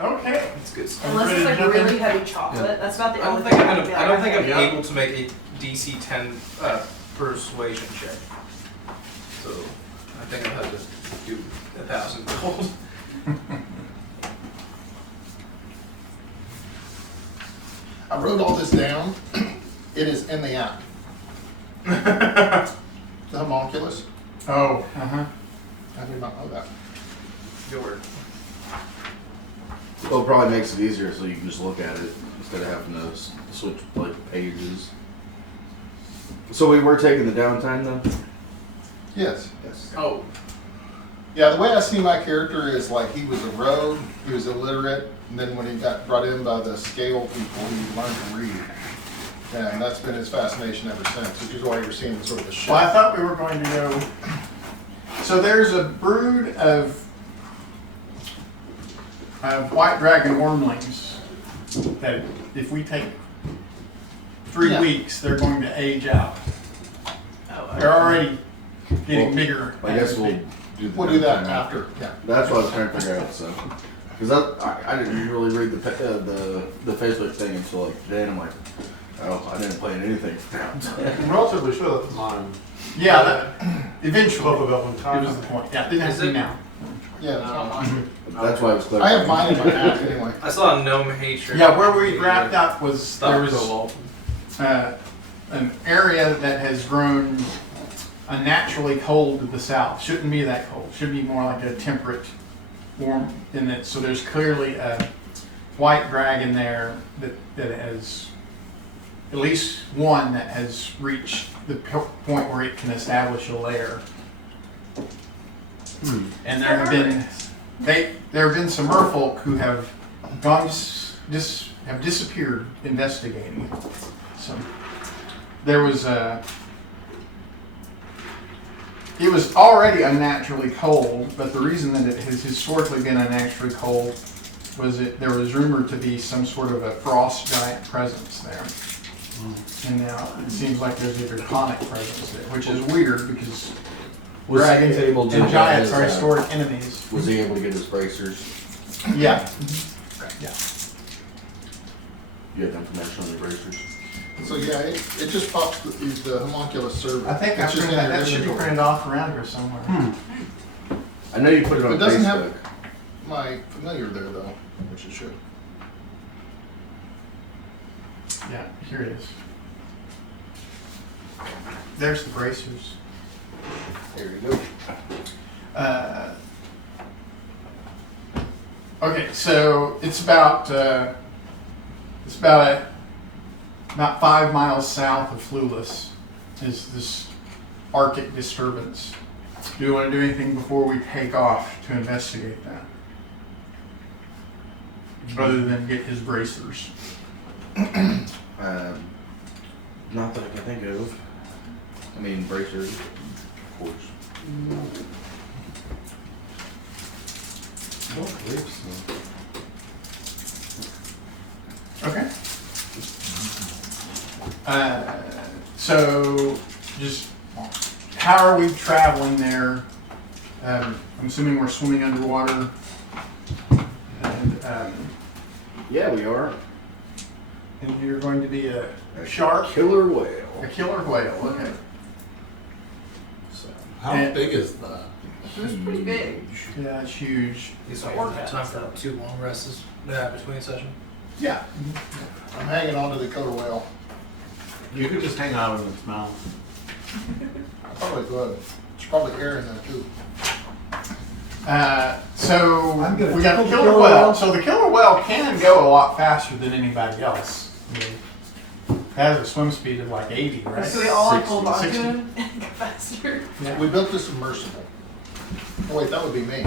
Okay. It's good stuff. Unless it's like really heavy chocolate. That's about the I don't only think thing I don't think I'm Yeah. able to make a DC 10 persuasion check. So I think I'll have to do 1,000 gold. I wrote all this down. It is in the app. The homunculus. Oh, I did not know that. Good work. Well, it probably makes it easier so you can just look at it instead of having to switch like pages. So we were taking the downtime though? Yes. Yes. Oh, Yeah, the way I see my character is like he was a rogue, he was illiterate, and then when he got brought in by the scale people, he learned to read. And that's been his fascination ever since, which is why you're seeing sort of the shift. well, I thought we were going to go. So there's a brood of white dragon wormlings that if we take 3 Yeah. weeks, they're going to age out. Oh, They're already getting Well, bigger. I guess as we we'll speak. We'll do that after. Yeah. That's what I was trying to figure out. So, because I didn't really read the Facebook thing until like today, and I'm like, oh, I didn't play anything for downtime. Relatively sure that's mine. Yeah, that, eventually. Both of them one It time. was the point. Yeah, it didn't have Is to be it? now. Yeah, it's not mine. That's why I was clear. I have mine in my app anyway. I saw a gnome hatred. Yeah, where we wrapped up was Stop there was so an area that has grown unnaturally cold to the south. Shouldn't be that cold. Should be more like a temperate, warm in it. So there's clearly a white dragon there that has at least one that has reached the point where it can establish a lair. And there have been some merfolk who have gone have disappeared investigating. So there was it was already unnaturally cold, but the reason that it has historically been unnaturally cold was there was rumored to be some sort of a frost giant presence there. And now it seems like there's a draconic presence there, which is weird because Was dragons he able to and get giants his, are historic enemies. Was he able to get his bracers? Yeah. Yeah. You have information on the bracers? So yeah, it just pops the homunculus server. I think It's just in your that should be inventory. printed off around here somewhere. I know you put it on It doesn't have- Facebook. My familiar there though, which it should. Yeah, here it is. There's the bracers. There you go. Okay, so it's about 5 miles south of Flulus is this Arctic disturbance. Do you want to do anything before we take off to investigate that? Other than get his bracers. Not that I can think of. I mean, bracers, of course. I don't believe so. Okay. So, just how are we traveling there? I'm assuming we're swimming underwater. And, Yeah, we are. and you're going to be a shark, Killer whale. a killer whale. Okay. So, How And- big is that? It was pretty big. Yeah, it's huge. It's like time for 2 long rests between session. Yeah. I'm hanging on to the killer whale. You could just hang out in its mouth. I probably could. There's probably air in there too. So I'm gonna we got the tickle the killer killer whale. whale. So the killer whale can go a lot faster than anybody else. I mean, it has a swim speed of like 80, right? So we all like hold on 60. to him and go faster. Yeah. We built this submersible. Oh wait, that would be me.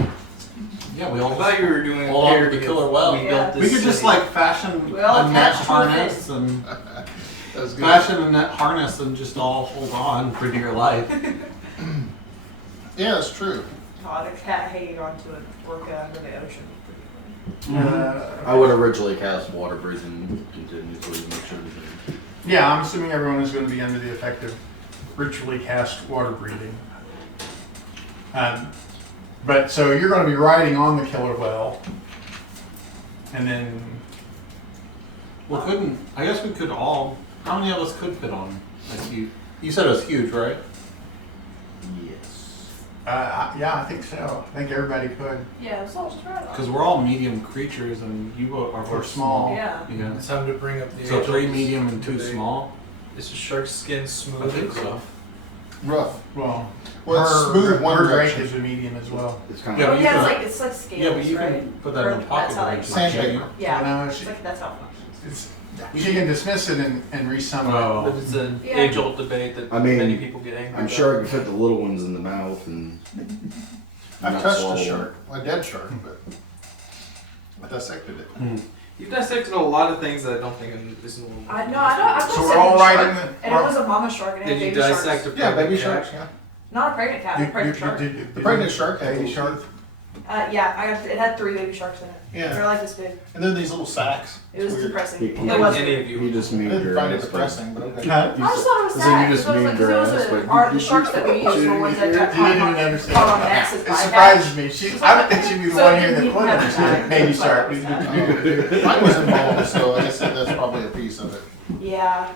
Yeah, we I all thought you were doing hold on to the because killer whale. We, Yeah. built this We could just city. like fashion We all a net attach to a harness fish. and That was good. fashion a net harness and just all hold on for dear life. Yeah, that's true. God, a cat hanging onto an orca under the ocean. I would originally cast water breathing continuously to make sure that Yeah, I'm assuming everyone is going to be under the effect of ritually cast water breathing. But so you're going to be riding on the killer whale, and then Well, I guess we could all. How many of us could fit on a huge? You said it was huge, right? Yes. yeah, I think so. I think everybody could. Yeah, it's all right. Because we're all medium creatures, and you are Or both small. Yeah. Yeah. It's time to bring up the So 3 age-old medium and 2 debate. small. Is the shark skin I smooth think or so. rough? Rough. Well, Well, it's smooth one her drake direction. is a medium as well. It's kind Yeah, Oh but you yeah, can- it's like scales, Yeah, but you right? can put that Or in a pocket that's how dimension. they- Sandpaper. Yeah, No, it's like that's how it functions. She can dismiss it and resum it. Oh. But it's an Yeah. age-old debate that I mean, many people get angry I'm about. sure I could fit the little ones in the mouth and. I've not touched swallow a them. shark, a dead shark, but I dissected it. You've dissected a lot of things that I don't think is normal. I know. I So we're all right in the. And it was a mama shark and it had Did you baby sharks. dissect a Yeah, baby pregnant sharks, cat? yeah. Not a pregnant cat, a pregnant shark. The pregnant shark had Baby little shark. teeth. Yeah, it had 3 baby sharks in it. Yeah. They're like this big. And then these little sacks. It was Weird. depressing. He- It Like was. any of You you. just I moved didn't your find it ass, but- depressing, but okay. Huh? I just thought it was So sad. you just because moved your ass, the sharks that we used were ones that got You didn't even caught understand. caught on nexus It by surprises me. I would think she'd be the So one here you that didn't put have that. it. Baby shark. Mine was involved, so I guess that's probably a piece of it. Yeah.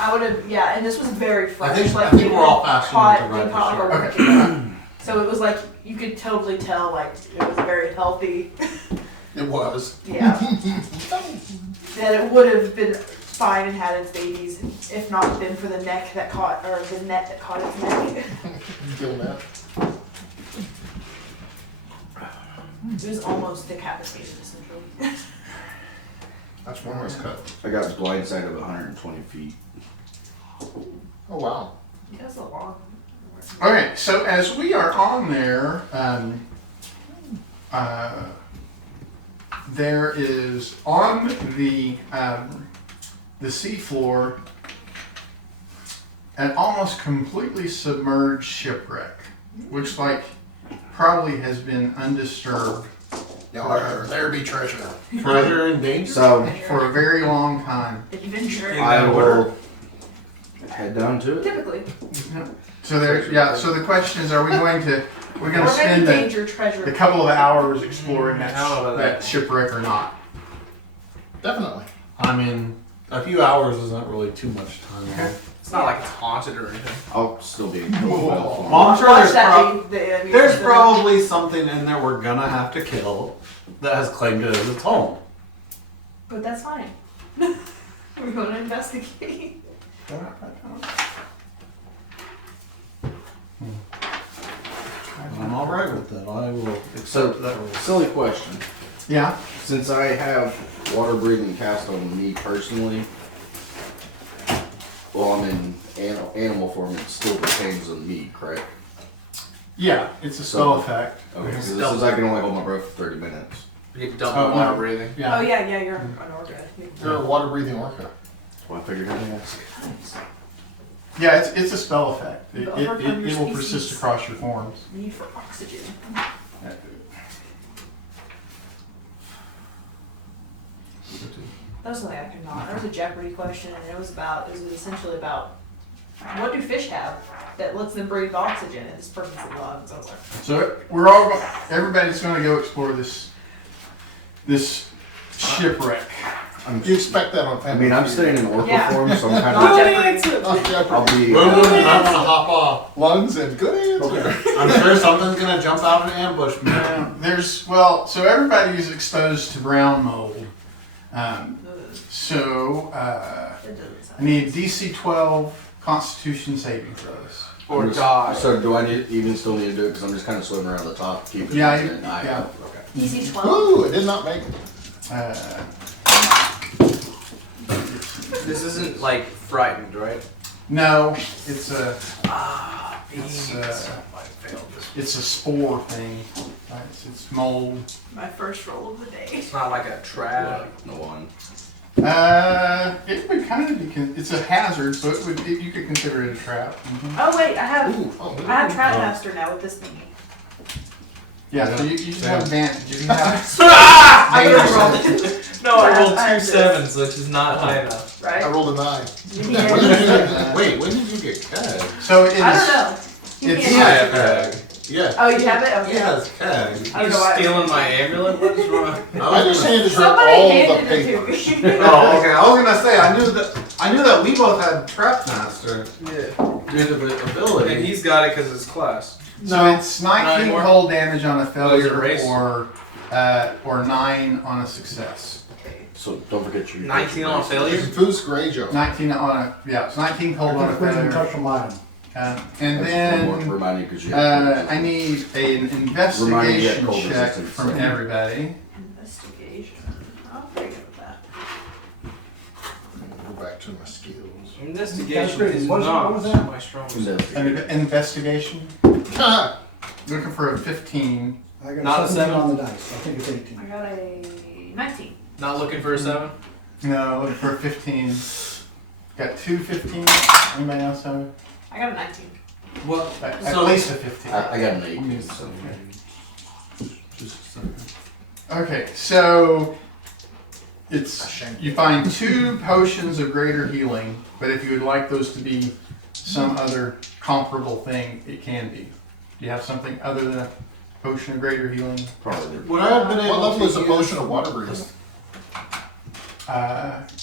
I would have, yeah, and this was very fresh. think- like I think it we're all had fast caught, enough to ride it the caught shark. over Okay. So it was like, you could totally tell, like, it was very healthy. It was. Yeah. That it would have been fine and had its babies if not been for the neck that caught, or the net that caught its neck. Kill that. It was almost decapitated, essentially. That's one was cut. I got blindsided of 120 feet. Oh, wow. That's a long. Okay, so as we are on there, there is on the seafloor an almost completely submerged shipwreck, which probably has been undisturbed There be treasure. Treasure and danger. So for a very long time. Adventure. I will head down to it. Typically. So So the question is, are we going to Or spend maybe danger treasure. the couple of hours exploring I don't know about that shipwreck or not? Definitely. I mean, a few hours isn't really too much time. Okay. It's not like it's haunted or anything. I'll still be in Well, Well, I'm sure Watch there's, that be- there's probably something in there we're gonna have to kill that has claimed it as its home. But that's fine. We're going to investigate. I'm alright with that. I will So, accept that rule. silly question. Yeah. Since I have water breathing cast on me personally, while I'm in animal form, it still pertains on me, correct? Yeah, it's a spell effect. Okay, so this is I can only hold my breath for 30 minutes. You get double Oh, water no. breathing. Yeah. Oh, yeah, you're an orca. You're a water breathing orca. That's why I figured I'd ask. Yeah, it's a spell effect. It Overcome your will species. persist across your forms. Need for oxygen. That was something I could not. There was a Jeopardy question, and it was essentially about what do fish have that lets them breathe oxygen, and it's perfectly lungs. I was like, So everybody's going to go explore this shipwreck. You expect that on I Family mean, I'm Feud. staying in orca Yeah. form, so I'm kind not of. Jeopardy. Oh, Jeopardy. I'll be. Boom, boom, and I'm gonna hop off. Lungs and good answer. I'm sure something's gonna jump out and ambush me. So everybody is exposed to brown mold. So It doesn't I sound need DC 12 Constitution saving throws. Or I'm just- die. So do I still need to do it? Because I'm just kind of swimming around the top, keeping Yeah, it. you- Okay. DC 12. Ooh, it did not make it. Uh, This isn't like frightened, right? no, it's a It's, it's a spore thing. Right? It's mold. My first roll of the day. It's not like a trap. No one. It would kind of be. It's a hazard, so you could consider it a trap. Mhm. Oh wait, I have Trap Oh. Master now with this thing. Yeah, so you just have advantage. If you have I Danger could've rolled it. No, I rolled I two have this. sevens, which is not high enough. I Right? rolled a 9. You need it. Wait, when did you get cut? So it is. I don't know. You It's- can't- Yeah. Yeah. Oh, you have it? Okay. He has Keg. I don't You know why. stealing my amulet? What is wrong? I just handed her Somebody all the handed it to papers. me. Oh, okay. I was gonna say I knew that we both had Trap Master Yeah. due to the ability. And he's got it because it's class. So it's 19 more? cold damage on a Oh, is it failure race? or 9 on a success. So don't forget your 19 on failure? It's Foos Greyjoy. 19 on a, yeah, it's 19 cold on a failure. touch them item. And then remind you because you have I need an Remind me to investigation get cold check resistance. from everybody. Investigation. I'll figure with that. Go back to my skills. Investigation That's is great. What was not that? my strongest. Investigation. An investigation. Ah, Looking for a 15. I got Not a 17 7? on the dice. I think it's I 18. got a 19. Not looking for a 7? No, looking for a 15. Got 2 15. Anybody else have it? I got a 19. Well, At so least a 15. I got an Let 8. me So. just a second. Okay, so it's you find 2 potions of greater healing, but if you would like those to be some other comparable thing, it can be. Do you have something other than a potion of greater healing? Probably. Would I have been able what level to is a use- potion of water breathing?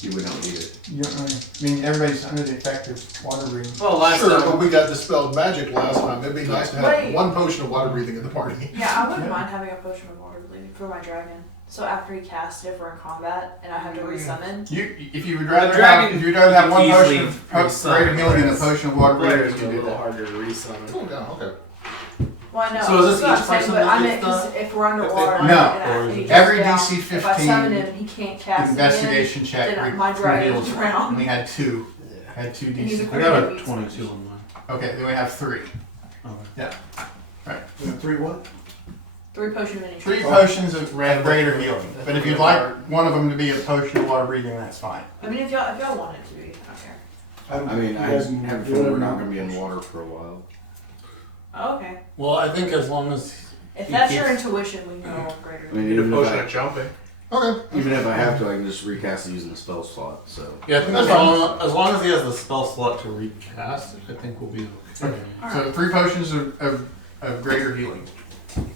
You would not need it. You don't really, I mean, everybody's under the effect of water breathing. Well, last Sure, time. but we got dispelled magic last time. It'd be nice to have Wait. one potion of water breathing at the party. Yeah, I wouldn't mind having a potion of water bleeding for my dragon. So after he casts it, if we're in combat and I have to resummon. If you would rather dragon have, if you'd rather have one easily potion of greater resummon, healing and a whereas potion of water breathing, Players you are a can do little that. harder to resummon. Oh, yeah, okay. Well, I know. So is this that's what I'm each saying, person but that I gets meant 'cause if we're underwater find and, No. and he gets Every down, DC if I summon 15 him, he can't cast investigation check then my dragon will drown. And we had 2. Had 2 And he's a DC. I got a Pretty 22 on mine. Okay, then we have 3. Okay. We have 3 what? 3 potion of any 3 trait. potions of greater healing. But if you'd like one of them to be a potion of water breathing, that's fine. I mean, if y'all want it to be, I don't care. I mean, You I guys have can a do feeling whatever we're you not want. going to be in water for a while. Oh, okay. Well, I think as long as If He that's your keeps- intuition, we can go greater. I mean, Need a even potion if of jumping. Okay. even if I have to, I can just recast it using the spell slot. So yeah, I think That's as long as he has the spell slot to recast, I think we'll be okay. So 3 potions of greater healing.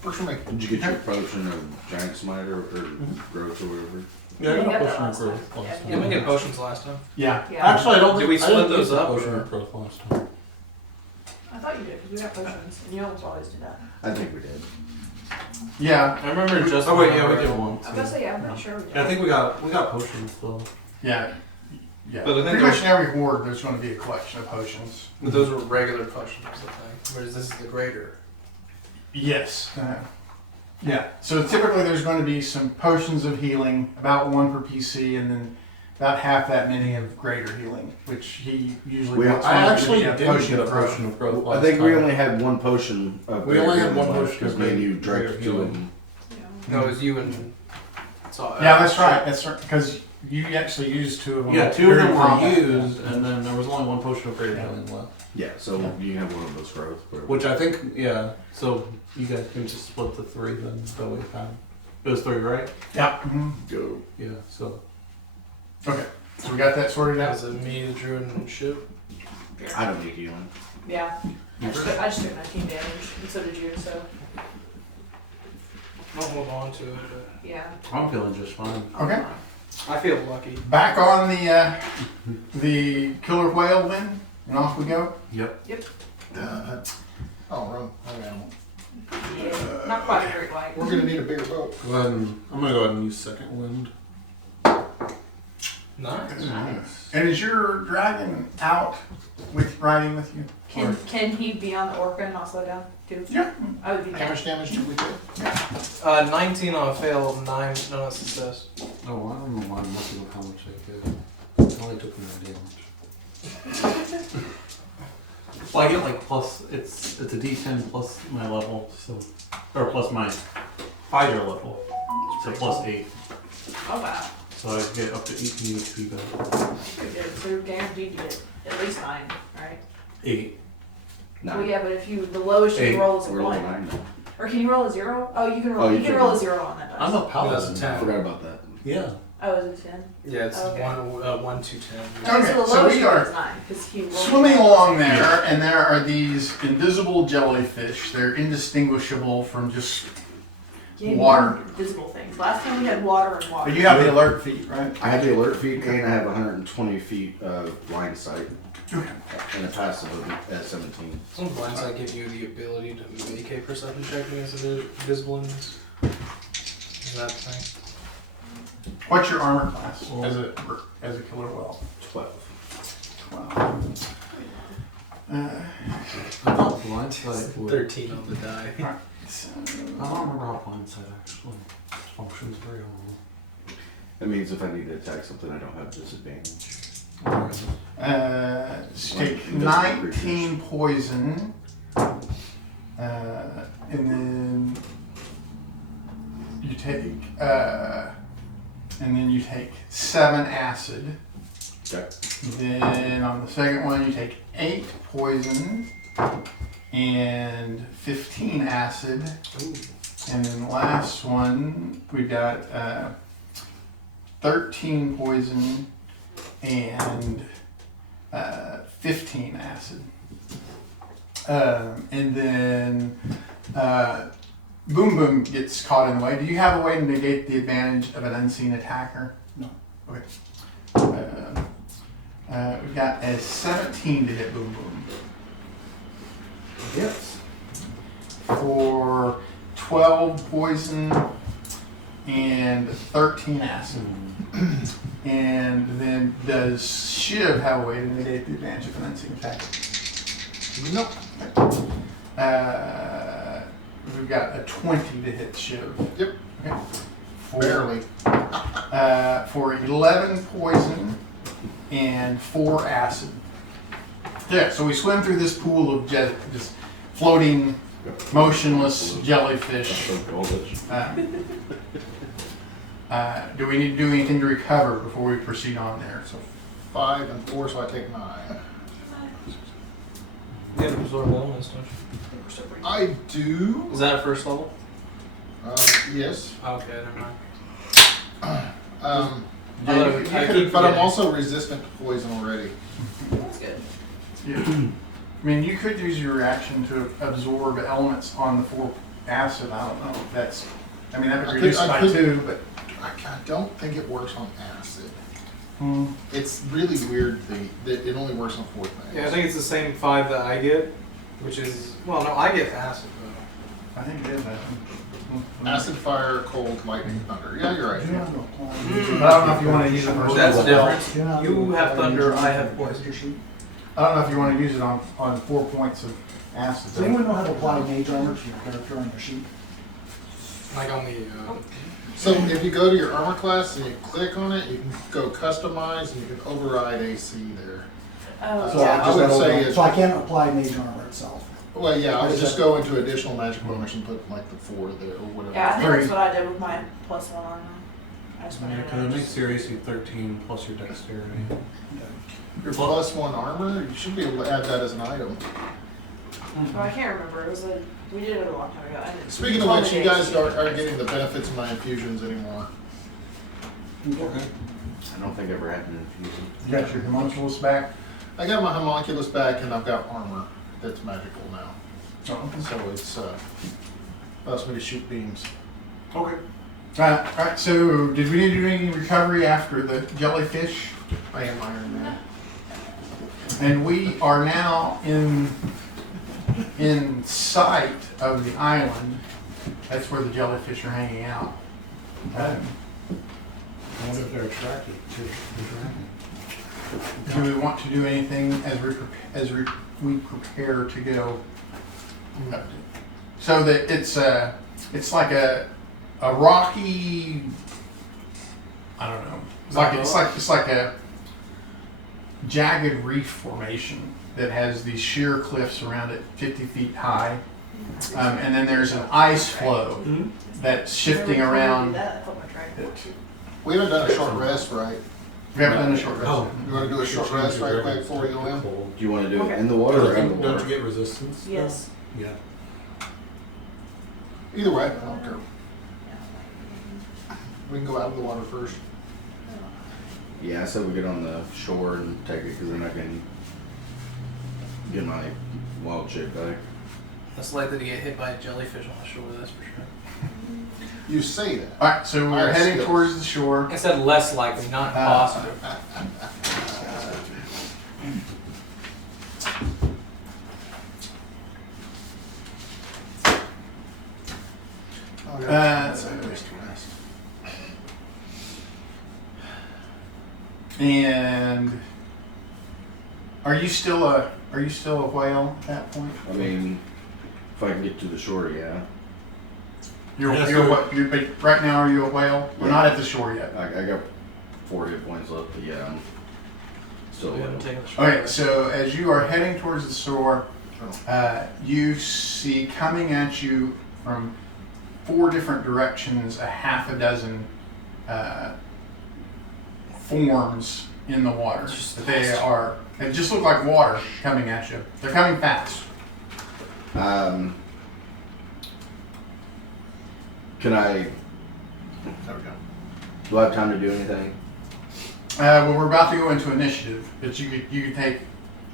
Works for me. did you get your potion of giant smiter or growth or whatever? Yeah, I Yeah, you got got a that potion of last growth time. last Yeah, Did we time. get potions last time? Yeah. Yeah. Actually, I don't. Did we I didn't split those use the up, Potion or- of growth last time. I thought you did, because we got potions, and you almost always do that. I think we did. Yeah. I remember just. Oh wait, yeah, we did one. I was gonna say, yeah, I'm pretty sure we did. Yeah, I think we got potions still. Yeah. Yeah. But I think Pretty there's- much in every ward, there's going to be a collection of potions. But those were regular potions, I think. Whereas this is the greater. Yes. Yeah. So typically there's going to be some potions of healing, about 1 per PC, and then about half that many of greater healing, which he usually We- wants. I one to actually be a didn't potion get a of growth. potion of growth I last think we time. only had one potion of We only had greater one healing potion because of me and you greater drank 2 healing. of them. Yeah. No, it was you and. Yeah, that's right. That's right. Because you actually used 2 of them. Yeah, 2 of them during were combat. used, and then there was only one potion of greater healing left. Yeah, so you have one of those growth. whatever. Which I think, yeah. So you guys can just split the 3 then that we had. It was 3, right? Yeah. Mhm. Go. Yeah. So Okay. So we got that sorted That out. was a me, the druid, and ship. I don't need healing. Yeah. I just took 19 damage, and so did you, so, I'll hold on to it, yeah. I'm feeling just fine. Okay. but I feel lucky. Back on the killer whale then, and off we go. Yep. Oh, wrong. Okay. Yeah, not quite a great white. We're gonna need a bigger boat. Go ahead and, I'm gonna go ahead and use second wind. Nice. And is your dragon out with riding with you? Can he be on the orca and not slow down too? Yeah. I would be How down. much damage did we do? 19 on a fail, 9 on a success. Oh, I don't know why I'm looking at how much I did. It only took me that damage. Well, I get like plus, it's a D10 plus my level, so, or plus my fighter level, so plus 8. Oh wow. So I get up to 18 HP back. Pretty good. So you're guaranteed to get at least 9, right? 8. Well, 9. yeah, but if you, the lowest you can Eight. roll is a We're level 1. 9 now. Or can you roll a 0? Oh, you can roll. Oh, you you can can. roll a 0 on that dice. I'm a That's paladin. a I 10. forgot about that. Yeah. Oh, is it 10? Yeah, it's Okay. 1 to 10. Okay, So the so lowest we one are is 9 because he rolled swimming it. along there, and there are these invisible jellyfish. They're indistinguishable from just. Yeah, Water. Visible things. Last time we had water and water. But you have the alert feet, right? I have the alert feet and I have 120 feet of line sight Okay. and a passive of 17. Some blindside give you the ability to make a perception check against invisible enemies. Is that the thing? What's your armor class as a killer whale? 12. 12. Blindside would. 13 on the die. So, I don't remember how blindside actually functions very well. That means if I need to attack something, I don't have disadvantage. so you take 19 poison, and then you take 7 acid. Okay. Then on the second one, you take 8 poison and 15 acid. Ooh. And then the last one, we got 13 poison and 15 acid. And then Boom Boom gets caught in the way. Do you have a way to negate the advantage of an unseen attacker? No. Okay. We've got a 17 to hit Boom Boom. Yes. For 12 poison and 13 acid. And then does Shiv have a way to negate the advantage of an unseen attack? Nope. We've got a 20 to hit Shiv. Yep. Okay. Barely. For 11 poison and 4 acid. Yeah, so we swim through this pool of just floating, motionless jellyfish. So goldish. Do we need to do anything to recover before we proceed on there? So 5 and 4, so I take 9. You have absorb elements, don't you? I do. Is that a first level? Yes. Okay, never mind. But I'm also resistant to poison already. That's good. Yeah. I mean, you could use your reaction to absorb elements on the 4 acid. I don't know if that's. I mean, that would reduce by 2, but. I don't think it works on acid. It's really weird that it only works on 4 things. Yeah, I think it's the same 5 that I get, which is, well, no, I get acid though. I think it is. Acid, fire, cold, lightning, thunder. Yeah, you're right. You have to apply. But I don't know if you want to use it for. That's different. You're not You gonna have apply thunder, any I have character poison. sheet. I don't know if you want to use it on 4 points of acid. Does anyone know how to apply mage armor to your character on your sheet? Like on the, So if you go to your armor class and you click on it, you can go customize and you can override AC there. Oh, So yeah. I would say So I can't apply mage armor itself. Well, yeah, I would just go into additional magic bonus and put like the 4 there or whatever. Yeah, I think Three. that's what I did with my +1 armor. I just went Yeah, in because it and makes your AC 13 plus your dexterity. Your +1 armor, you should be able to add that as an item. Oh, I can't remember. It was we did it a long time ago. I didn't- Speaking of told which, me you the guys AC. aren't getting the benefits of my infusions anymore. Okay. I don't think I ever had an infusion. You got your homunculus back? I got my homunculus back and I've got armor that's magical now. Oh, So it's allows me to shoot beams. okay. Alright, so did we need to do any recovery after the jellyfish? I am Iron Man. And we are now in sight of the island. That's where the jellyfish are hanging out. I wonder if they're attracted to the dragon. Do we want to do anything as we prepare to go? So that it's like a rocky. I don't know. It's like a jagged reef formation that has these sheer cliffs around it, 50 feet high, and then there's an ice flow that's shifting Remember around. that? I put my dragon. We haven't done a short rest, right? We haven't done a short rest. Oh. You want to do a short rest right quick before we go in? Do you want to do Okay. it in the water or out of the Don't water? you get resistance? Yes. Yeah. Either way, I don't care. We can go out of the water first. Yeah, I said we get on the shore and take it because then I can get my wild chick back. Less likely to get hit by a jellyfish on the shore, that's for sure. You say that. Alright, so we're Alright, heading skills. towards the shore. I said less likely, not impossible. And are you still a whale at that point? I mean, if I can get to the shore, yeah. But right now, are you a whale? We're not at the shore yet. I got 4 hit points left, but yeah, I'm still Wouldn't yellow. take the shore. Okay, so as you are heading towards the shore, you see coming at you from 4 different directions a half a dozen forms in the water. But they just look like water coming at you. They're coming fast. Can I? There we go. Do I have time to do anything? Well, we're about to go into initiative, but you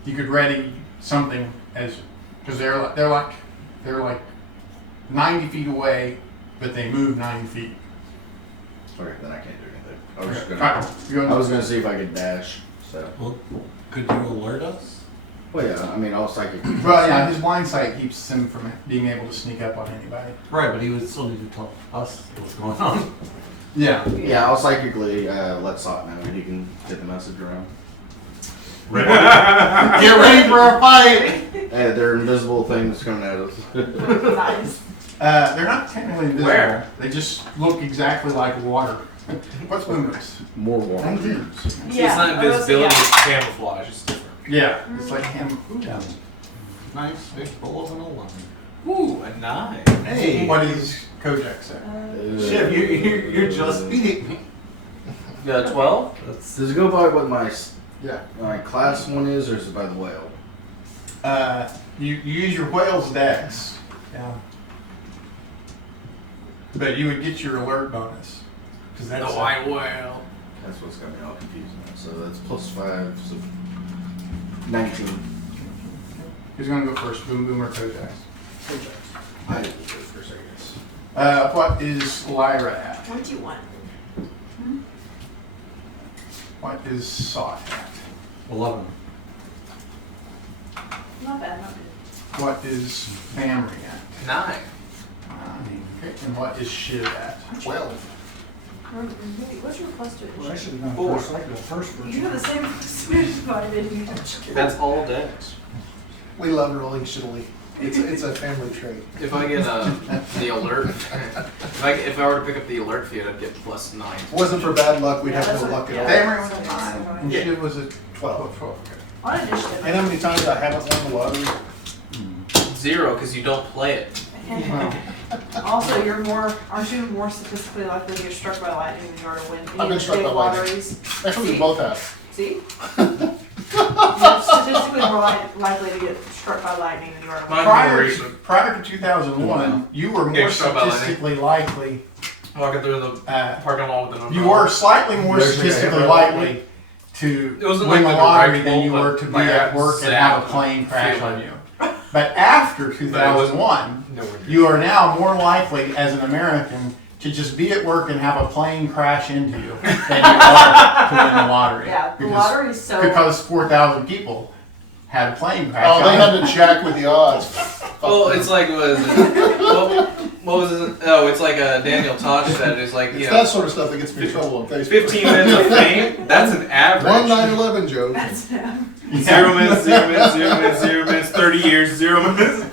could ready something because they're like 90 feet away, but they move 90 feet. Okay, then I can't do anything. I was just Okay. gonna. Alright, you're I going- was gonna see if I could dash. So. Well, could you alert us? Well, yeah. I mean, I'll psychic. Well, yeah, his blind sight keeps him from being able to sneak up on anybody. Right, but he would still need to tell us what's going on. Yeah. Yeah, I'll psychically let Sot know and he can get the message around. Get ready for a fight! Hey, they're invisible things coming at us. Nice. They're not technically invisible. Where? They just look exactly like water. What's movements? More water. It's not I was- invisibility, yeah. it's camouflage. It's different. Yeah, it's like him. Nice, big roll of an 11. Ooh, a 9. Hey! What is Kojak say? Shit, you're just beating me. You got a 12? That's Does it go by what my Yeah. class one is, or is it by the whale? You use your whale's dex. Yeah. But you would get your alert bonus. Because that's The white whale. That's what's got me all confused now. So that's +5, so 19. Who's gonna go first? Boom Boom or Kojak? I will go first, I guess. What is Lyra at? 21. What is Sot at? 11. Not bad, not bad. What is Famry at? 9. Okay. And what is Shiv at? 12. What's your plus to Well, I it? should have done 4. first, like the first You version. have the same plus to it as I did. That's all dex. We love rolling shittily. It's a family trait. If I get the alert, if I were to pick up the alert feed, I'd get +9. If it wasn't for bad luck, we'd have no luck at all. Famry was a 9. And Yeah. Shiv was a 12. 12. Okay. On initiative. And how many times I haven't won the lottery? 0, because you don't play it. Also, aren't you more statistically likely to get struck by lightning than you are to win I've any been struck big by lightning. lotteries? Actually, we See? both have. See? You're statistically more likely to get struck by lightning than you are to win. Prior to 2001, you were more Getting struck by lightning. statistically likely. Walking through the parking lot with an You were slightly more There's like a statistically hit likely to It wasn't win like the the lottery direct than you roll, were but to be my at work and have a zap plane crash feeling. on you. But after 2001, nowhere. you are now more likely as an American to just be at work and have a plane crash into you than you are to win the lottery. Yeah, the Because- lottery is so. Because 4,000 people had a plane crash. Oh, they on had them. to jack with the odds. Well, it's like, what was it? Oh, it's like Daniel Tosh said. It's like, It's you that know, sort of stuff that gets me in trouble on Facebook. 15 minutes of fame. That's an average. 1/9/11 joke. That's him. 0 minutes, 0 minutes, 0 minutes, 0 minutes, 30 years, 0 minutes.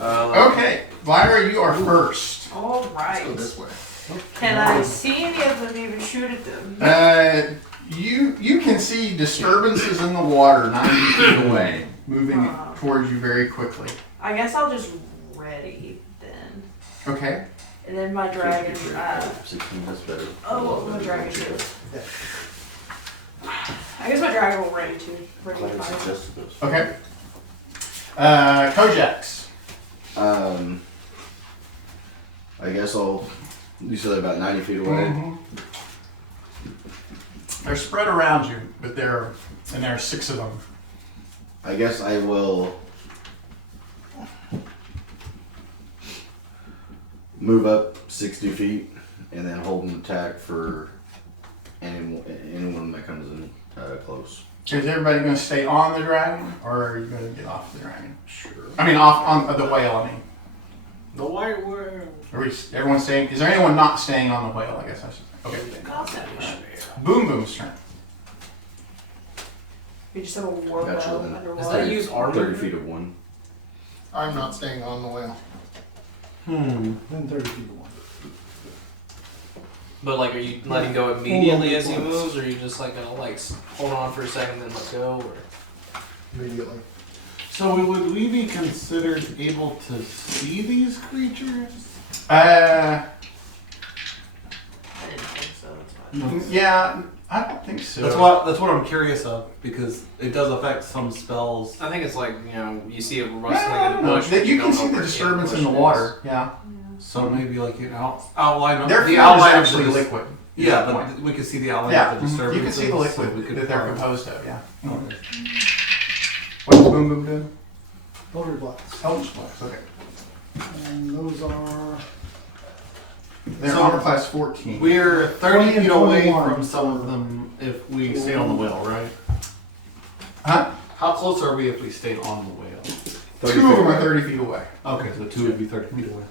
Okay, Lyra, you are first. All Let's go right. this way. Can I see any of them even shoot at them? You can see disturbances in the water 90 feet away, moving towards you very quickly. I guess I'll just ready then. Okay. And then my dragon, 16, that's better. oh, what will my dragon do? I guess my dragon will ready too. Ready to Glad I fight. suggested this. Okay. Kojaks. I guess you said about 90 feet away. They're spread around you, but there are 6 of them. I guess I will move up 60 feet and then hold an attack for anyone that comes in close. Is everybody going to stay on the dragon, or are you going to get off the dragon? Sure. I mean, off on the whale. I mean, The white whale. everyone staying? Is there anyone not staying on the whale? I guess I should. Okay. Boom Boom's turn. You just have a war Gotcha, bow then. underwater. Is that use armor? 30 feet of one. I'm not staying on the whale. Then 30 feet away. But like, are you letting go immediately as he moves, or are you just like gonna like hold on for a second then let go? Or Immediately. So would we be considered able to see these creatures? I didn't think so. That's fine. Yeah, I don't think so. That's what I'm curious of, because it does affect some spells. I think it's like, you know, you see a No, rustling in the bush. but you don't can see know the where disturbance in the bush water. Yeah, So maybe like an outline of their the food is outline of actually the liquid. Yeah, but we could see the outline Yeah, of the you disturbances. can see the liquid so we could that they're farm. composed of. Yeah. Okay. What's Boom Boom doing? Elder Blast. Eldritch Blast. Okay. And those are They're So- armor class 14. We're 30 20 and feet away 21 from some of them if we stay on the whale, right? Huh? How close are we if we stayed on the whale? 30 2 of feet them are away. 30 feet away. Okay, so 2 would be 30 feet away.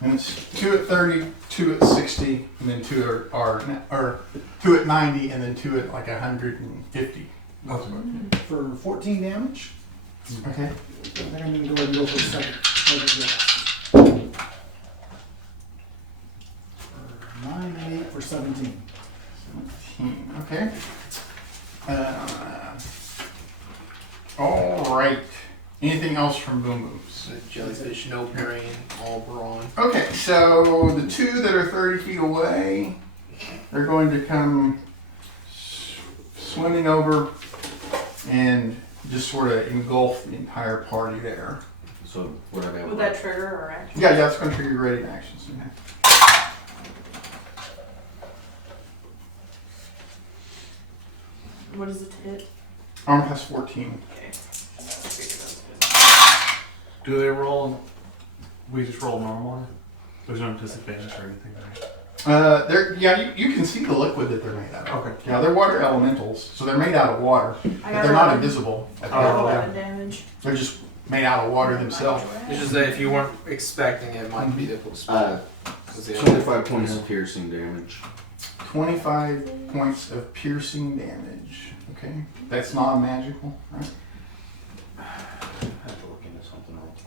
And it's 2 at 30, 2 at 60, and then 2 are 2 at 90, and then 2 at like 150. for 14 damage. Okay. They're going to go ahead and go for the second Elder Blast. For 9 and 8 for 17. 17. Okay. All right. Anything else from Boom Booms? The jellyfish, no parrying, all brawn. Okay, so the 2 that are 30 feet away, they're going to come swimming over and just sort of engulf the entire party there. So what I got? Would that trigger or action? Yeah, that's going to trigger your rating actions. What is it to hit? Armor class 14. Okay. Figured that's good. Do they roll? We just roll normally? There's no disadvantage or anything, right? You can see the liquid that they're made out of. Okay. Yeah, they're water elementals, so they're made out of water, but I got they're not 11. invisible. I got Oh, 11 damage. They're just made out of water themselves. It's just that if you weren't expecting it, it might be difficult to spot. 25 points of piercing damage. 25 points of piercing damage. Okay, that's not magical, right? I have to look into something else.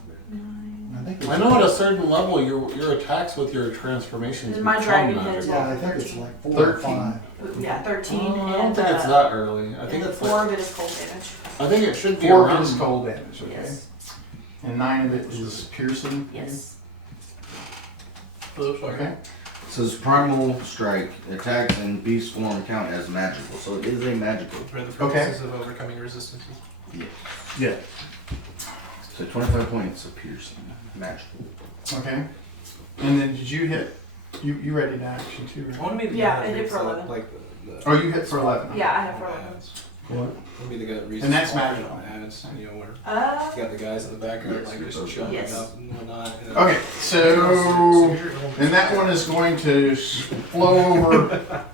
I think it's, I know at a certain level, your attacks with your transformations And my become dragon magical. head yeah, I think it's like 4 or 13. 5. Yeah, 13 I don't and think it's that early. I think and it's 4 like, of it is cold damage. I think it should be 4 of around. it is cold damage, okay? Yes. And 9 of it is piercing. Yes. Okay. It says primal strike. Attacks in beast form count as magical. So it is a magical. For the purposes of overcoming resistances. Yeah. So 25 points of piercing. Magical. Okay. And then did you hit? You ready to action too, I right? want to be the Yeah, guy I that did reads for the, 11. like the Oh, you hit for 11. Yeah, I have 11. What? I'll be the guy that reads And the that's small magical. ads, you know, where Uh, you got the guys in the background Yes, like you're just both chugging yes. up and whatnot. And Okay, so then that one is going to flow over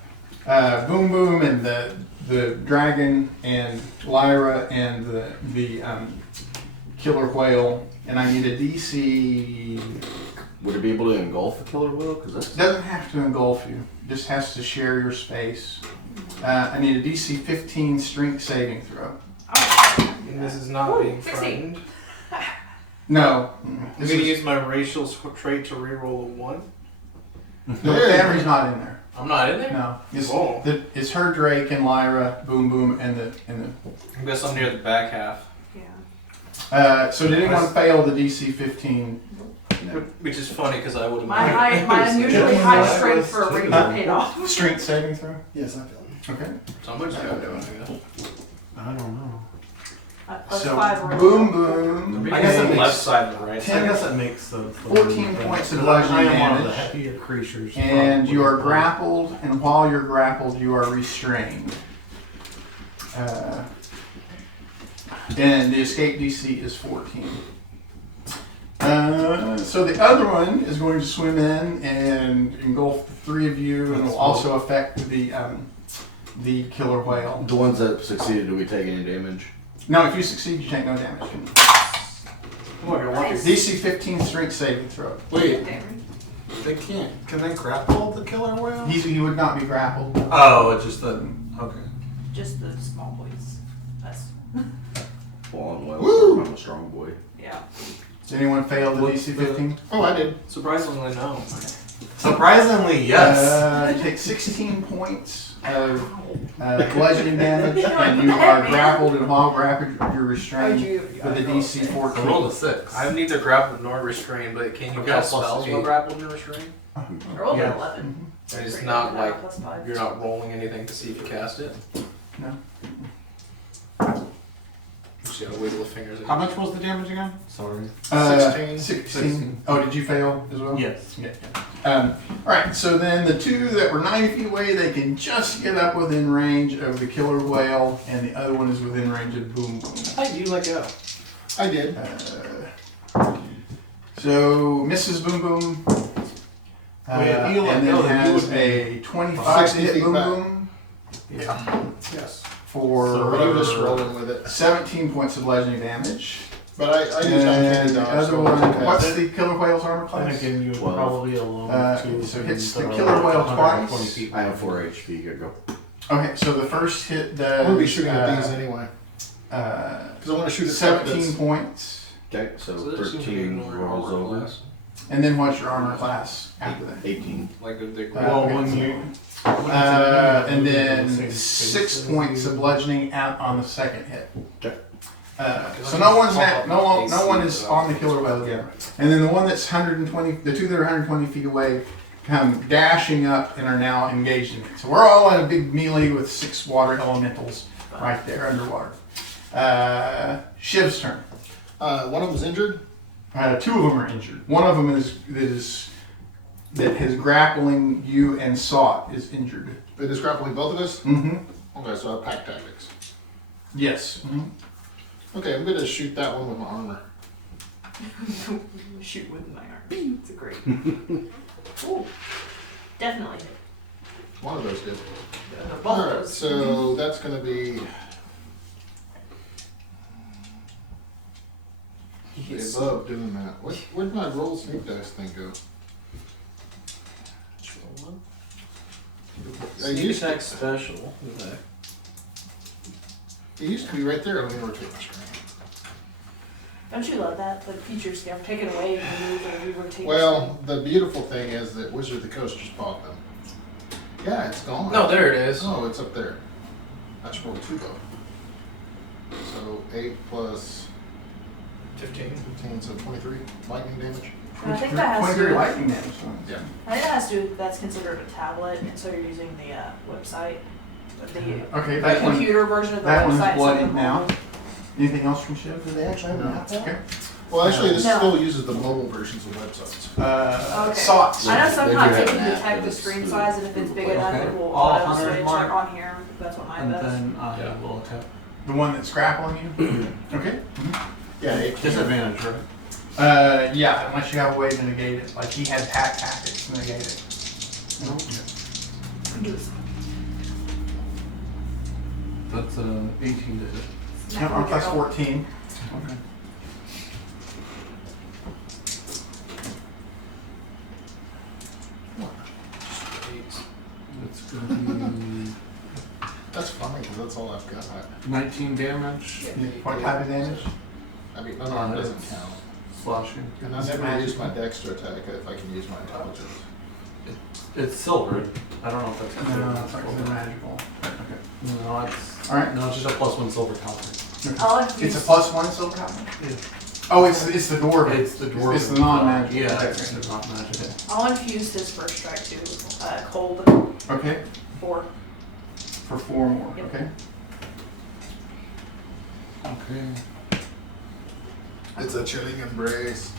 Boom Boom and the dragon and Lyra and the killer whale, and I need a DC. Would it be able to engulf a killer whale? Because that's Doesn't have to engulf you, just has to share your space. I need a DC 15 strength saving throw. oh, And this is not being 16. frightened. No, I'm this gonna is, use my racial trait to reroll a 1. no, the family's not in there. I'm not in there? No, it's, Oh. it's her, Drake, and Lyra, Boom Boom, and the. I guess I'm near the back half. yeah. So did anyone fail the DC 15? Which is funny because I would have. My unusually high strength for a ranger paid off. Strength saving throw? Yes, I feel it. Okay. So much I would have, I guess. I don't know. Plus So 5 or boom boom. I guess it the makes- left side and the right I side. guess that makes sense. 14 points of Because I bludgeoning am one of the damage. heavier creatures. And probably. you are grappled, and while you're grappled, you are restrained. And the escape DC is 14. So the other one is going to swim in and engulf the 3 of you, and will also affect the killer whale. The ones that succeeded, do we take any damage? No, if you succeed, you take no damage. Nice. DC 15 strength saving throw. Wait, Damn. they can't. Can they grapple the killer whale? He would not be grappled. Oh, it just doesn't. Okay. Just the small boys. That's, Fallen well. Woo! I'm a strong boy. yeah. Does anyone fail the DC 15? Oh, I did. Surprisingly, no. Surprisingly, yes. You take 16 points of bludgeoning damage, You're like, and what you the are heck, man? grappled, and while grappled, you're Oh, restrained you with a rolled DC it. I 14. rolled a 6. I'm neither grappled nor restrained, but can you I've cast got plus spells while 8. grappled and restrained? I rolled Yeah. an 11. It's Right, not now, like plus 5. you're not rolling anything to see if you cast it. No. You just gotta wiggle the fingers. How much was the damage again? Sorry. 16. 16. Oh, did you fail as well? Yes. Yeah. Alright, so then the 2 that were 90 feet away, they can just get up within range of the killer whale, and the other one is within range of Boom Boom. How do you let go? I did. So Mrs. Boom Boom. Wait, if you let and then go, then you has would a 25 to 60 hit feet Boom back. Boom Yes. for But I'm just rolling with it. 17 points of bludgeoning damage. But I used And uncanny the dodge. other so one, okay. what's the killer whale's armor And class? again, you would 12. probably alone So it hits the killer whale twice. I have 4 HP. Good go. Okay, so the first hit does. I'm gonna be shooting at these anyway. Uh, Because I want to shoot at stuff 17 that's- points. Okay, so So this seems to be 13 ignoring rolls armor over. class. And then what's your armor class after that? 18. Like if they Well, Okay, when so- you. And then 6 points of bludgeoning out on the second hit. Okay. So no one's no one is on the killer whale yet. And then the one that's 120, the 2 that are 120 feet away, come dashing up and are now engaged in it. So we're all in a big melee with 6 water elementals right there underwater. Shiv's turn. One of them's injured. 2 of them are injured. One of them that is grappling you and sought is injured. It is grappling both of us. Mm-hmm. Okay, so I have pack tactics. Yes. Mm-hmm. Okay, I'm gonna shoot that one with my armor. Shoot with my arm. It's a great. Ooh. Definitely. One of those did. Both All right, those. so that's gonna be Yes. above doing that. Where'd my roll sneak dice thing go? I Sneak used attack to, special. Okay. it used to be right there. Let me rotate my screen. Don't you love that? The features get taken away and remove and re-rotate. Well, the beautiful thing is that Wizard of the Coast just bought them. Yeah, it's gone. No, there it is. Oh, it's up there. That's roll 2 though. So 8 plus 15. 15, so 23 lightning damage. And I think that has to 23 do. lightning damage. Yeah. I think that has to do. That's considered a tablet, and so you're using the website, the Okay, that one. computer version of the That website. one's so bloodied the now. mobile- Anything else from Shiv? Do they actually have an app? Okay. Well, actually, this No. still uses the mobile versions of websites. Okay. Sauts. I know They sometimes do it have can an app detect that the is screen the- size, and if it's big enough, Okay. it will All auto 100 switch mark. on here. That's what mine And does. then I Yeah. will attack. The one that's grappling you? Okay. Yeah, it can. Disadvantage, right? Yeah, unless you have a way to negate it. Like he had pack tactics to negate it. That's 18 to hit. Yeah, or plus 14. Okay. It's gonna be That's funny because that's all I've got. 19 damage. What type of damage? I mean, none of it doesn't count. Slashing. And I never use my dex to attack it if I can use my intelligence. It's silver. I don't know if that's No, considered it's like silver. magical. Okay. No, it's Alright. no, it's just a +1 silver copper. I'll It's a infuse, +1 silver copper? Yeah. Oh, it's the dwarven. It's the dwarven. It's the non-magical. Yeah, Okay. it's the not magic. I'll infuse his first strike to cold Okay, 4. for 4 more. Yep. Okay. Okay. It's a chilling embrace.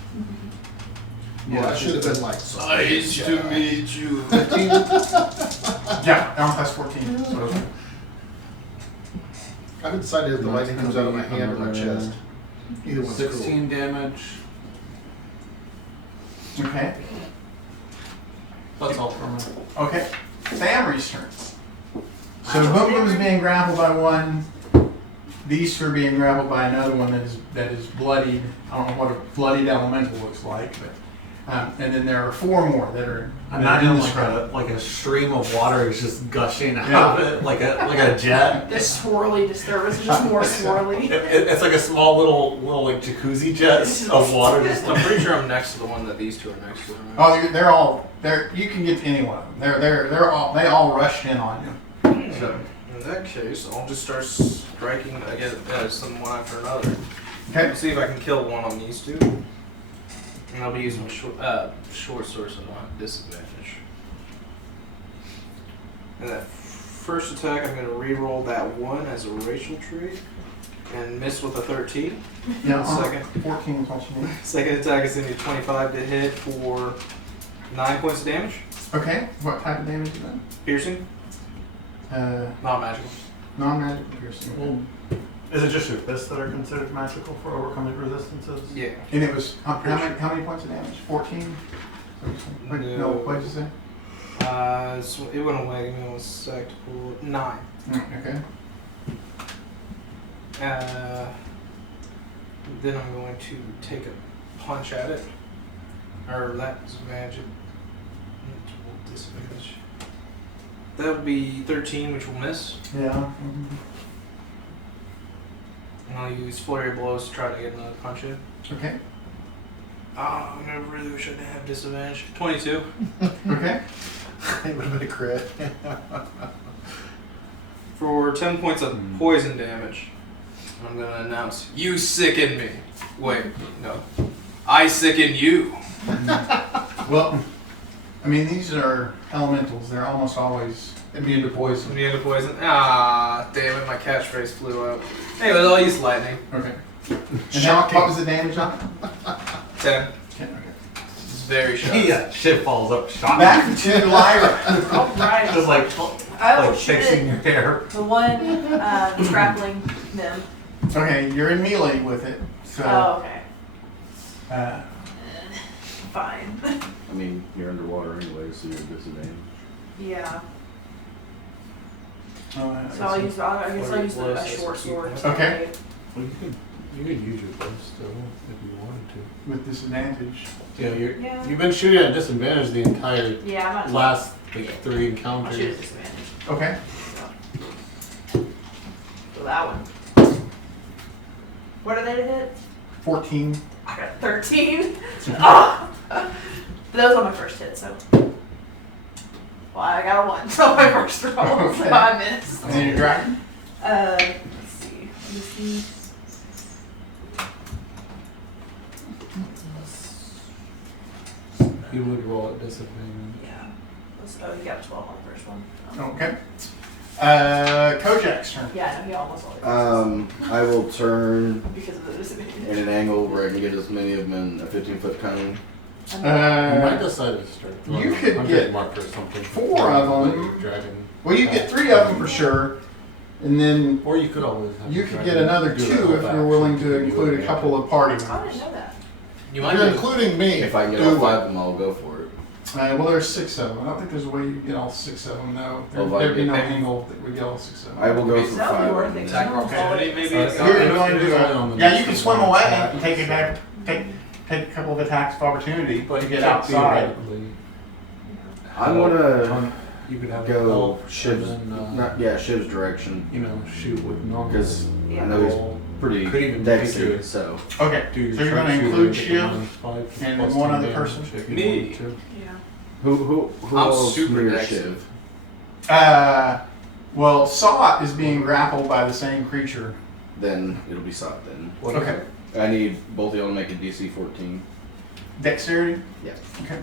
Yeah, Well, I should have been like, Nice to meet you. 15? Yeah, armor class 14. So, I haven't decided if the lightning comes out of my hand or my chest. Either one's cool. 16 damage. okay. That's all for me. Okay. Family's turn. So Boom Boom's being grappled by one. These two are being grappled by another one that is bloodied. I don't know what a bloodied elemental looks like, but and then there are 4 more that are Imagine in the like scrub. like a stream of water is just gushing out Yeah. of it, like a jet. The swirly disturbance is just more swirly. It's like a small little like jacuzzi jet of water. Just I'm pretty sure I'm next to the one that these two are next to. Oh, they're all there. You can get to any one of them. They all rushed in on you. So In that case, I'll just start striking again some one after another. okay. Let's see if I can kill one on these two. And I'll be using my short sword, so I don't have disadvantage. And that first attack, I'm going to re-roll that 1 as a racial trait. And miss with a 13. Yeah. Second. 14 is what you need. Second attack is going to be 25 to hit for 9 points of damage. Okay. What type of damage is that? Piercing. Not magical. Non-magic piercing. Well, is it just your fists that are considered magical for overcoming resistances? Yeah. And it was how many points of damage? 14. No. What did you say? So it went away. Give me 1 sec to pull it. 9. Okay. Then I'm going to take a punch at it. Or that's magic. Disadvantage. That would be 13, which will miss. Yeah. Mhm. And I'll use flurry of blows to try to get another punch in. Okay. I really wish I didn't have disadvantage. 22. Okay. It would have been a crit. For 10 points of poison damage, I'm going to announce, you sicken me. Wait, no. I sicken you. Well, I mean, these are elementals. They're almost always immune to poison. Immune to poison. Ah, damn it, my catchphrase flew out. Anyway, I'll use lightning. Okay. And what was the damage on it? 10. 10, okay. It's very sharp. Yeah, shit falls up, shot. Back to Lyra. All right. Just like I will like shoot fixing it. your hair. The one that's grappling them. Okay, you're in melee with it, so Oh, okay. Fine. I mean, you're underwater anyway, so you're at disadvantage. Yeah. oh, So I guess I'll use Blows a as short a sword. keep. Okay. Well, you could use your bow still if you wanted to. with disadvantage. Yeah, Yeah. you've been shooting at disadvantage the entire Yeah, I'm not. last like 3 I'll shoot encounters. at disadvantage. Okay. So that one. What are they to hit? 14. I got 13. Ah! But that was on my first hit, so. Well, I got a 1 on my first roll, Okay. so I missed. And then your dragon. Let's see. Let me see. You would roll at disadvantage. Yeah. Oh, you got 12 on the first one. Okay. Kojak's turn. Yeah, I know, he almost always I will turn because of the in disadvantage. an angle where I can get as many of them in a 15-foot cone. You might Uh, decide to start. you could 100 get mark or something. 4 of them. Dragon. well, you get 3 of them for sure, and then Or you could always have. you the could dragon get another do 2 that whole if you're action. willing to You include wouldn't a have couple to- of party Oh, I members. didn't know that. You If might you're be. including me, If I can get do all it. 5 of them, I'll go for it. Well, there's 6 of them. I don't think there's a way you can get all 6 of them, though. Well, There'd be if no I- angle that we get all 6 of them. I will go for That would be 5. worth and it. then- Attack opportunity, maybe? You're going to on the yeah, you next can one. swim away and take a couple of attacks of opportunity, but you get outside. Theoretically, I'm gonna you could have go help Shiv's, and then, Shiv's direction. shoot with normal. Because Yeah. I know he's roll. pretty Could even dexy, make so. Okay, Do your so you're going to sharpshooter, include get the Shiv -5 and plus one 10 other damage person? if you Me. wanted to. Yeah. Who I'm else super near dexy. Shiv? Well, Sawt is being grappled by the same creature. Then it'll be Sot then. What Okay. I need both of y'all to make a DC 14. Dexterity? Yeah. Okay.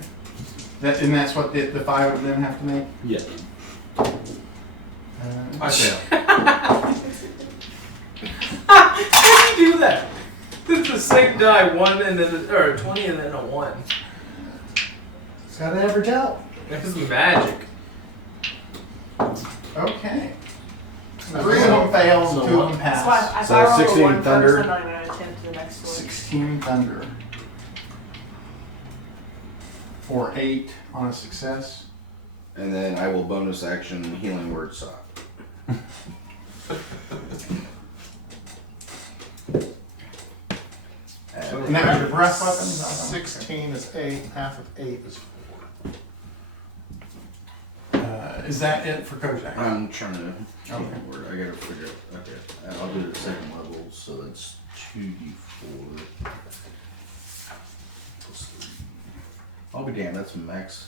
And that's what the 5 of them have to make? Yeah. I fail. How do you do that? It's the same die, 1 and then or 20 and then a 1. It's got to average out. That's magic. Okay. 3 of them fail, So 2 of them That's why pass. if So I roll a 16 1 thunder. first, I'm not even gonna attempt the next one. 16 thunder. For 8 on a success. And then I will bonus action healing word sock. And that was your breath weapons? I don't- 16 is 8, half of 8 is 4. Is that it for Kojak? I'm trying to Okay. healing word. I gotta figure out. Okay, I'll do it at second level, so that's 2d4 plus 3. I'll be damned, that's max.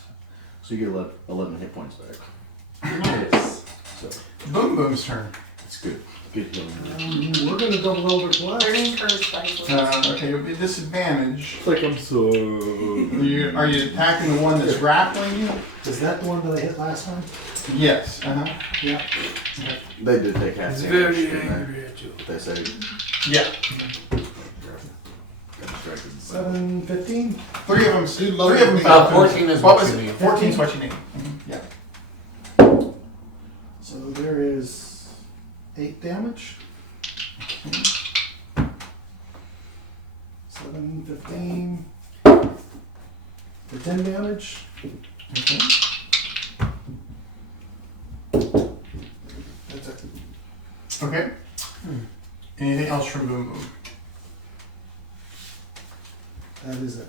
So you get 11 hit points back. Nice. So Boom Boom's turn. it's good. Good healing word. We're going to double Eldritch Blast. Very encouraged by his weapons. Okay, you'll be disadvantaged. It's like I'm so. Are you attacking the one that's grappling you? Is that the one that I hit last time? Yes. Uh-huh. Yeah. They did take half He's damage. very didn't angry at you. They say. Yeah. Got distracted. 7, 15. 3 of them. Dude, 3 of them. 14 is what was you it? need. 14 is what you need. Yeah. So there is 8 damage. 7, 15. For 10 damage. Okay. That's it. Okay. Anything else from Boom Boom? That is it.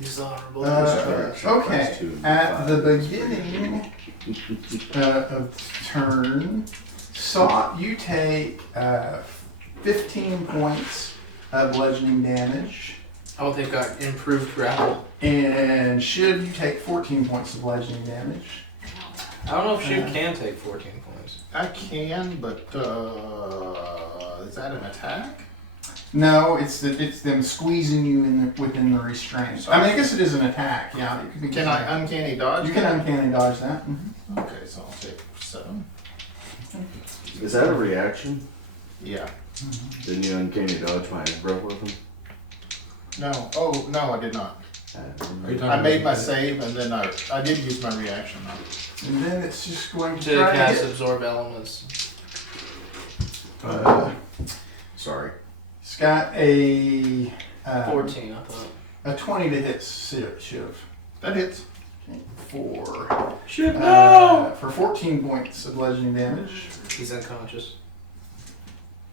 Dishonorable. Okay. Plus 2 and At 5. the beginning of the turn, you take 15 points of bludgeoning damage, Oh, they've got improved grapple. and Shiv, you take 14 points of bludgeoning damage. I don't know if Shiv can take 14 points. I can, but is that an attack? No, it's them squeezing you within the restraint. I mean, I guess it is an attack. Yeah, it could be. Can I uncanny dodge? You can uncanny dodge that. Mhm. Okay, so I'll take 7. Is that a reaction? Yeah. Didn't you uncanny dodge my breath weapon? No. Oh, no, I did not. Are you talking I made about my the- save and then I did use my reaction. And then it's just going to To try cast to absorb elements. hit. Sorry. It's got a 14, I thought. a 20 to hit Shiv. That hits. Okay, for Shiv, for 14 points of bludgeoning damage. He's unconscious.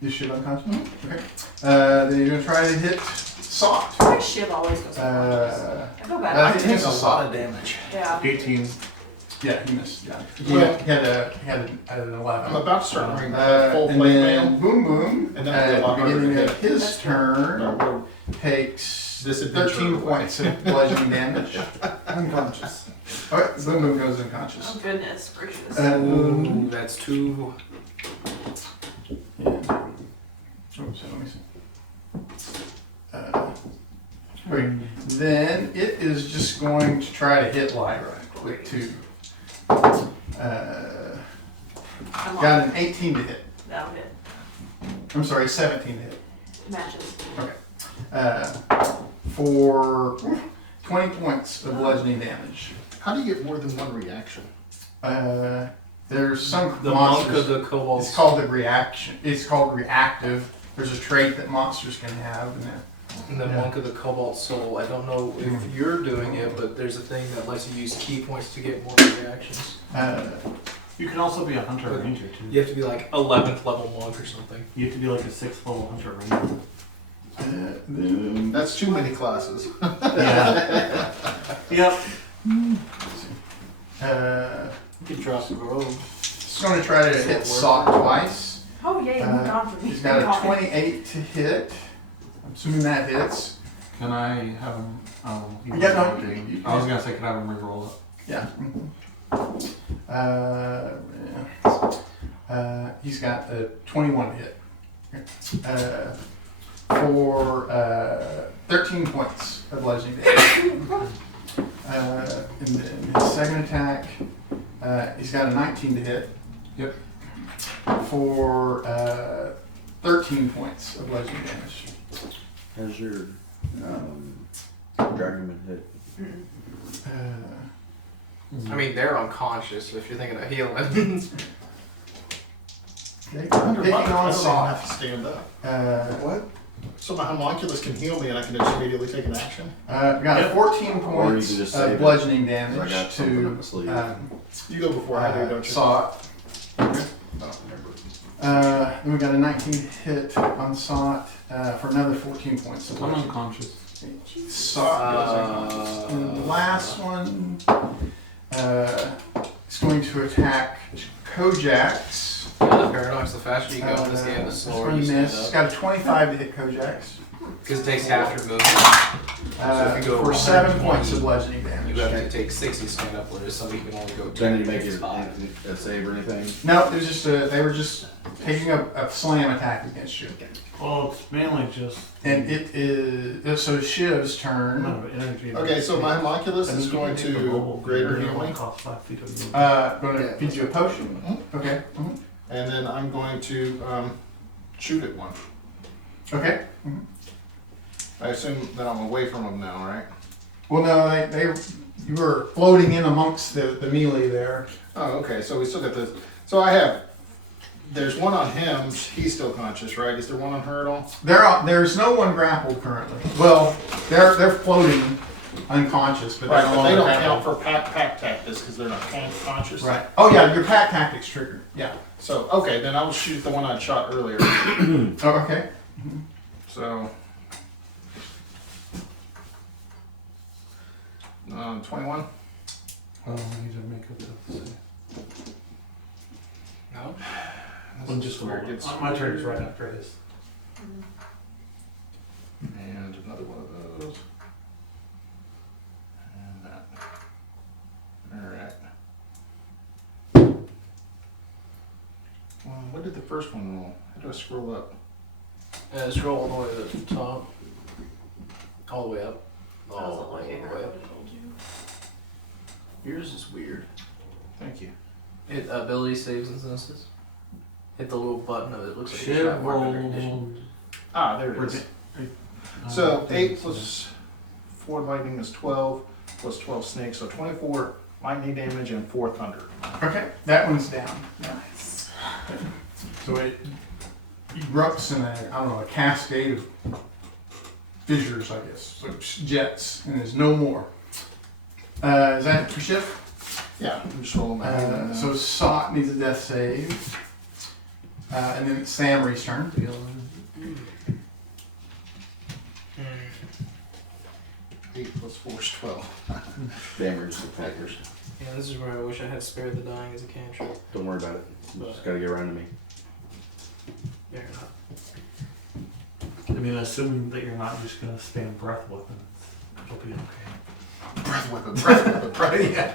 Is Shiv unconscious? Okay. Then you're gonna try to hit Sot. My Shiv always goes unconscious. I feel bad. I think Takes it's a a lot Sot. of damage. Yeah. 18. Yeah, he missed. Yeah, he Well- had an 11. I'm about to start wearing full And plate then mail. Boom Boom, And then it'll be a at lot the harder to beginning of hit. his That's turn, No, takes This adventure 13 away. points of bludgeoning damage. Unconscious. Alright, Boom Boom goes unconscious. Oh goodness gracious. Ooh, that's 2. Yeah. Oh, so let me see. Wait, then it is just going to try to hit Lyra with 2. I'm Got on. an 18 to hit. That'll hit. I'm sorry, 17 to hit. Matches. For 20 points of bludgeoning damage. How do you get more than one reaction? There's some The monk monsters. of the cobalt. It's called the reaction. It's called reactive. There's a trait that monsters can have, and The monk of the cobalt soul. I don't know if you're doing it, but there's a thing that lets you use key points to get more reactions. You can also be a hunter ranger too. You have to be like 11th level monk or something. You have to be like a 6th level hunter ranger. then That's too many classes. Yeah. Yep. You can drop a robe. it's going to try to hit Sock twice. Oh yay, moved on for me. He's got a 28 to hit. I'm assuming that hits. Can I have him? Oh, he Yeah, wasn't no, working. you- I was gonna say, can I have him reroll it? Yeah. He's got a 21 to hit. For 13 points of bludgeoning damage. And then his second attack, he's got a 19 to hit. Yep. For 13 points of bludgeoning damage. How's your dragon been hit? I mean, they're unconscious if you're thinking of healing. They Under can my on I don't saw. have to stand up. What? So my homunculus can heal me and I can just immediately take an action? We got 14 Or you points can just of save it. bludgeoning I damage got something up my to sleeve. You go before I do, don't you? Sot. I don't remember. Then we got a 19 hit on Sot for another 14 points of I'm bludgeoning. unconscious. Sot goes unconscious. And the last one is going to attack Kojax. The paradox, the faster you go in this game, the This slower one you stand missed. It's up. got a 25 to hit Kojax. Because it takes half your movement. So if you go For 7 points of 120, bludgeoning you damage. have to take 60 to stand up, whereas somebody can only go 2. Then you make takes it 5. a save or anything? No, it was just they were just taking a slam attack against you. Well, it's mainly just And it is so Shiv's turn. amount of energy. Okay, so my homunculus is going to greater heal me. Cost 5 feet of movement. Going to feed you a potion. Mhm. Okay. And then I'm going to shoot at one. Okay. I assume that I'm away from them now, right? Well, no, you were floating in amongst the melee there. Oh, okay, so we still got this. So there's one on him, he's still conscious, right? Is there one on her at all? There's no one grappled currently. Well, they're floating unconscious, but Right, they're no but they longer don't count grappled. for pack tactics because they're not conscious. Right. Oh yeah, your pack tactics triggered. Yeah. So, okay, then I will shoot the one I shot earlier. Oh, okay. So, 21. Oh, I need to make up the save. No? Well, just a where it moment. gets My turn is weird. right after his. And another one of those. And that. Alright. Well, what did the first one roll? How do I scroll up? Scroll all the way to the top. All the way up. I wasn't All the looking, I way would up. have told you. Yours is weird. Thank you. Hit ability saves and senses. Hit the little button of it. Looks like a Shiv shot mark recognition. rolled. Ah, there it is. So 8 plus 4 lightning is 12, plus 12 snakes, so 24 lightning damage and 4 thunder. Okay, that one's down. Nice. So it erupts in a cascade of fissures, I guess, so jets, and there's no more. Is that it for Shiv? Yeah, I'm just rolling my hand. So Sot needs a death save, and then it's Samri's turn. 8 plus 4 is 12. Damage attackers. Yeah, this is where I wish I had spared the dying as a cantrip. Don't worry about it. You just gotta get around to me. Fair enough. I mean, assuming that you're not just gonna spam breath weapons, it'll be okay. Breath weapon, right? Yeah.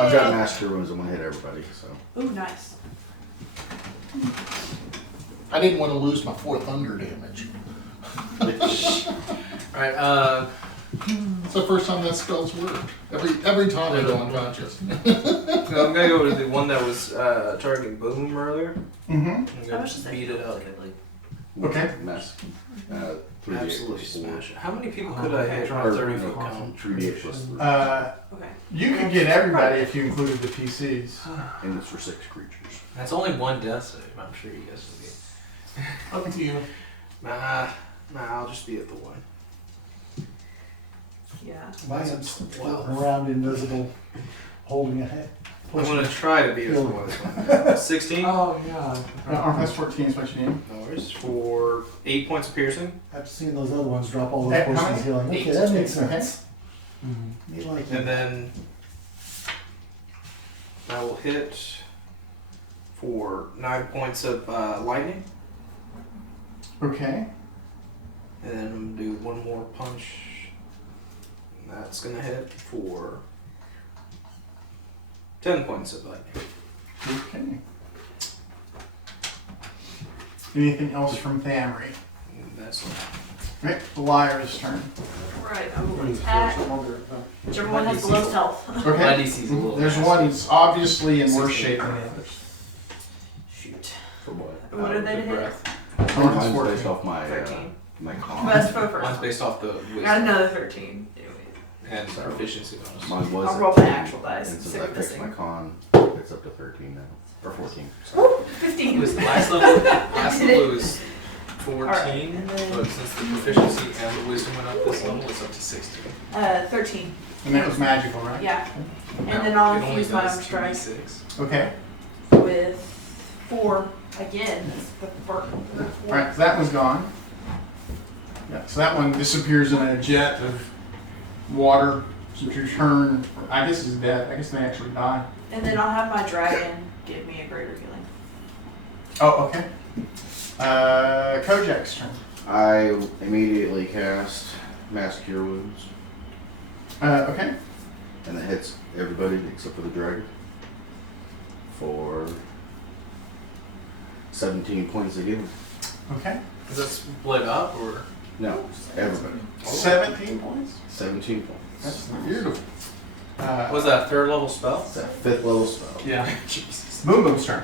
I've got master wounds. I'm gonna hit everybody. So Ooh, nice. I didn't want to lose my 4 thunder damage. Alright, It's the first time that spell's worked. Every time I go unconscious. so I'm gonna go with the one that was targeting Boom earlier. Mm-hmm. I'm How gonna much does that beat it up. Okay. mess. 3d8 Absolutely plus 4. smash it. How many people could I hit Or- on 30 foot or- cone? 3d8 plus 3. Okay. You could get everybody if you included the PCs. And it's for 6 creatures. That's only one death save. I'm sure you guys will Up to you. be. Nah, I'll just be at the one. Yeah. Mine's floating around invisible, holding a head. I'm gonna try to be at the one. 16? Oh, yeah. Arm plus 14 is what you need. No worries. For 8 points of piercing. After seeing those other ones drop all Hey, those how potions of healing. Okay, Eight. that makes Okay. sense. Me like And then I will hit for 9 points of lightning. Okay. And then I'm gonna do one more punch. And that's gonna hit for 10 points of lightning. Okay. Anything else from Thamri? And that's all. Right, the liar's turn. Right, I will attack. Whichever one has the lowest health. My Okay. DC's a little There's nasty. one that's obviously in worse shape than the others. Shoot. For what? What did they The hit? breath. Strength is Mine's 14. based off my 13. my con. That's for the first Mine's one. based off the I got wisdom another 13. and proficiency bonus. Mine was. I'll roll my actual dice. And See since I what this fixed my thing. con, it's up to 13 now, or 14. Woo, 15. Last level was 14, Alright, and then- but since the proficiency and the wisdom went up this level, it's up to 16. 13. And that was magical, right? Yeah. And Now, then I'll it only infuse my does own strike 2d6. Okay. with 4 again. That's the first. All right, so that one's gone. Yeah, so that one disappears in a jet of water. So you turn, I guess is dead. I guess they actually die. And then I'll have my dragon give me a greater healing. Oh, okay. Kojak's turn. I immediately cast Mass Cure Wounds, Okay. and it hits everybody except for the dragon for 17 points of healing. Okay. Is that split up or? No, everybody. 17 points. 17 points. That's beautiful. Was that a third level spell? It's a 5th level spell. Yeah. Jesus. Boom Boom's turn.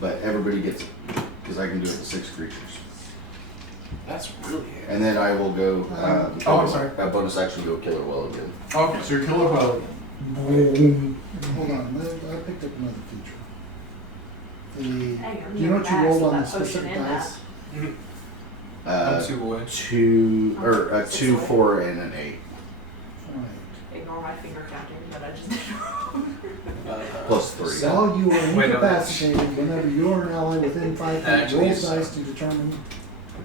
But everybody gets it, because I can do it to 6 creatures. That's really And then I will go, Oh, I'm sorry. a bonus action go Killer Well again. Okay, so you're killer well again. Hold on, I picked up another feature. The, Hey, I'm do you know what you max rolled with on the that potion specific in that. dice? Uh, 2 away. 2, or a 2, 4, and an 8. Alright. Ignore my finger counting that I just did. Plus 3. While you are Wait, no, incapacitated, whenever you or an ally within 5 feet Actually, rolls it's- dice to determine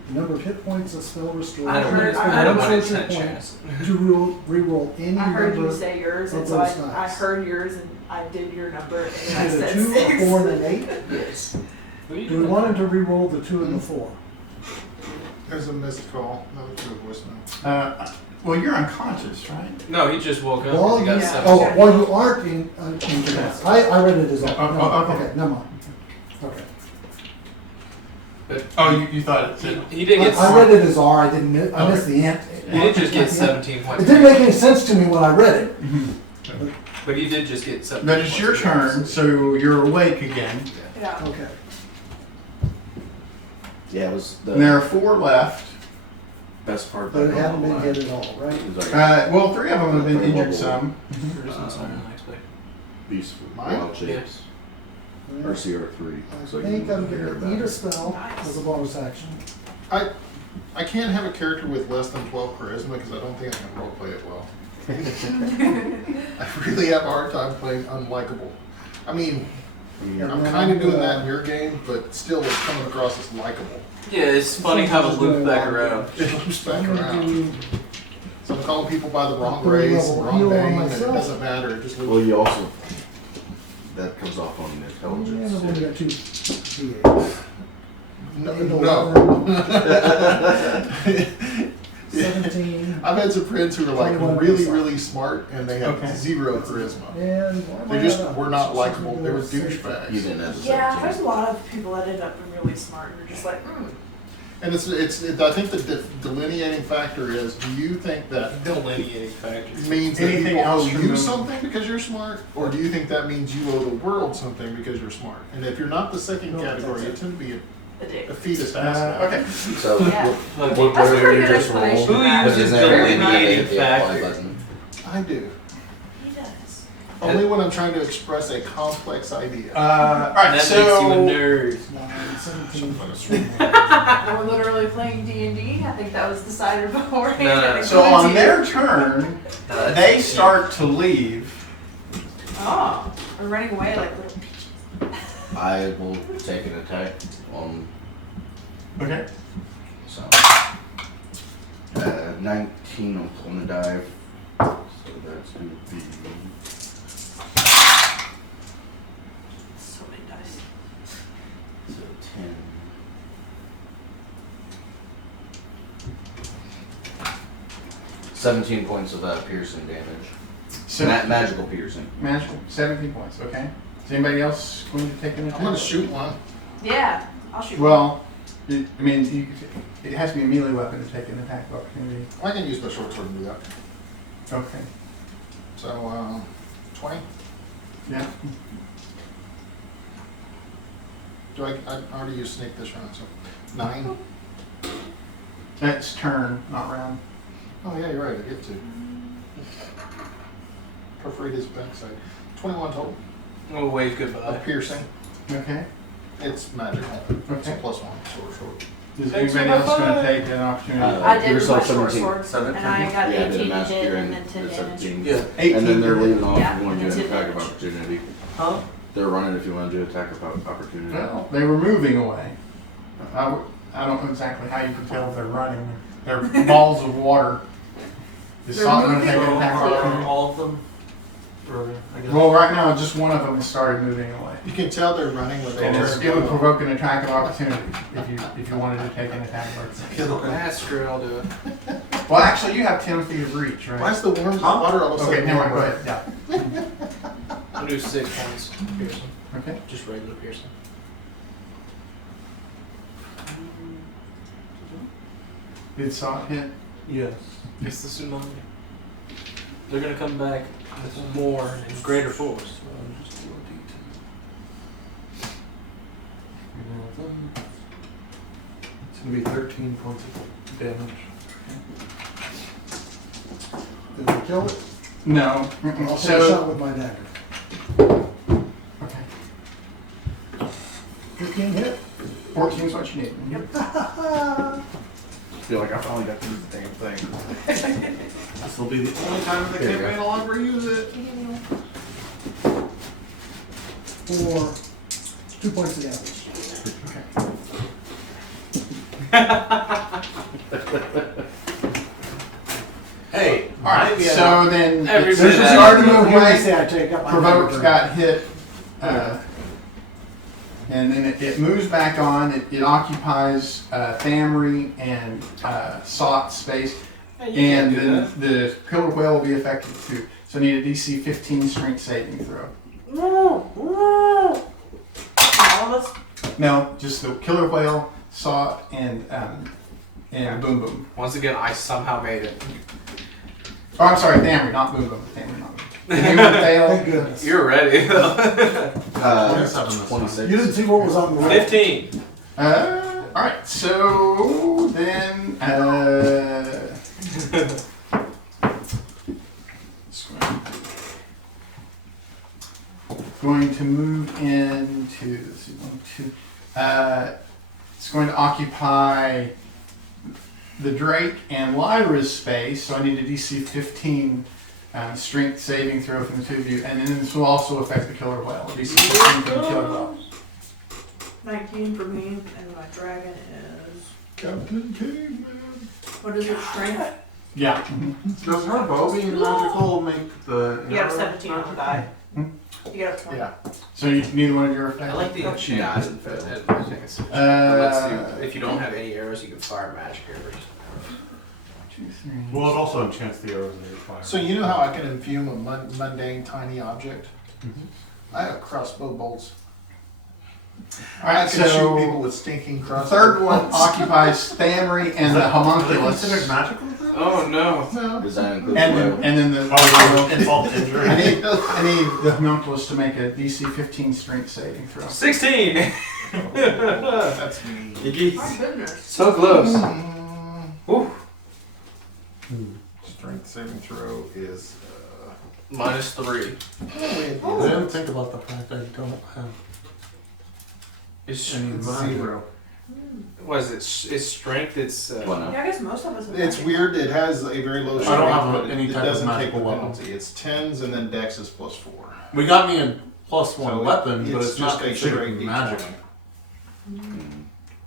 the number of hit points a spell restores. I heard- or I don't want sorcery a 10 point chance. To re-roll any I heard you number. say yours, and of so I, those dice. I heard yours, and I did your number, and then I Either said 2, 6. a 4, and an 8. Yes. Do we want him to re-roll the 2 and the 4? There's a missed call, another two voicemail. Well, you're unconscious, right? No, he just woke up. Well, He got yeah. 7. Oh, well, you aren't incapacitated. I read it as all. Oh, No, oh, okay. okay, never mind. Okay. Oh, you thought it said. He did get. I read it as R, I didn't, I missed the ant. He did just get 17 points. It didn't make any sense to me when I read it. But he did just get 17. But it's your points. turn, so you're awake again. Yeah. Okay. Yeah, it was the And there are 4 left. best part. But it about hadn't been online. hit at all, right? It was like Well, 3 of them have been injured some. Charisma's higher than I expected. beast Mine? wild shapes. Or CR3. So I think you I'm can hear gonna about eat a it. spell as a bonus action. I can't have a character with less than 12 charisma because I don't think I can roleplay it well. I really have a hard time playing unlikable. I mean, I'm kind of doing that in your game, but still it's coming across as likable. Yeah, it's funny how it looped back around. It loops back I'm gonna around. do So I'm calling people by the wrong Three race, level the wrong heal on name, and it myself. doesn't matter. It just Well, loops. you also that comes off on Yeah, intelligence. I've only too. got 2 D8s. No. 17. I've had some friends who are like 21 really, percent. really smart and they have Okay. 0 charisma. And They just were not likable. They were douchebags. You didn't have the Yeah, 17. there's a lot of people that end up being really smart, and you're just like, And I think the delineating factor is, do you think that Delineating factors. means that Anything people else owe from you them? something because you're smart? Or do you think that means you owe the world something because you're smart? And if you're not the second No, category, you that's tend to be a dick. a fetus asshole. Okay. So Yeah. what, Look, That's a whatever pretty you good just rolled, explanation. Who uses but then when you delineating hit the apply factor? button, I do. He does. Only when I'm trying to express a complex idea. All right, That makes you a so nerd. 17. We're literally playing D&D. I think that was decided beforehand. No. so on their turn, they start to leave. Oh, we're running away like little peaches. I will take an attack on Okay. so 19 on the dive. So that's going to be So many dice. so 10. $17 points of piercing damage. So Magical piercing. magical 17 points. Okay. Is anybody else going to take an attack? I'm gonna shoot one. Yeah, I'll shoot. Well, it has to be a melee weapon to take an attack of opportunity. I can use my short sword to do that. Okay. So, 20. Yeah. I already used sneak this round, so 9. That's turn, not round. Oh, yeah, you're right, I get to. Perforate his backside. 21 total We'll wave goodbye. of piercing. Okay. It's magical. It's a Okay. +1, short. Is Thanks anybody for else the going to fun. take an opportunity? I Give did with my yourself short 17. sword, and I got Yeah, I did a 18 to mass hit cure and then 10 at damage. 17. Yeah. 18 And then they're to hit. leaving off Yeah, if you want to and do an 10 attack of damage. opportunity. Huh? They're running if you want to do attack of opportunity. Well, they were moving away. I don't know exactly how you can tell if they're running. They're balls of water. Is They're Salt going to moving take an attack of Are opportunity? all of them? Or, I guess. Well, right now, just one of them has started moving away. You can tell they're running when they And it would turn. provoke an attack of opportunity if you wanted to take an attack of opportunity. That's true, I'll do it. Well, actually, you have 10 feet of reach, Why right? is the water all of a Okay, sudden? never mind, go warmer? ahead, yeah. I'll do 6 points piercing. Okay. Just regular piercing. Did Salt hit? Yes. It's the tsunami. They're gonna come back with more and greater force. So I'll just do a D10. It's gonna be 13 points of damage. Did they kill it? No. I'll take a So, shot with my dagger. okay. 15 hit? 14 is what you need. Yep. I feel like I finally got to use the damn thing. This will be the only time in the There you go. campaign I'll ever use it. For 2 points of damage. Hey, Alright, so then Every it's bit of started to Here move I away. say I take up my Provoked dagger. got hit, and then it moves back on. It occupies Thamri and Sot space, Hey, you and can't do then that. the killer whale will be affected too. So I need a DC 15 strength saving throw. All of us? No, just the killer whale, Sot, and Boom Boom. Once again, I somehow made it. Oh, I'm sorry, Thamri, not Boom Boom. Thamri, not Boom. Did anyone fail? Thank goodness. You're ready though. 27 this 26. You didn't see what was on the roll. 15. Alright, so then, going to move into, let's see, 1, 2, it's going to occupy the Drake and Lyra's space, so I need a DC 15 strength saving throw from the two of you, and then this will also affect the killer whale. DC 15 for the killer whale. 19 for me, and my dragon is. Captain Caveman. What is it, strength? Yeah. Does her bow being magical make the You got a 17 on the die. Hmm? You got a 20. Yeah. So neither one of your I effects? like the Nah, I enchantment. didn't fail. That lets you, if you don't have any arrows, you can fire magic arrows. 2, 3. Well, it also enchants the arrows that you fire. So you know how I can infume a mundane tiny object? I have crossbow bolts. I Alright, can shoot people so with stinking the crossbow third one bolts. occupies Thamri and the Are they considered homunculus. magical? Oh no. No. Does that include And whale? then the Oh, insult to I injury. need the homunculus to make a DC 15 strength saving throw. 16. That's me. My goodness. So close. Mm, Strength saving throw is. -3. I didn't think about the fact I don't have It's any It's magic. 0. what is it? It's strength. It's Well, no. Yeah, I guess most of us have It's magic. weird. It has a very low I strength, don't have but any it type of doesn't take magical the weapon. penalty. It's 10s and then Dex is +4. We got me a +1 So weapon, but it's just not a considered straight magic. D20.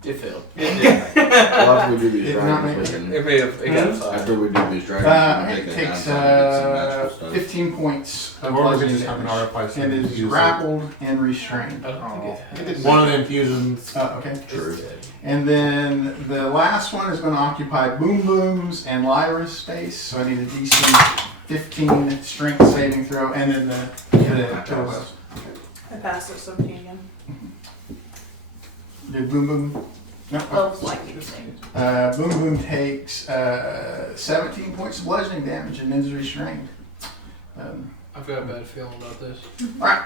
it failed. It did. Well, after we do these Did not dragons, make we can. It made a. It got a 5. After we do these dragons, we It can take takes it down and get some magical stuff. 15 points of Or we could bludgeoning just have an damage. RFIC. And is use it. grappled and restrained. I don't Oh, think it it didn't. One of the infusions. Okay. True. And then the last one is going to occupy Boom Boom's and Lyra's space, so I need a DC 15 strength saving throw, and then the killer whales. I passed at 17 again. Did Boom Boom? No. Well, it's like the same. Boom Boom takes 17 points of bludgeoning damage and is restrained. I've got a bad feeling about this. Alright.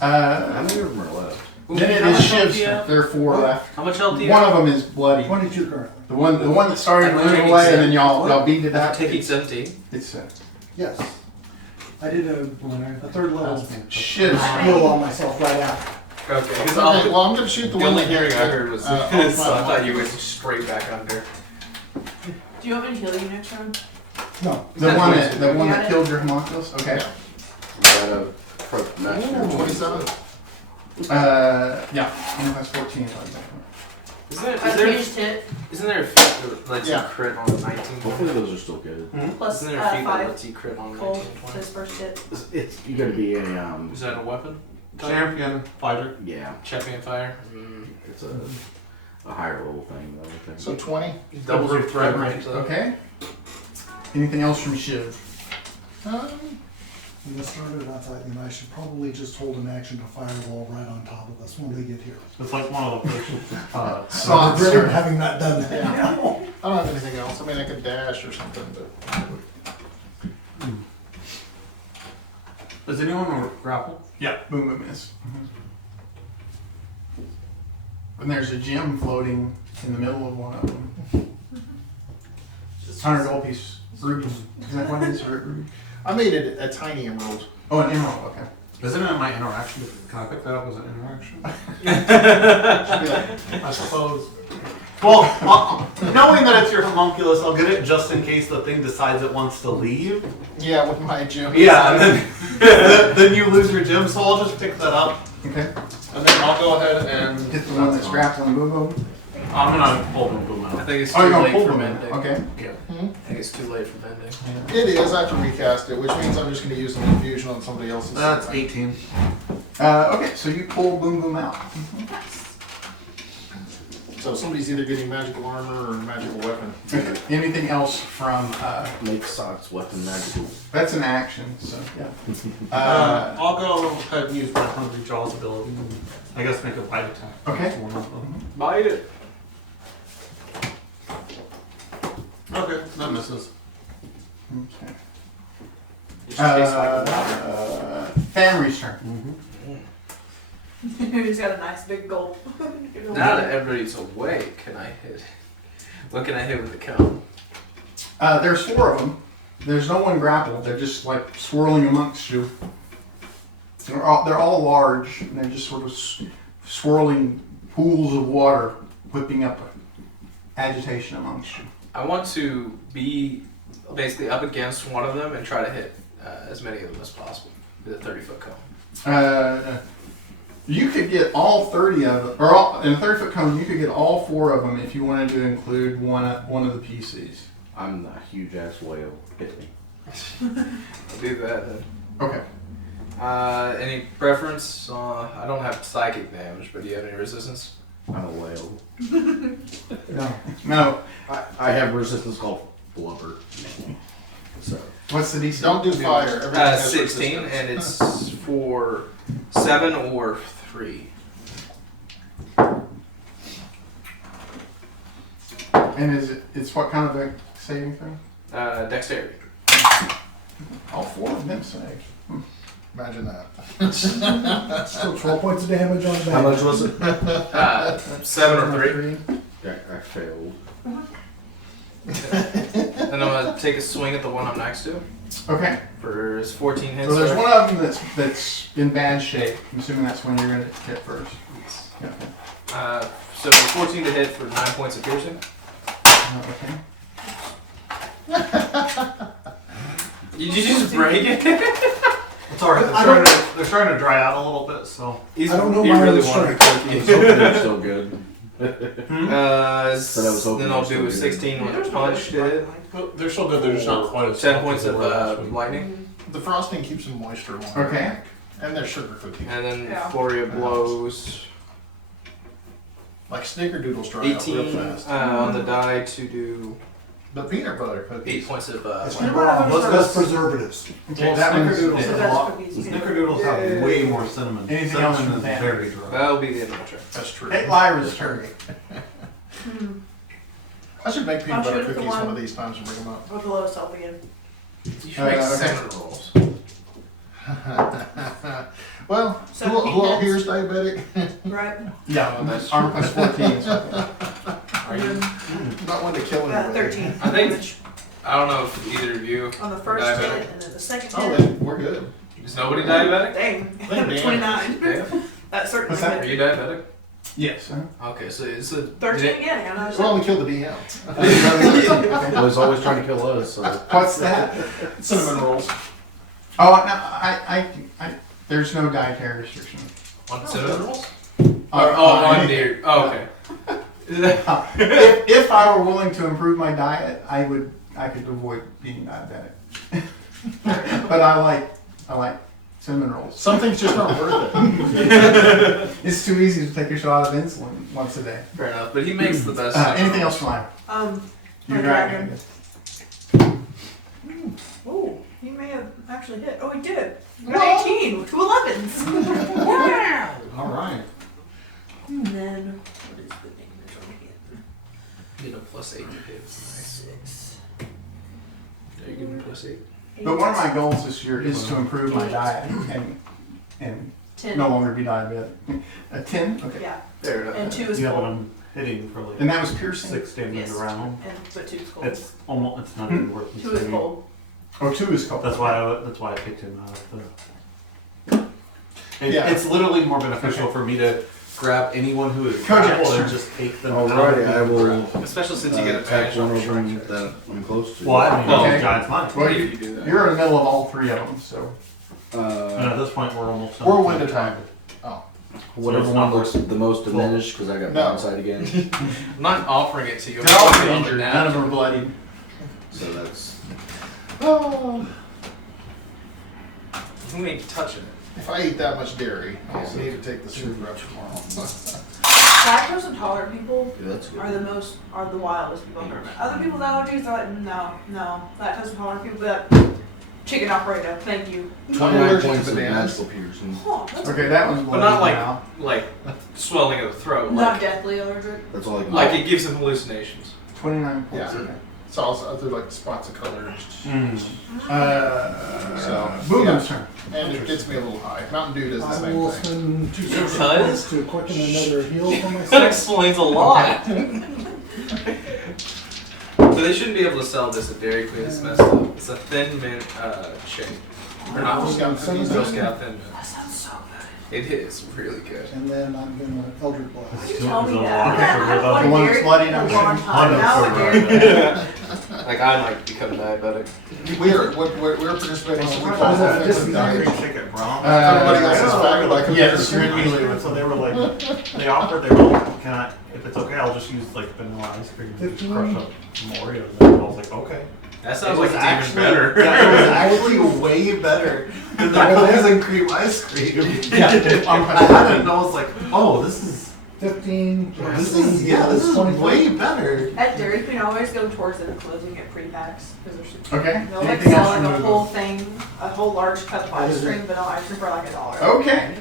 How many of them are left? Then it How is much Shiv's health do you turn. have? There are 4 left. How much health do you One have? of them is bloody. 22 currently. The one that started I'm moving taking away, and seven. then y'all beat it I'm up. taking 17. It's Yes. I did a third level Shiv's. heal on myself right after. Okay, because Okay, well, I'm gonna shoot the the one only that hearing I hit, heard was off my so I thought you mark. went straight back under. Do you want me to heal you next round? No. The one You got that it? killed your homunculus? Okay. Got a pro master. Ooh, 27. Yeah. That's 14. Isn't there a feat that lets Yeah. you crit on a 19? Hopefully those are still good. Plus Isn't there a feat that 5 lets you crit on a cold 19? to his first hit. It's you gotta be a Is that a weapon? Champion, fighter. yeah. Champion fire. It's a higher level thing though. I think. So 20. Doubles your threat range though. Okay. Anything else from Shiv? When this started, I thought, I should probably just hold an action to fireball right on top of us when we get here. It's like one of the first. Soft I'm regretting serve. having not done that. I don't have anything else. I mean, I could dash or something, but. Does anyone grapple? Yeah. Boom, boom, miss. And there's a gem floating in the middle of one of them. 100 gold piece. Ruby. Is that what it is? Ruby? I made it a tiny emerald. Oh, an emerald. Okay. Isn't it in my interaction? Can I pick that up as an interaction? I suppose. Well, knowing that it's your homunculus, I'll get it just in case the thing decides it wants to leave. Yeah, with my gem. Yeah, and then, then you lose your gem, so I'll just pick that up. Okay. And then I'll go ahead and Hit the one that's strapped on the boom boom. I'm gonna pull them boom I out. think it's too Oh, you're gonna late pull for them. mending. Okay. Yeah. I think it's too late for mending. It is. I have to recast it, which means I'm just going to use an infusion on somebody else's. That's thing. 18. Okay, so you pull boom boom out. So somebody's either getting magical armor or magical weapon. Anything else from? Make socks weapon magical. That's an action. So yeah. I'll go ahead and use my Hungry Jaws ability and I guess make a bite attack. Okay. That's one of them. Bite it. Okay, that misses. Okay. Just tastes like water. Family's turn. He's got a nice big gulp. Now that everybody's awake, can I hit? What can I hit with the cone? There's 4 of them. There's no one grappled. They're just like swirling amongst you. They're all large, and they're just sort of swirling pools of water, whipping up agitation amongst you. I want to be basically up against one of them and try to hit as many of them as possible with a 30-foot cone. You could get all 30 of them, or in a 30-foot cone, you could get all 4 of them if you wanted to include one of the PCs. I'm a huge ass whale. Hit me. I'll do that then. Okay. Any preference? I don't have psychic damage, but do you have any resistance? I'm a whale. No. I have resistance called blubber. So What's the DC? Don't do fire. Everything has 16, resistance. and it's for 7 or 3. And it's what kind of a saving thing? Dexterity. All 4 of them save. Imagine that. Still 12 points of damage on that. how much was it? 7 or 3. I failed. And I'm gonna take a swing at the one I'm next to Okay. for 14 hits. So there's one of them that's in bad shape. I'm assuming that's one you're going to hit first. Yeah. So 14 to hit for 9 points of piercing. Okay. Did you just break it? It's alright, they're starting to dry out a little bit, so. I don't know he my really own wanted to strength. kill you. So good. Then hoping I'll it was do a still 16 with a punch to hit. They're still good, they're just not quite as 10 points of lightning. The frosting keeps some moisture longer. Okay. And they're sugar cookies. And then Yeah. flurry of blows. Like snickerdoodles dry out real 18 fast. on the die to do But peanut butter cookies. 8 points of It's lightning. wrong. That's preservatives. Okay, Well, that one's snickerdoodles So have a that's lot. cookies. Snickerdoodles have way more cinnamon. Anything else Cinnamon from is that? very dry. That'll be the end of my turn. That's true. Hey, Lyra's turn. I should make peanut I'll butter shoot at the cookies one one. of these times and bring them up. With the lowest health again. You should make okay. cinnamon rolls. Well, who 17 all hits. here is diabetic? Right? Yeah, Oh, that's armor class 14 is what Are you? Not one to kill anybody. 13. I think- damage I don't know if either of you. on the first Diabetic. hit, and then the second Oh, hit. then we're good. Is nobody diabetic? Dang. Damn. 29. Damn. That certainly What's that? Are hit. you diabetic? Yes. Okay, so it's a 13 again. I know. We only killed the DM. He was always trying to kill us, so. What's that? Cinnamon rolls. Oh, no, I there's no dietary restriction. on cinnamon rolls? Uh, On deer. Oh, okay. if I were willing to improve my diet, I could avoid being diabetic. But I like cinnamon rolls. Some things just aren't worth it. It's too easy to take a shot of insulin once a day. Fair enough, but he makes the best. Anything else fine? My You're dragon. dragon. Oh, he may have actually hit. Oh, he did. We got 18 with 2 11s. Wow. All right. And then, what is the damage on him? Get a +8 to hit. Nice. 6. Yeah, you give him +8. But one of my goals this year is to improve my diet and 10. no longer be diabetic. A 10? Okay. Yeah. Fair enough. And 2 is Yeah, but full. I'm hitting for like And that was piercing? 6 damage Yes. around. But 2 is cold. It's almost. It's not even worth. 2 is cold. Oh, 2 is cold. That's why I picked him out of the. Yeah. It's literally more beneficial for me to grab anyone who is Kojak, grappled sure. and just take them out of Alrighty, I the will grapple. Especially since you get attack advantage one on of strike them check. that I'm close to. Well, I mean, Okay. the giant's mine. Well, You do that. You're in the middle of all 3 of them, so. And at this point, we're almost. done. Whirlwind attack. Oh. Whatever So it's one not looks the most diminished, because I got No. blindside again. I'm not offering it to you. I'm They're all offering it on the injured, nap. none of them are bloody. So that's. Oh. Who ain't touching it? If I eat that much dairy, I'll need to take the super brush tomorrow. Lactose intolerant people Yeah, that's good. are the wildest people I've ever met. Other people with allergies are like, no. Lactose intolerant people be like, chicken operator, thank you. 29 allergic to points of bananas. magical piercing. Oh, that's Okay, that one's But bloody not like now. like swelling of the throat. not Like, deathly allergic. That's all I can like it gives him hallucinations. 29 points. Yeah. Okay. It's also other like spots of color. Mm. So, Boomer's yeah. turn. And it gets me a little high. Mountain Dew does the I same will thing. spend 2 Because? points to quicken another heal for That myself. explains a lot. So they shouldn't be able to sell this at Dairy Queen. It's messed up. It's a thin mint shake. Or not Girl Scout cookies. Girl Scout thin mint. That sounds so good. It is really good. And then I'm gonna Eldritch Blast. It's Tell me a that. lot I for haven't the- had The one a that's dairy bloody in a now. long time. Hundred Now a for dairy. Like I might become diabetic. We're participating in what we call Oh, offensive diet. Everybody else is faggot like Yes, you're comparison. immediately So they were like, they offered, they were like, can I, if it's okay, I'll just use like vanilla ice cream to just 15. crush up some Oreos. And I was like, okay. That sounds It like was it's even better. Yeah, it was actually way better than the cookies and cream ice cream. Yeah. I had it and I was like, oh, this is 15. this is 25. way better. At Dairy Queen, I always go towards the closing get pre-packs because they're super. Okay. They'll like Anything else selling you a wanna whole go? thing, a whole large cup of ice cream, vanilla ice cream for like $1. Okay.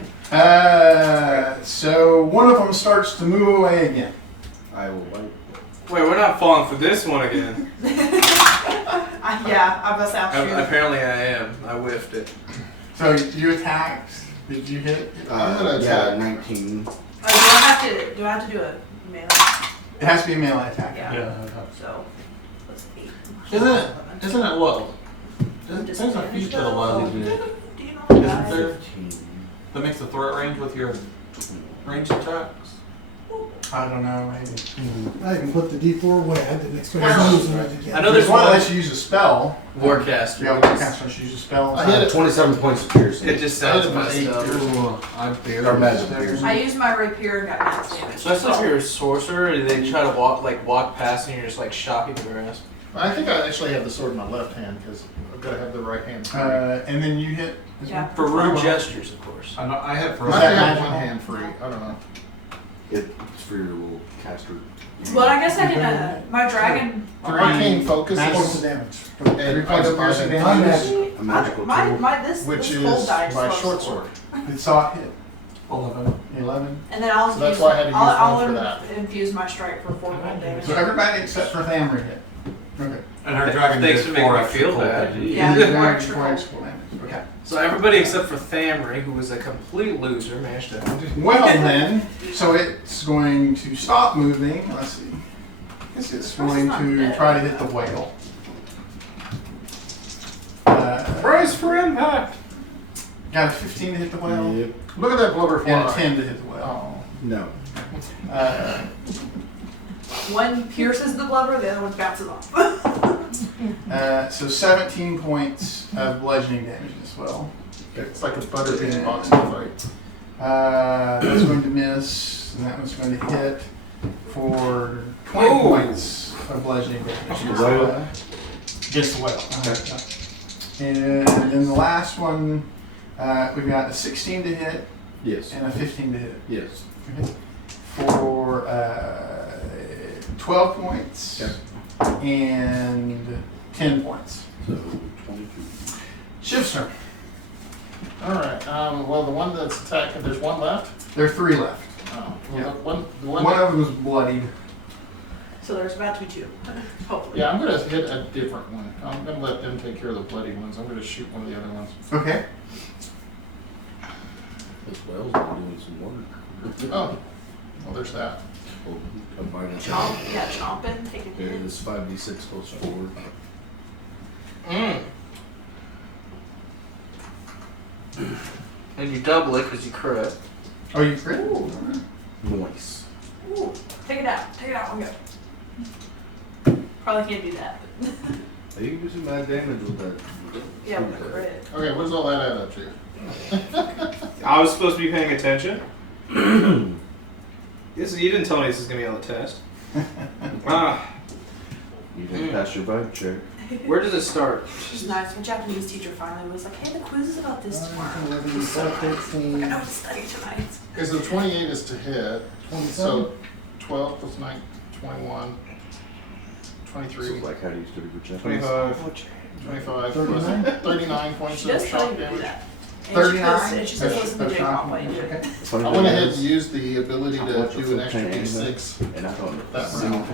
So one of them starts to move away again. I will bite. Wait, we're not falling for this one again. Yeah, I must have you. Apparently I am. I whiffed it. So you attacked. Did you hit? I'm gonna Yeah, attack. 19. Do I have to do a melee? It has to be a melee attack. Yeah. So, let's 8. Isn't it low? There's a Disadvantage feat that though. allows you to, Do you know Isn't that? there- 15. that makes the threat range with your range attacks. I don't know. Maybe. I even put the D4 away. I didn't expect Wow. to use it again. I know There's there's one that one. lets you use a spell. Warcaster. Yeah, Warcaster lets you use a spell. I hit it. 27 points of piercing. It just sounds I did messed an up. Ooh, I barely. Or magic piercing. I used my rapier and got max damage. Especially if you're a sorcerer and they try to walk past and you're just like shocking the grass. I think I actually have the sword in my left hand because I've got to have the right hand free. And then you hit. this Yeah. one? For rude gestures, of course. I know. I had I frozen. might have magical? one hand free. I don't know. It's for your little caster. Well, I guess I can, my dragon. Arcane focus Points of is, damage. and Every point of piercing I damage. Magic. A magical My, tool. this which this full is dice my plus short four. sword. It saw it hit. 11. 11. And then I'll So that's infuse, why I had to use I'll one for that. infuse my strike for 4 cold damage. So everybody except for Thamri hit. Okay. And her dragon Thanks did for making 4 me extra feel cold bad. damage. Yeah. You did four four extra extra damage. Okay. So everybody except for Thamri, who was a complete loser, managed to. Well then, so it's going to stop moving. Let's see. I guess it's going to try to hit the whale. Price for impact. Got a 15 to hit the whale, Yep. Look at that blubber fly. and a 10 to hit the whale. Oh. No. One pierces the blubber, the other one bounces off. So 17 points of bludgeoning damage as well. It's like a butterbean box fight. That's going to miss, and that one's going to hit for 20 Oh. points of bludgeoning damage. The whale? Just the whale. And then the last one, we've got a 16 to hit Yes. and a 15 to hit. Yes. For 12 points and 10 points. So 22. Shiv's turn. Alright, well, the one that's attacking, there's one left? There are 3 left. Oh, well, Yeah. the one One of them is bloodied. So there's about to be 2, hopefully. yeah, I'm gonna hit a different one. I'm gonna let them take care of the bloody ones. I'm gonna shoot one of the other ones. Okay. This whale's been doing some work. Oh, well, there's that. Oh, combine it. Chomping, taking It hits. is 5d6 plus 4. And you double it because you crit. Oh, you crit? Nice. Ooh, take it out, one go. Probably can't do that. But You can do some bad damage with that. yeah, with a crit. Okay, what does all that add up to? I was supposed to be paying attention. Yes, you didn't tell me this is gonna be on the test. You didn't pass your vibe check. Where does it start? Which is nice. My Japanese teacher finally was like, hey, the quiz is about this tomorrow. 11, It was so 12, nice. 13, Like, I know to study tonight. Okay, so 28 is to hit. 27. So 12 plus 9, 21, So 23, like how do you study for check? 25, 25 plus 39 points She of does tell shock you to do damage. that. And 39? And she says, listen to That's J-pop not- while you do it. okay. Funny I thing went ahead is, and used the ability I to watch do it an extra from D6. and I don't That see round.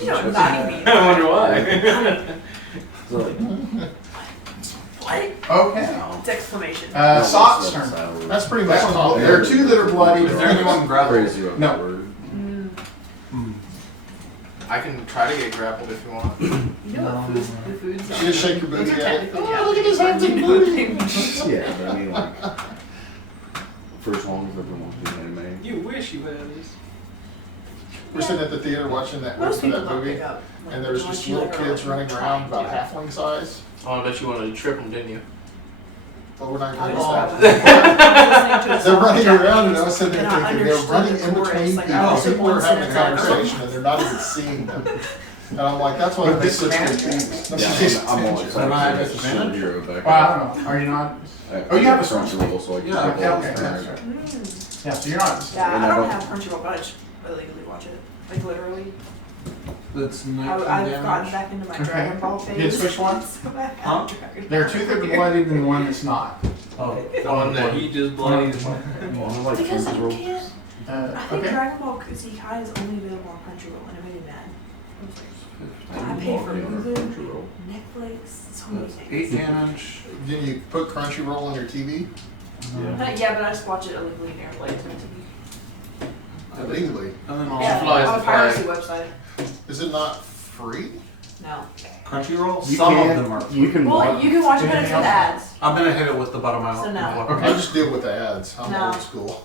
You know, not even. I wonder why. So like, Like, Okay. it's exclamation. Sock's turn. That's pretty much all. There are 2 that are bloodied. Is there anyone grappled? crazy about No. that word. I can try to get grappled if you want. You know what the foods You just shake your Those booty are at it. technically, Oh, yeah. look at his hands and booty. Yeah, but I mean like for as long as everyone wants to do anime. You wish you had this. We're sitting at the theater watching that, Most people that don't movie, pick up. like, and there was the just ones you little like are, kids like, running trying around about to. halfling size. Oh, I bet you wanted to trip them, didn't you? But we're not I going just to got stop. listening to a They're song running in around, and I Japanese, was sitting there and I thinking they're understood running the in chorus, between like, I people. understood People are one having a sentence, I was like, conversation, and they're not even seeing them. And I'm like, that's why it With makes such good disadvantage? games. Yeah, I'm always Am I at like disadvantage? superhero back Well, I don't know. Are you not? Oh, you have a Crunchyroll, so I can Yeah, take all okay, this that's time. right. Mm. Yeah, so you're not. Yeah, And I I don't don't- have Crunchyroll, but I just illegally watch it. Like literally. That's 19 I've gotten damage. back into my Okay. Dragon Ball phase. You did switch one? So back Huh? on Dragon There are 2 that are bloodied and 1 that's not. Oh, The one that he just bloodied. I like Because I Crunchyroll. can't. I think Okay. Dragon Ball Kuzikai is only available on Crunchyroll, and it made me mad. I was like, I pay for Hulu, Netflix, so many That's things. 8 damage. Then you put Crunchyroll on your TV Yeah. Yeah, but I just watch it illegally and airplay it to my TV. illegally. And then Yeah, flies on the a piracy website. Is it not free? No. Crunchyroll, You some can, of them are. You can Well, watch. you can watch it, but it's with ads. I'm gonna hit it with the bottom of So my no. Okay. I just deal with the ads. I'm No. old school.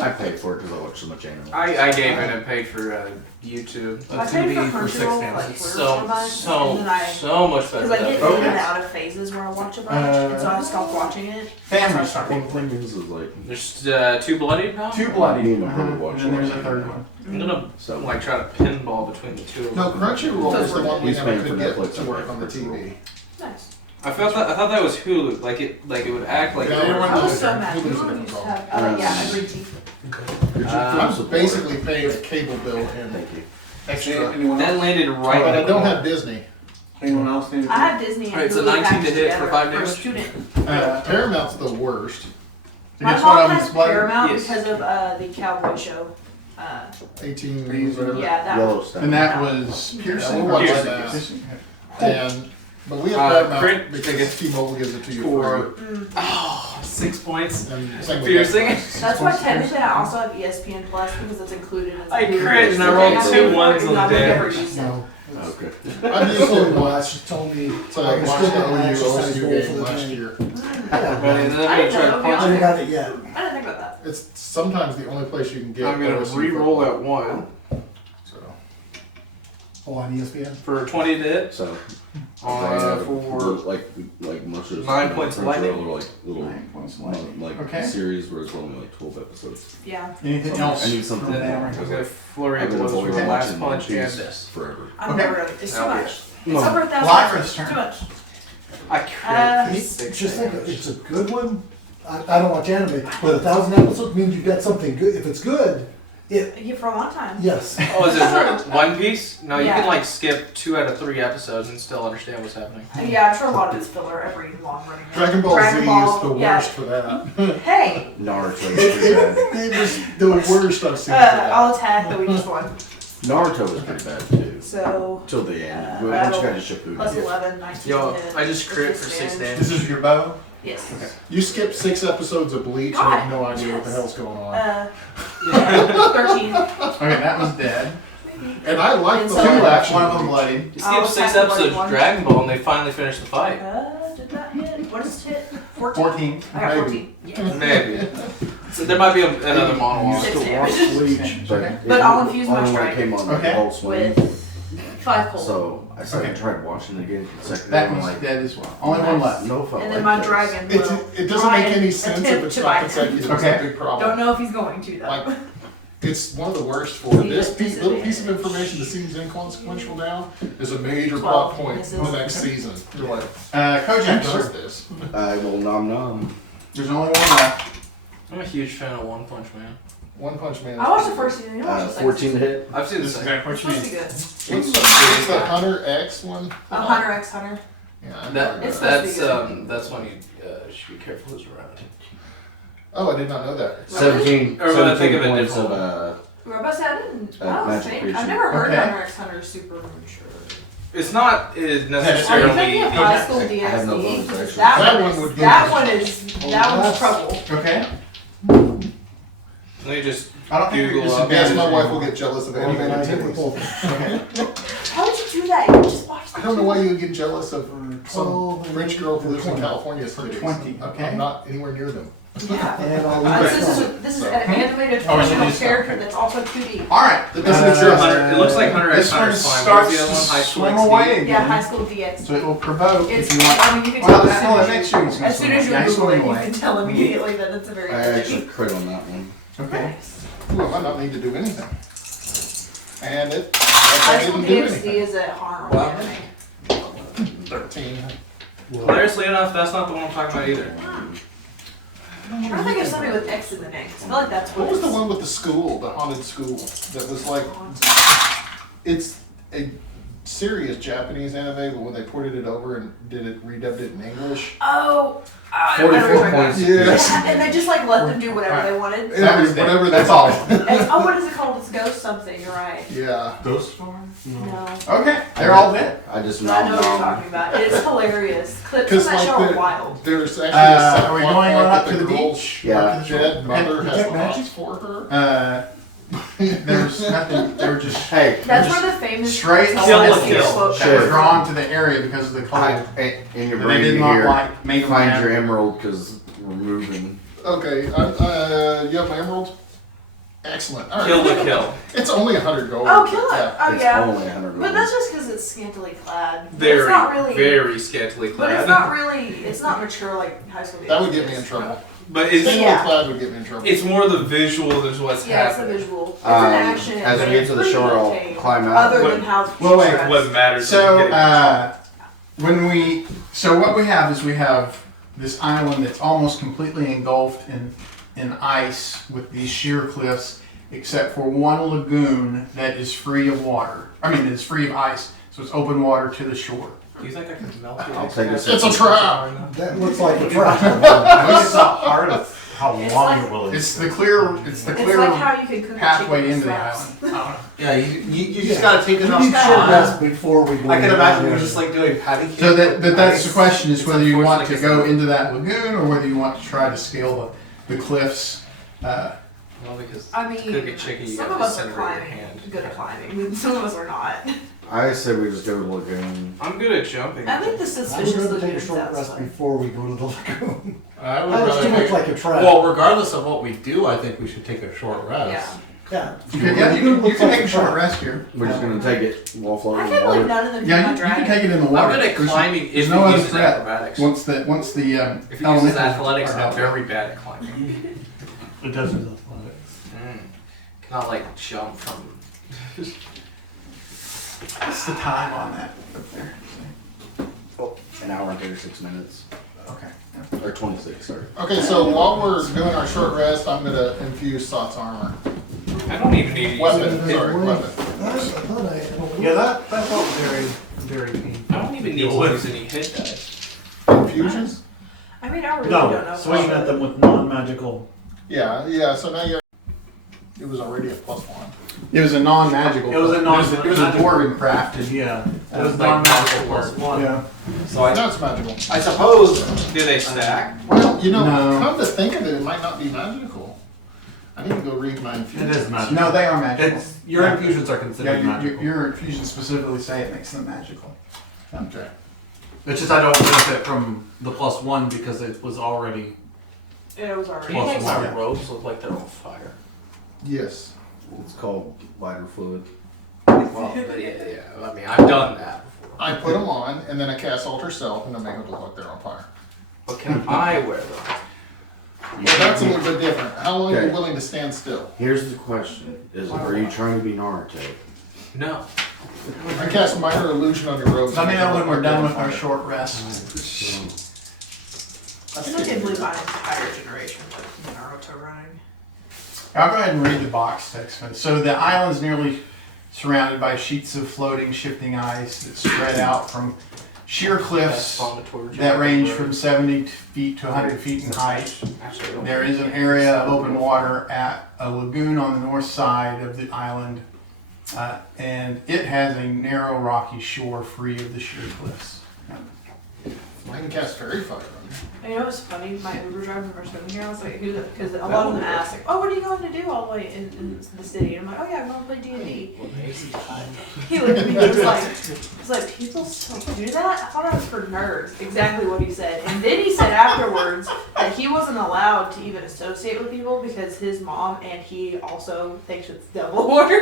I pay for it because I watch so much anime. I gave in and paid for YouTube. I That's paid gonna for be for 6 Crunchyroll for like damage. 3 or 4 months, and then I, So much better. because I get than in that. and out of phases where I watch a bunch, and so I stopped watching it. Family's turn. One thing is like There's 2 bloodied now? 2 bloodied. Me and my brother And watch then there's a it. 3rd one. I'm gonna so like try to pinball between the 2 of them. No, Crunchyroll is the one we He's never paying could for get Netflix, to I'm work paying on the for TV. Nice. I thought that was Hulu. Like it would act like. Yeah, everyone I was knows so that. mad. Who We loses were it? used to have, yeah, agreed to. I'm basically paying a cable bill and thank you. extra. Anyone That else? landed right. But I on don't the- have Disney. Anyone else need to? I have Disney and Alright, so Hulu 19 to packaged hit for together 5 for a damage? student. Paramount's the worst. My Guess what mom I'm has bloodied? Paramount Yes. because of the Cowboy Show. 18 whatever. Yeah, that one. Yellowstone. And that was Pearson. we'll or watch Pearson? that. Pearson. And But we have that crit because T-Mobile gives it to you for free. oh, 6 points. And same with Piercing. Xbox. That's why technically I also have ESPN Plus because it's included in I crit and I rolled 2 ones on the day. No. Okay. I've used it Well, once. she told me So I I can watched still the get my OU exercise goal for game the last day. year. But then I I'm didn't gonna try to know, I punch haven't it. got it yet. I didn't think about that. It's sometimes the only place you can get. I'm gonna OSU re-roll football. that one So. Oh, on ESPN? for 20 to hit. So For like most of those 9 points of lightning? Crunchyroll are like little 9 points of lightning. like Okay. series where it's only like 12 episodes. Yeah. Anything else? I need something. from then I that? was gonna flurry I've of been blows for avoiding the last watching punch and these this. forever. I'm Okay. never gonna. It's too That'll be much. it. It's over 1,000. Lycra's turn. Too much. I crit for 6 Just think, damage. it's a good one. I don't watch anime, but 1,000 episodes means you've got something good. If it's good, Yeah, for a long time. yes. Oh, is it One Piece? No, you Yeah. can like skip 2 out of 3 episodes and still understand what's happening. Yeah, I'm sure a lot of it's filler every long running. Dragon Ball Dragon Z Ball, is the yeah. worst for that. Hey, Naruto was pretty bad. It was the worst I've seen for that. I'll attack the weakest one. Naruto was pretty bad too. So, Till the end. Uh, Once you got to Shippuden. plus 11, 19 Yo, hit. I just crit It's for 6 damage. damage. This is your bow? Yes. You skip 6 episodes of Bleach and have no idea what the hell's going on. 13. Okay, that was dead. And I like And the so- live One action. of them bloodied. You I'll skip 6 attack the episodes bloody of Dragon Ball and they finally finish the fight. Did that hit? What does it hit? 14? 14. I got Maybe. 14. Yeah. Maybe. So there might be another You monologue. Six still damage. watch Bleach, Okay. But I'll infuse my only when it strike came on like Okay. Adult Swim. With 5 cold. So I started Okay. tried watching it again consecutively. That I'm one's like, dead as well. Only one left. no, if I and like then my this. dragon It, will it doesn't try make any and sense if attempt it's to not bite. consecutive. Okay. It's a big problem. Don't know if he's going to though. Like, it's one of the worst for See, this this little is piece of it. information that seems inconsequential now is a major 12 plot point misses. for next season. You're like, Kojak, who does sir. this? I will nom nom. There's only one left. I'm a huge fan of One Punch Man. One Punch Man. I watched the first season. You watched the second 14 to hit. I've seen the This is second. exactly It's what you supposed to be need. good. What's the Hunter X one? Hunter x Hunter. Yeah, I That, It's know supposed to be that's when you should be careful who's around. Oh, I did not know that. 17, Or when I think of a points different of We're about to say I didn't. I don't Magic think. Creation. I've never heard Okay. Hunter x Hunter super mature. It's not Are you necessarily. thinking of high school I have no DxD? bonus Because action. that That one one is would give that us- one is that one's trouble. Okay. Let me just. I don't think Google you're up. Yes, my disadvantaged. wife will get jealous of Well, then I animated hit with titties. both. How would you do that? You just watched the I don't know why you would get jealous of For some 12 French girl who lives in 20. California's titties. 20, okay. I'm not anywhere near them. Yeah. And I'll leave it This is an animated Oh, it's fictional just- character okay. that's also 2D. All right. That doesn't exist. It looks like Hunter x This Hunter one is fine. starts What's the to other one? High School swim XD? away again. Yeah, high school DX. So it will provoke It's, if you want. I mean, you can Well, tell that's as not soon the as next you, one. It's gonna as soon swim as you away. Google it, you Away. can tell immediately that it's a very I good actually thing. crit on that one. Okay. Nice. Ooh, I might not need to do anything. And it, High I school didn't do DxD anything. is a harm Wow. anime. 13. Hilariously enough, that's not the one I'm talking about either. I'm trying to think of something with X in the name. 'Cause I feel like that's What was the it's- one with the school, the haunted school, that was like, it's a serious Japanese anime, but when they ported it over and redubbed it in English. Oh, I know what you're 44 talking about. points. Yes. And they just like let them do whatever they wanted. That was Whatever they That's all. It's, oh, what is it called? It's Ghost something. You're right. Yeah. Ghost Farm? No. Okay. They're all dead. I just But I know nom what you're nom. talking about. It's hilarious. Clips from Because that show like are wild. there's actually a Are we subplot going like up that to the girl's beach? Yeah. dead mother Okay. has Detect the magic? hots for her. There's nothing. They were just Hey, That's just where the famous straight Kill a Celestia kill. quote that were comes drawn to the area because of the cold. in your That they brain did you not hear, like. Made them find mad. your emerald because we're moving. Okay, you have my emerald? Excellent. All right. Kill the kill. It's only 100 gold. Oh, kill it! Yeah. Oh, It's yeah. only 100 But that's just because it's scantily clad. But Very, it's not really. very scantily But clad. it's not really. It's not mature like high school. That would DxD get me in is. trouble. But it's, Single Yeah. clad would get me in trouble. it's more the visual than what's Yeah, it's a happening. visual. It's an action. As but we get it's to the pretty shore, I'll tame, climb out. Other What- than how. Well, wait, dressed. What matters is So, getting- so what we have is we have this island that's almost completely engulfed in ice with these sheer cliffs, except for one lagoon that is free of water. I mean, it's free of ice, so it's open water to the shore. Do you think I can melt the I'll ice take a cap? sip. It's a trap! That looks like a trap. I mean, it's not hard how It's long like- you're willing. It's to the go. clear. It's the It's clear like how you can cook pathway chicken into the slaps. island. Yeah, you just Yeah. gotta take We enough need short time. rest before we go. I can into imagine that you're area. just like doing patty cake. So that's the question: is It's whether you want to unfortunate go because- into that lagoon or whether you want to try to scale the cliffs. Well, because I mean, cook a chicken, you some gotta of us are disintegrate your climbing, hand. good at climbing, some of us are not. I say we just go to the lagoon. I'm good at jumping. I think the I would suspicious rather take a lagoon short sounds rest fun. before we go to the lagoon. I would That rather too much take- like a trap. Well, regardless of what we do, I think we should take a short rest. Yeah. Yeah. You can take a short rest here. We're just gonna take it while floating I in the can't believe water. none of them do Yeah, my you can dragon. take it in the water. I'm good at There's- climbing there's if no he other uses threat. acrobatics. Once the If he uses elementals athletics, are I'm out. very bad at climbing. It does use athletics. Cannot like jump from. What's the time on that up there? An hour and 36 minutes. Okay. Or 26, sorry. Okay, so while we're doing our short rest, I'm gonna infuse Thought's armor. I don't even need to use Weapon, it. sorry, weapon. I thought I don't. Yeah, that felt very painful. I don't even need to use any hit dice. Infusions? I mean, I really don't know. No, if swinging I at should. them with non-magical. Yeah, so now you're, it was already a +1. It was a non-magical. It was a It was a non-magical. dwarven crafted. Yeah, it was Like non-magical plus plus one. Yeah. So I Now it's magical. I suppose do they stack? Well, you know, No. come to think of it, it might not be magical. I need to go read my It infusions. is magical. No, they are magical. It's your Yeah. infusions are Yeah, considered magical. your infusions specifically say it makes them magical. Okay. It's just I don't benefit from the +1 because it was already. It was already. Plus one. my robes look like they're on fire. Yes. It's called lighter fluid. Well, yeah. I mean, I've done that before. I put them on, and then I cast Alter Self, and I make it look like they're on fire. But can I wear them? Well, that's a little bit different. How long are you Okay. willing to stand still? Here's the question: are you trying to be Naruto? No. I cast Minor Illusion on your robes. Let me and know make it when we're look done like with they're our on short rest. I still can't believe my entire generation took Naruto running. I'll go ahead and read the box text. So the island's nearly surrounded by sheets of floating, shifting ice that spread out from sheer cliffs that range from 70 feet to 100 feet in height. There is an area of open water at a lagoon on the north side of the island, and it has a narrow, rocky shore free of the sheer cliffs. I can cast Fairy Fire on you. And you know what's funny? My Uber driver when first coming here, I was like, because a lot of them ask, like, oh, what are you going to do all the way in the city? And I'm like, oh yeah, I'm going to play D&D. He looked at me and was like, people still do that? I thought I was for nerds. Exactly what he said. And then he said afterwards that he wasn't allowed to even associate with people because his mom and he also thinks it's devil work.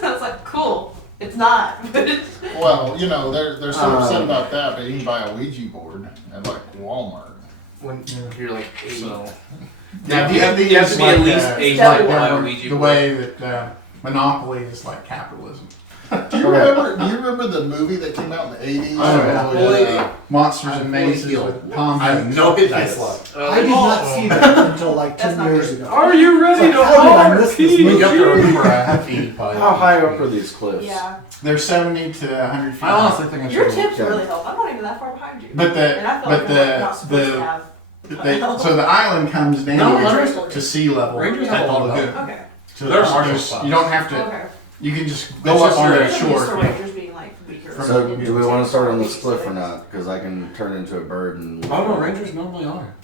So I was like, cool. It's not. But it's, Well, you know, they're so upset about that, but you can buy a Ouija board at like Walmart. When you're like 8. So Now, you have to be at least 8 to Devil buy a the Ouija way that Monopoly is like capitalism. do you remember the movie that came out in the 80s? Oh, Monsters and Mazes with Tom I have Hanks. no hit Nice dice. luck. I did not see that until like That's 10 not years good. ago. Are you ready It's to like, how did I miss this RP? You have to movie? remember I have 80 pies. How high up are these cliffs? yeah. They're 70 to 100 feet. I honestly think I should. Your tips Okay. really help. I'm not even that far behind you. But And I feel like but I'm not supposed to the have so the island comes No, down Rangers- to sea level Rangers at have the a lot of lagoon. Okay. So There are there's- martial there's- spots. you don't have to. Okay. You can just That's go up just on your- the I'm used to shore. Rangers being like weaker. So do we want to start on this cliff or not? Because I can turn into a bird and Oh no, Rangers normally are.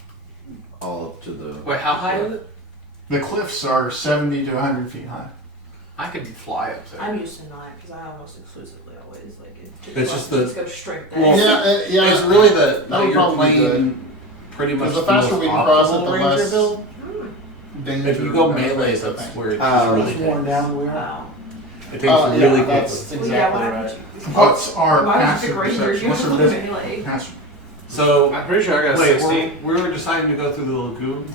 all up to the. Wait, how high is it? The cliffs are 70 to 100 feet high. I could fly up there. I'm used to not because I almost exclusively always like it. It's just the- just go straight there. Well, Yeah, It's really that That would you're probably be playing pretty much Because the faster most we can cross it, optimal the Ranger less build. danger. If you go benefits, melee, I that's think. where it Oh, really It's worn takes. down we are. Wow. It takes really yeah, quickly. that's Well, yeah, exactly why right. would you? What's our Why would you passive pick Rangers? perception? You What's have our to look dis- melee. passive? So I'm pretty sure I got a wait, 16. we were deciding to go through the lagoon.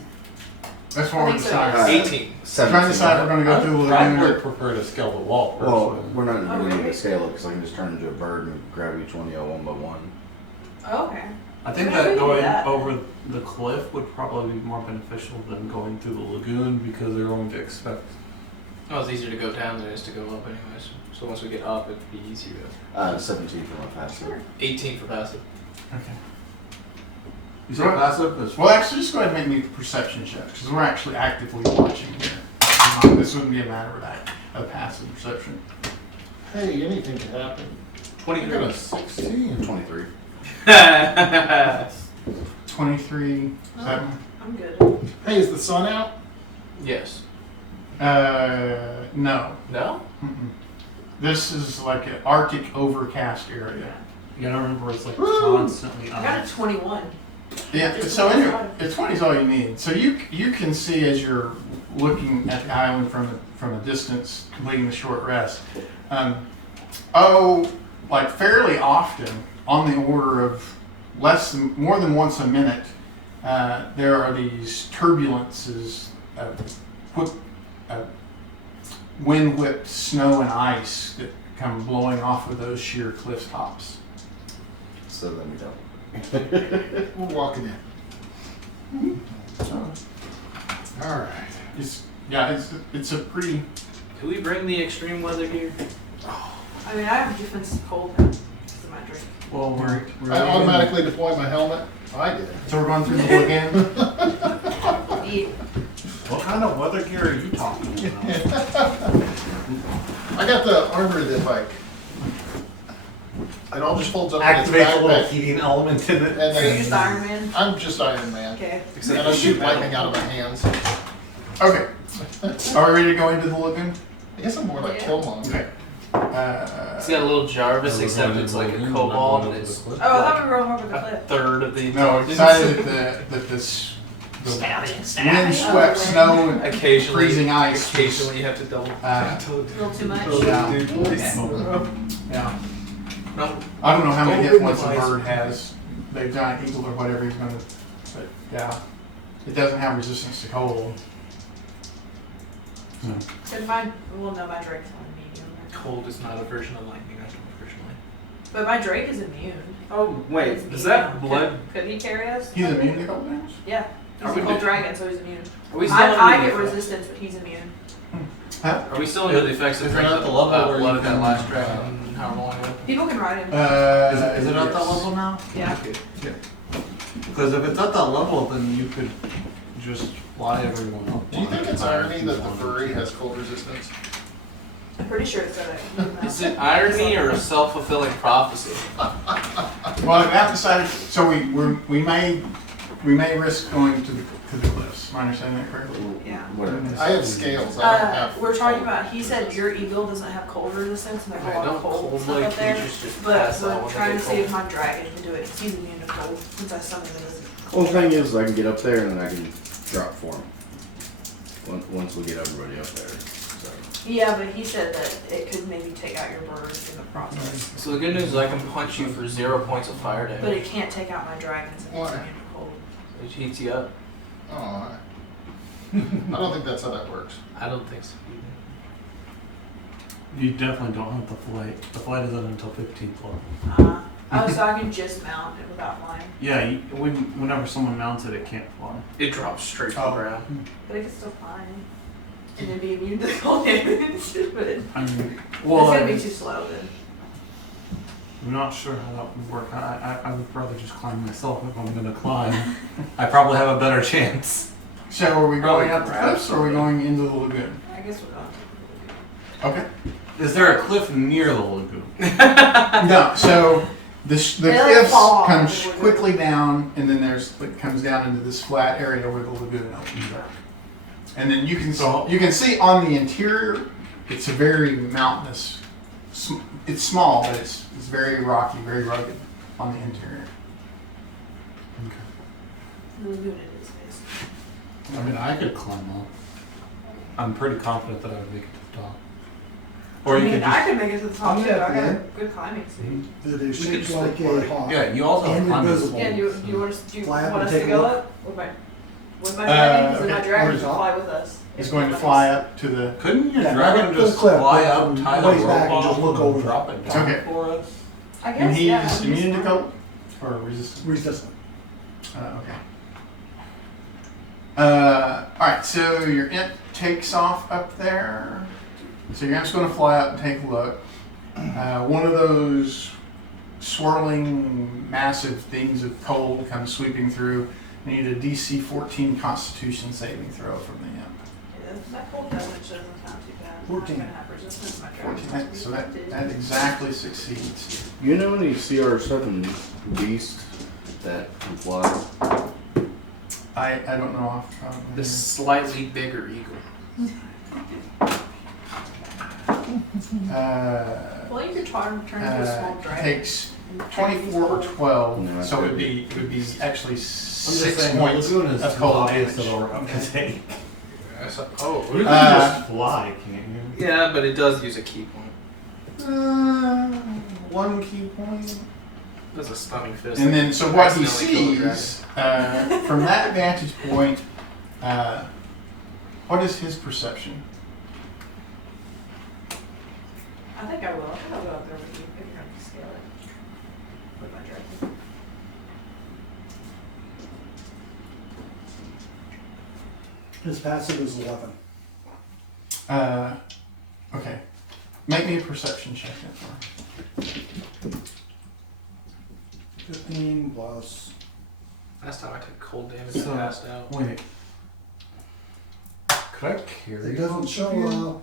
That's what I we're think so, deciding. yes. 18. Trying to decide if we're going to go I through the probably lagoon. would prefer to scale the wall Well, personally. we're not Oh, going to need really? to scale it because I can just turn into a bird and grab each one of y'all one by one. Oh, okay. I think I mean, that we can do going that. over the cliff would probably be more beneficial than going through the lagoon because they're going to expect. Oh, it's easier to go down than it is to go up anyways. So once we get up, it'd be easier to... 17 for my passive. 18 for passive. Okay. You said passive? It's Well, actually, just go ahead and make me a perception check, because we're actually actively watching here. This wouldn't be a matter of passive perception. Hey, anything can happen. I got a 16. 23. 23, I'm good. Hey, is the sun out? Yes. no. No? Mm-mm. This is like an Arctic overcast area. You gotta remember it's like Woo! constantly I got on. a 21. Yeah, Just so anyway, 25. 20 is all you need. So you can see as you're looking at the island from a distance, completing the short rest. Like fairly often, on the order of more than once a minute, there are these turbulences, wind-whipped snow and ice that come blowing off of those sheer cliff tops. So then we don't. We're walking in. All right. It's a pretty. Do we bring the extreme weather gear? I mean, I have defensive cold now because of my drink. Well, we're I automatically deploy my helmet. I did. So we're going through the book again. Yeah. What kind of weather gear are you talking about? I got the armor that like it all just folds up Activate in its a little backpack. heating element in it. And Are you just then Iron Man? I'm just Iron Man. Okay. And I shoot lightning out of my hands. Okay. Are we ready to go into the lagoon? I guess I'm more like Yeah. Killmonger. Okay. It's got a little Jarvis, except it's like a cobalt, and it's Oh, I thought we were going over the a cliff. third of the No, intelligence. excited that this the wind-swept snow and Occasionally, freezing ice. Occasionally, you have to double. A little too much. Yeah. No, I don't know how many Don't hit points a minimize. bird has. The giant eagle or whatever he's gonna. But yeah, it doesn't have resistance to cold. Good fine. Well, no, my Drake's on medium. cold is not a version of lightning, unfortunately. But my Drake is immune. Oh He's wait, medium. is that blood? Could he carry us? He's immune to cold damage. Yeah. He's Are a we cold do- dragon, so he's immune. Are we still I under get the resistance, but he's immune. Huh? Are we still under the effects of Is it drinking at the level where blood you of that can, last dragon? However long ago. People can ride him. Is it at that yes. level now? Yeah. Because if it's at that level, then you could just fly everyone up. Do you think it's irony that the furry has cold resistance? I'm pretty sure it's a. Is it irony or a self-fulfilling prophecy? Well, I've decided. So we may risk going to the cliffs. Am I understanding that correctly? Yeah. Whatever. I have scales. I don't have. We're talking about. He said your eagle doesn't have cold resistance, and there's a lot of cold stuff cold-like up there. creatures just But pass out we're when trying they to get see if cold? my dragon can do it. 'Cause he's immune to cold. Since I summoned him as a Well, the thing is, I can get up there and then I can drop for him. Once we get everybody up there. So. Yeah, but he said that it could maybe take out your bird in the process. So the good news is I can punch you for 0 points of fire But damage. it can't take out my dragon since he's Why? immune to cold. It heats you up. Oh, I don't think that's how that works. I don't think so. You definitely don't have the flight. The flight isn't until 15th level. Oh, so I can just mount it without flying. Yeah, whenever someone mounts it, it can't fly. It drops straight to the Oh. ground. But it can still fly. And then be immune to cold damage. But it's I mean, well, gonna be too slow then. I'm not sure how that would work. I would rather just climb myself if I'm gonna climb. I probably have a better chance. So are we Probably going up the grab cliffs or are we going into the lagoon? I guess we're going. Okay. Is there a cliff near the lagoon? No. So the They like cliffs fall off come the lagoon. quickly down, and then it comes down into this flat area where the lagoon opens up. And then you can see on the interior, it's a very mountainous. It's small, but it's very rocky, very rugged on the interior. The lagoon it is, basically. I mean, I could climb up. I'm pretty confident that I would make it to the top. Or I you mean, could I just. could make it to the top too. I got a Yeah. good climbing speed. That is We could shaped just like look a for hawk. Yeah, you also have And climbing. invisible. Yeah, do you want us, Fly up want and us to take a go look. up? With my dragon? Because then my Okay. dragon Where's can up? fly with us. It's If going we to let fly us. up to the. Couldn't your Yeah, dragon right up to just the cliff, fly but up, from tie the waist rope back and off, just look over. drop it down Okay. for us? I guess, And he's yeah. I'm immune to just- cold or resistant. Resistant. Okay. All right. So your imp takes off up there. So your imp's going to fly up and take a look. One of those swirling, massive things of cold come sweeping through. I need a DC 14 Constitution saving throw from the imp. Yeah, that cold damage doesn't sound too bad. 14. I'm gonna have resistance to my 14. dragon. So that exactly succeeds. You know any CR7 beast that can fly? I don't know off the top of my The head. slightly bigger eagle. Well, you could try and turn into a small dragon. Takes 24 or 12, No, so it would be actually I'm just 6 saying, points the lagoon is of too cold obvious damage. that I'm gonna take. You You can Uh, just fly, can't you? Yeah, but it does use a key point. One key point. That's a stunning fist. And then, so what he Accidentally killed a sees from that vantage point, what is his perception? I think I will. I think I'll go up there with you if you're going to scale it. With my dragon. His passive is 11. Okay. Make me a perception check then for me. 15 plus. Last time I took cold damage So- and passed out. Wait. Could I carry It doesn't both show of you?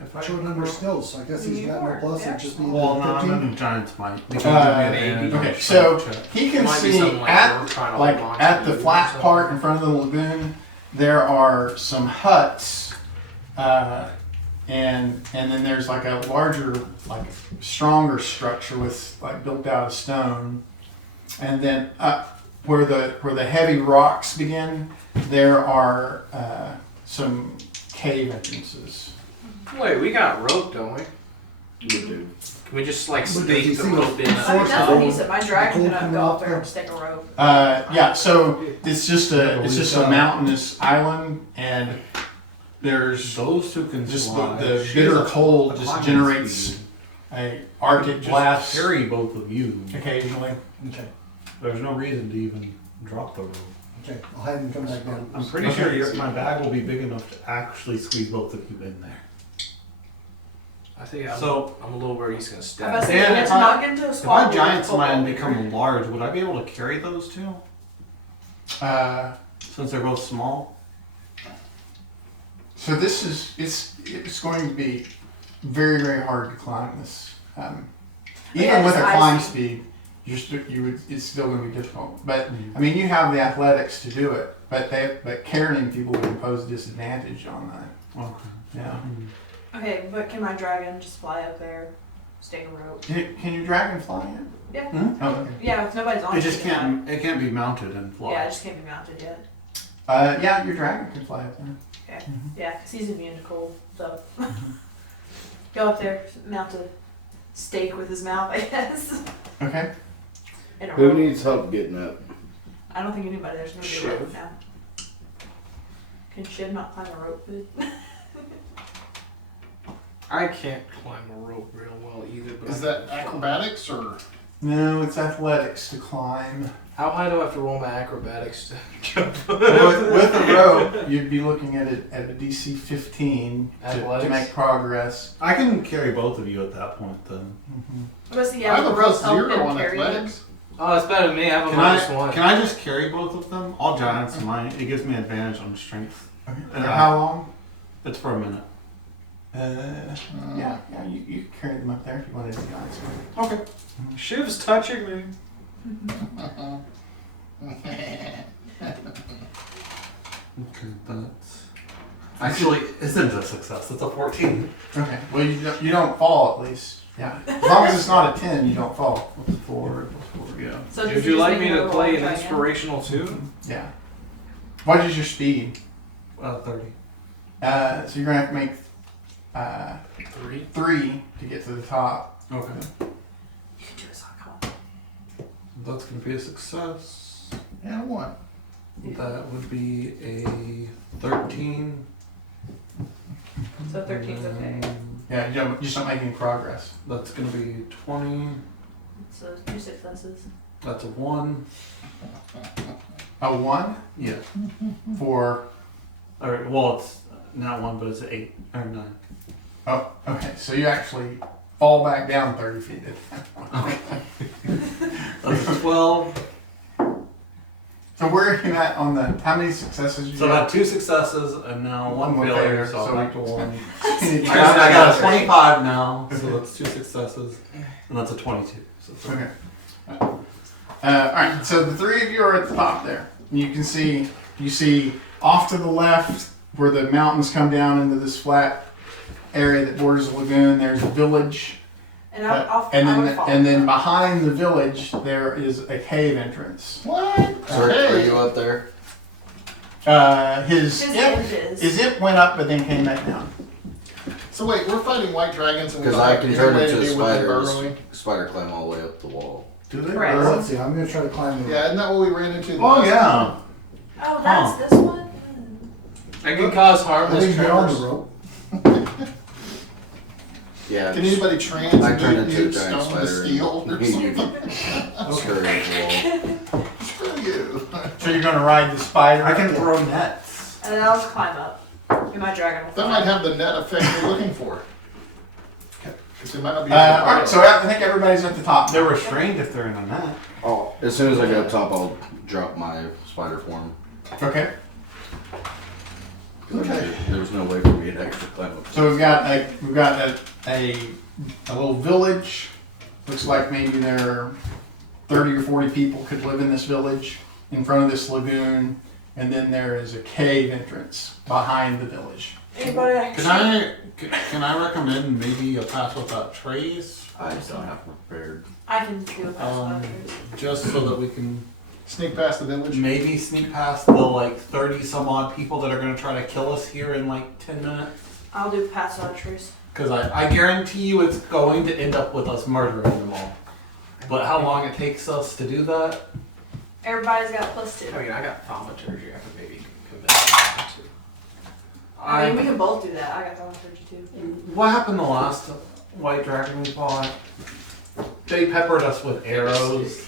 If I show it under skills, so I guess he's got no plus, it just needs Well, no, I'm 15. in Giant's Might. They Uh, can give me advantage on Okay, a so strength check. he It can might be see something like we're trying to hold on at to the you or flat something. part in front of the lagoon, there are some huts, and then there's like a larger, like stronger structure with like built out of stone, and then up where the heavy rocks begin, there are some cave entrances. Wait, we got rope, don't we? You do. Can we just like But does stake he the see rope in? I mean, that's what he said. My dragon Cold can coming go off up there the- and stick a rope. Yeah, so it's just Yeah, a mountainous island, and there's Those two can just fly. the She bitter has a cold just climbing generates speed. a arctic Just blast carry both of you. occasionally. Okay, There's no reason to even drop the rope. okay, I'll have him come back down. I'm pretty sure my bag will be big enough to actually squeeze both of you in there. I think I'm a little worried he's gonna I was stab. saying, And let's if I- not get into a If squad. my Giant's Might and become large, would I be able to carry those two? Since they're both small? So this is it's going to be very, very hard to climb this. Even Yeah, with a it's climb icy. speed, it's still going to be difficult. But I mean, you have the athletics to do it, but carrying people would impose disadvantage on that. Okay. Yeah. Okay, but can my dragon just fly up there, stick a rope? Can you dragon fly in? Yeah. Oh, okay. Yeah, if nobody's on It just can fly. can't. It can't be mounted and fly. Yeah, it just can't be mounted yet. Yeah, your dragon can fly up there. Okay. Yeah, because he's immune to cold, so. Go up there, mount a stake with his mouth, I guess. Okay. And a Who rope. needs help getting up? I don't think anybody there's gonna be a Shiv. rope now. Can Shiv not climb a rope good? I can't climb a rope real well either. But Is I that can fly. acrobatics or? No, it's athletics to climb. How high do I have to roll my acrobatics to jump? with a rope, you'd be looking at it at a DC 15 to Athletics? make progress. I can carry both of you at that point then. But see, I yeah, have the a rope plus help 0 him on carry them. athletics. Oh, that's better than me. I have a Can -1. Can I just carry both of them? All Giant's Might. It gives me advantage on strength. Okay. For how long? It's for a minute. Yeah, you can carry them up there if you wanted to be honest. Okay. Shiv's touching me. Okay, that's actually isn't a success. It's a 14. Okay. Well, you don't fall at least. Yeah. As long as it's not a 10, you don't fall. What's 4? Yeah. So does Would he you just like make me a to roll play and an try again? inspirational too? Yeah. What is your speed? 30. So you're gonna have to make 3. 3 to get to the top. Okay. You can do it, son, come on. That's gonna be a success. And what? That would be a 13. So 13's okay. Yeah, you just not making progress. That's gonna be 20. So 2 successes. That's a 1. A 1 Yeah. for. Or well, it's not 1, but it's an 8 or 9. Oh, okay. So you actually fall back down 30 feet. That's 12. So where are you at on the, how many successes you So I got? got 2 successes and now 1 One failure, failure, so I'm so- back to 1. You I got- got a 25 now, so that's 2 successes, and that's a 22. So it's Okay. Alright, so the 3 of you are at the top there. You see off to the left where the mountains come down into this flat area that borders the lagoon, there's a village. And I'll And then behind the village, there is a cave entrance. What? So are you up there? His end is. His imp went up but then came back down. So wait, we're fighting white dragons and we Because don't I have can any turn way to into a deal with them spider. burrowing? Spider climb all the way up the wall. Do they? Right. Well, let's see, I'm gonna try to climb the. Yeah, isn't that what we ran into? Oh last yeah. time? Oh, that's this one? I can cause I harmless think you're on the tremors. rope. Yeah. Can just anybody I turned into a transmute giant stone to spider. steel or and something? scurry up the wall. Screw you. So you're gonna ride the spider? I can throw nets. And then I'll just climb up. And my dragon will That fly. might have the net effect you're looking for. Because it might not be. Alright, so I think everybody's at the top. They're restrained if they're in a net. Oh, as soon as I get up top, I'll drop my spider form. Okay. 'Cause there was no way for me to actually climb up. So we've got a little village. Looks like maybe there are 30 or 40 people could live in this village in front of this lagoon, and then there is a cave entrance behind the village. Anybody I can Can I recommend maybe a pass without trays? I don't have prepared. I can do a pass without trace. Just so that we can Sneak past the village. maybe sneak past the like 30 some odd people that are gonna try to kill us here in like 10 minutes. I'll do pass without trace. Because I guarantee you it's going to end up with us murdering them all. But how long it takes us to do that? Everybody's got +2. I mean, I got thaumaturgy. I could maybe convince them to. I mean, we can both do that. I got thaumaturgy too. What happened the last white dragon we fought? They peppered us with arrows.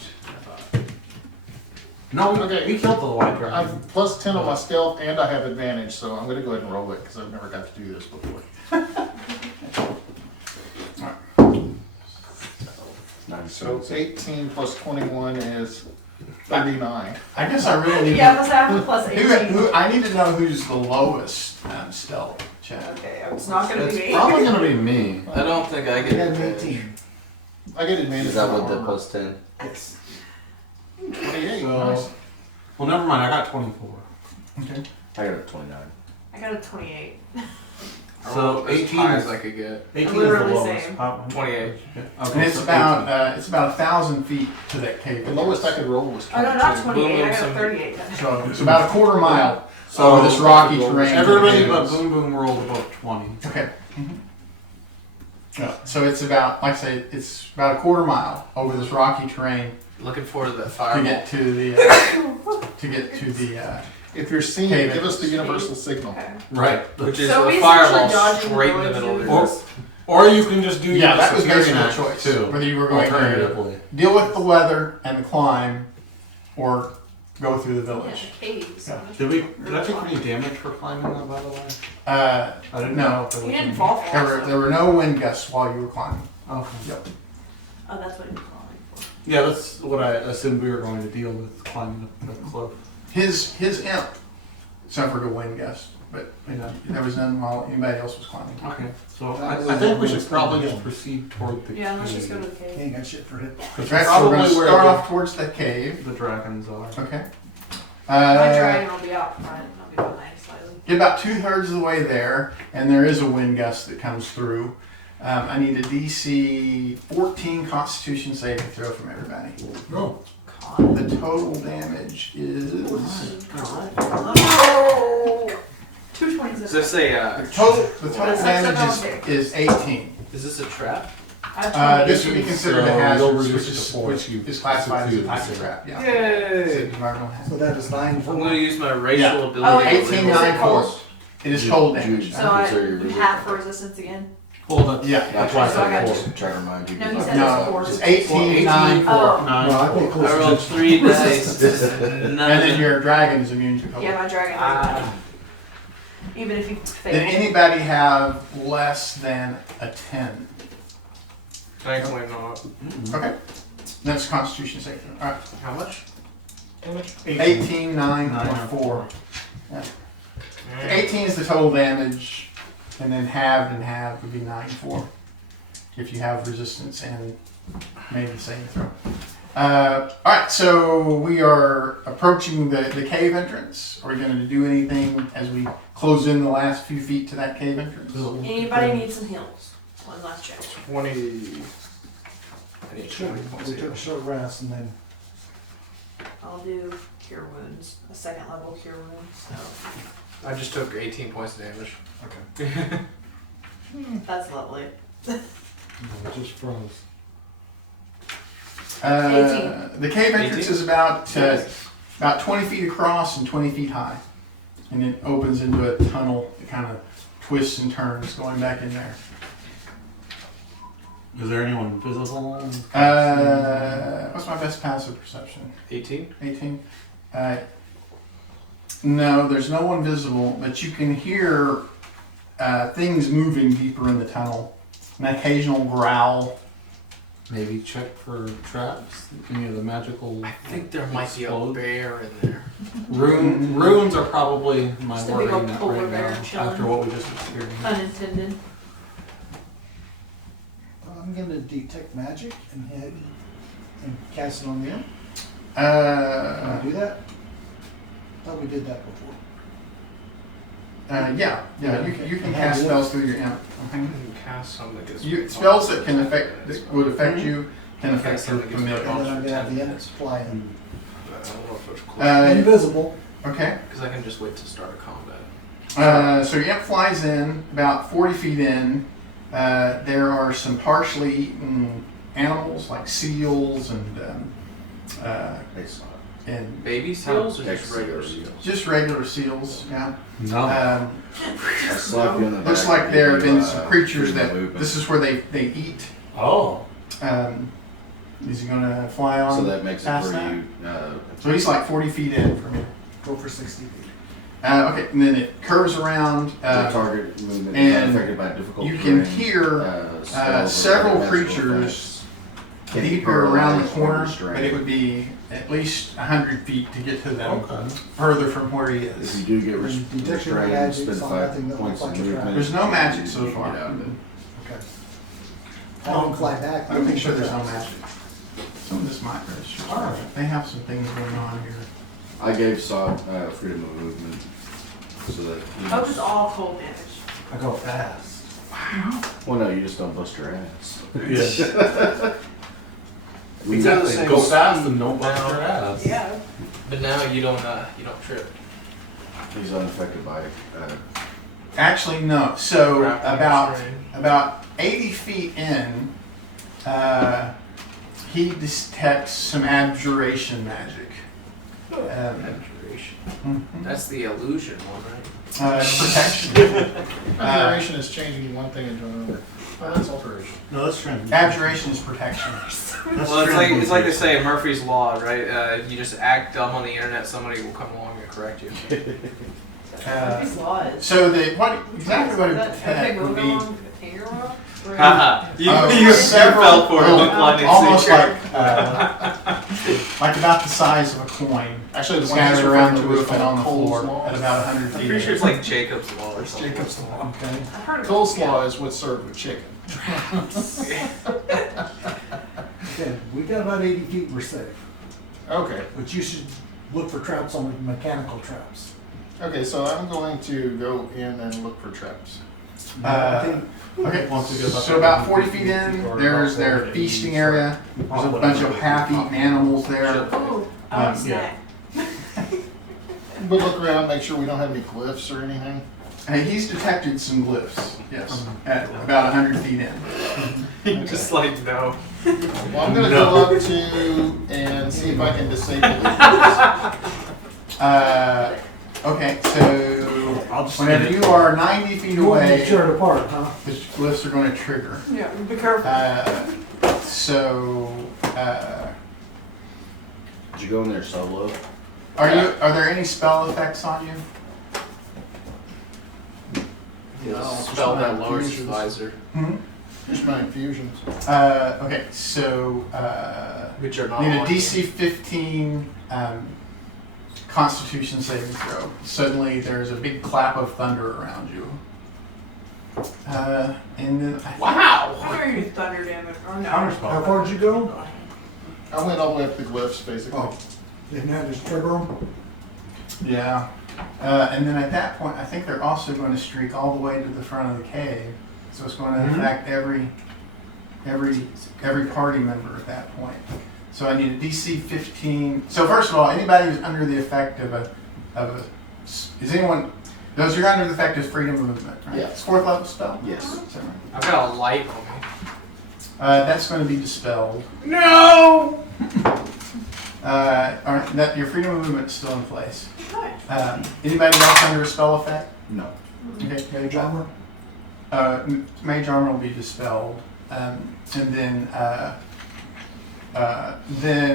No, Okay. we killed the white dragon. I'm +10 on my stealth and I have advantage, so I'm going to go ahead and roll it because I've never got to do this before. So 18 plus 21 is 39. I guess I really need Yeah, to let's have +18. I need to know who's the lowest stealth check. Okay, it's not gonna It's be me. probably gonna be me. I don't think I I get had an advantage. 18. I get advantage. Is that on with the armor. +10? Yes. 28. So- Nice. Well, never mind. I got 24. Okay. I got a 29. I got a 28. I So rolled as 18 high is- as I could get. 18 Literally is the lowest. same. 28. Okay, And it's so about 18. it's about 1,000 feet to that cave. The lowest I could roll was Oh 22. no, not 28. I got Some- a 38 then. So it's about a quarter mile So over this rocky terrain. everybody but Boom Boom rolled above 20. Okay. Yeah, so it's about, like I say, it's about a quarter mile over this rocky terrain Looking forward to that to fireball. get to the If you're seeing Okay, it, give us the universal signal. Okay. Right. Which is So a we fireball essentially dodging straight in the the middle of village. yours. Or you can just do yeah, your that was security basically a act, choice. too. Whether you were going to Alternatively. deal with the weather and the climb, or go through the Yeah, village. the caves. Yeah. Did I take any damage for climbing that, by the way? Uh, I didn't No. know if there You was didn't any. fall for there were no wind gusts while you were climbing. Okay. Yep. Oh, that's what he was calling for. Yeah, that's what I assumed we were going to deal with, climbing up the cliff. His imp suffered a wind gust, but there was none while anybody else was climbing. Okay, so I think we should probably just proceed toward the Yeah, let's cave. just go to the cave. Ain't got shit for it. Because Okay, so we're probably going to where start the- off towards the cave. the dragons are. Okay. My dragon will be out front. I'll be behind slightly. Get about 2/3 of the way there, and there is a wind gust that comes through. I need a DC 14 Constitution saving throw from everybody. Oh. God. The total damage is Oh! 220s. Is this a, the total That's damage is 18. is this a trap? This would be considered a hazard, you'll which reduce it is to 4 if you classified as a succeed. type trap. Yeah. Yay! It's an environmental hazard. So that is 9 for I'm one. gonna use my racial Yeah. ability. Oh, yeah. 18, Is it 9, 4. cold? It is cold Ju- damage. So I consider your resistance. half for resistance again. Hold on. Yeah. That's why I why said I four. said try to remind you. No, he because said I- it's No, four. it's 18, 9, 4. Oh. No, I think I close rolled to 3 dice. And then your dragon is immune to cold. Yeah, my dragon. Ah. Even if you Did fail. anybody have less than a 10? Thankfully not. Okay. That's Constitution saving throw. All right. How much? 18, 9, or 4. Yeah. 18 is the total damage, and then halved and halved would be 9, 4. If you have resistance and maybe saving throw. Alright, so we are approaching the cave entrance. Are we going to do anything as we close in the last few feet to that cave entrance? Anybody need some heals? One last check. 20. I need 20 points. We took a short rest and then I'll do cure wounds, a second level cure wounds. So I just took 18 points of damage. okay. that's lovely. No, it just froze. 18. The cave entrance 18? is about 20 feet across and 20 feet high. And it opens into a tunnel that kind of twists and turns going back in there. Is there anyone visible? What's my best passive perception? 18? 18? No, there's no one visible, but you can hear things moving deeper in the tunnel. An occasional growl. Maybe check for traps. Any of the magical. I think there might be a explode? bear in there. Runes are probably my Just a big worry old net polar right bear now chilling. after what we just experienced. Unintended. I'm gonna detect magic and hit and cast it on the imp. Can I do that? Thought we did that before. Yeah, you can cast spells through your imp. I can cast something that gets Spells that can affect that would affect you can affect your familiar. And then I'm gonna have the imp fly in. I don't know if it's close. Invisible. Okay. Because I can just wait to start a combat. So your imp flies in about 40 feet in. There are some partially eaten animals like seals and Baby seals or just Ex- regular seals? just regular seals. Yeah. No. I slap you in the Looks back like and there have you, been some creatures freedom that of movement. this is where they eat. Oh. Is he gonna fly on? So that makes it past where that? you. So he's like 40 feet in from you. Go for 60 feet. Okay, and then it curves around. the target movement is and unaffected by difficult you can terrain, hear spells or several other magical creatures effects can be deeper around the paralyzed or corner, restrained. but it would be at least 100 feet to get to them Okay. further from where he If is. you do get And detection of restrained, magic spend on 5 nothing that points looks of like a trap. movement. There's no magic so You far. get out of it. Okay. I don't fly back. I'm pretty sure there's no magic. Some of this might register. Alright. They have some things going on here. I gave Saw freedom of movement so that. he Hope it's just- all cold damage. I go fast. Well, no, you just don't bust your ass. Yeah. We Exactly. same Go fast speed and don't bust now. your ass. Yeah. But now you don't trip. He's unaffected by. Actually, no. So Wrapped in about restraint. 80 feet in, he detects some abjuration magic. Abjuration. Mhm. That's the illusion one, right? Protection. Abjuration is changing one thing into another. Oh, that's alteration. No, that's true. Abjuration is protection. Well, it's like they say Murphy's Law, right? If you just act dumb on the internet, somebody will come along and correct you. These laws. So exactly what it That detect would be Haha. You several fell for it. little- Look blinding almost secret. like about the size of a coin, Actually, the one scattered he's around referring the to is roof and on the called floor coleslaw. at about 100 I'm feet. pretty sure it's like Jacob's Law or something. Jacob's Law. Okay. I've heard of it. Coleslaw is what's served with chicken. Okay, we got about 80 feet, we're safe. Okay. But you should look for traps on the mechanical traps. Okay, so I'm going to go in and look for traps. I think Okay, Once we get back so up about to 40 50 feet in, or there's about their 40, feasting so- area. There's a bunch of half-eaten animals there. Ooh, I want a snack. We'll look around, make sure we don't have any glyphs or anything. And he's detected some glyphs, yes, at about 100 feet in. Just like no. Well, I'm gonna go up to and see if I can disable the glyphs. Okay, so I'll just whenever you are 90 feet you want to away, tear it apart, huh? the glyphs are going to trigger. Yeah, be careful. Did you go in there solo? Are there any spell effects on you? Spell that lowers your visor. Hmm? Just my infusions. Okay, so Which are not need a on. DC 15 Constitution saving throw. Suddenly, there's a big clap of thunder around you. And then Wow! I heard you thunder damage. Or no. Counterspell. How far did you go? I went all the way up to the glyphs, basically. Oh, didn't that just trigger them? Yeah. And then at that point, I think they're also going to streak all the way to the front of the cave. So it's going to affect every party member at that point. So I need a DC 15. So first of all, anybody who's under the effect of a is anyone, those you're under the effect of freedom of movement, right? Yeah. It's 4th level spell? Yes. Is that right? I've got a light on me. That's going to be dispelled. No! Your freedom of movement is still in place. Nice. Anybody else under a spell effect? No. Okay, Mage armor? Mage armor will be dispelled, and then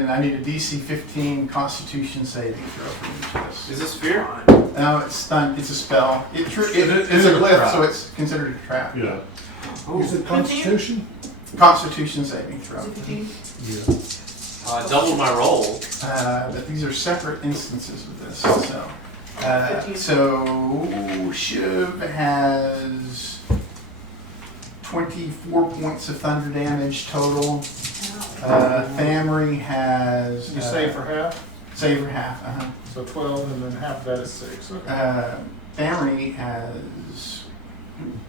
I need a DC 15 Constitution saving throw for each of Is this. this fear? No, it's stunned. It's a spell. It's a It's a glyph, trap. so it's considered a trap. Yeah. You said Constitution? Constitution saving throw. 15. Yeah. I doubled my roll. But these are separate instances of this. So Shiv has 24 points of thunder damage total. Famry has You save for half, save for half. so 12, and then half of that is 6. Okay. Famry has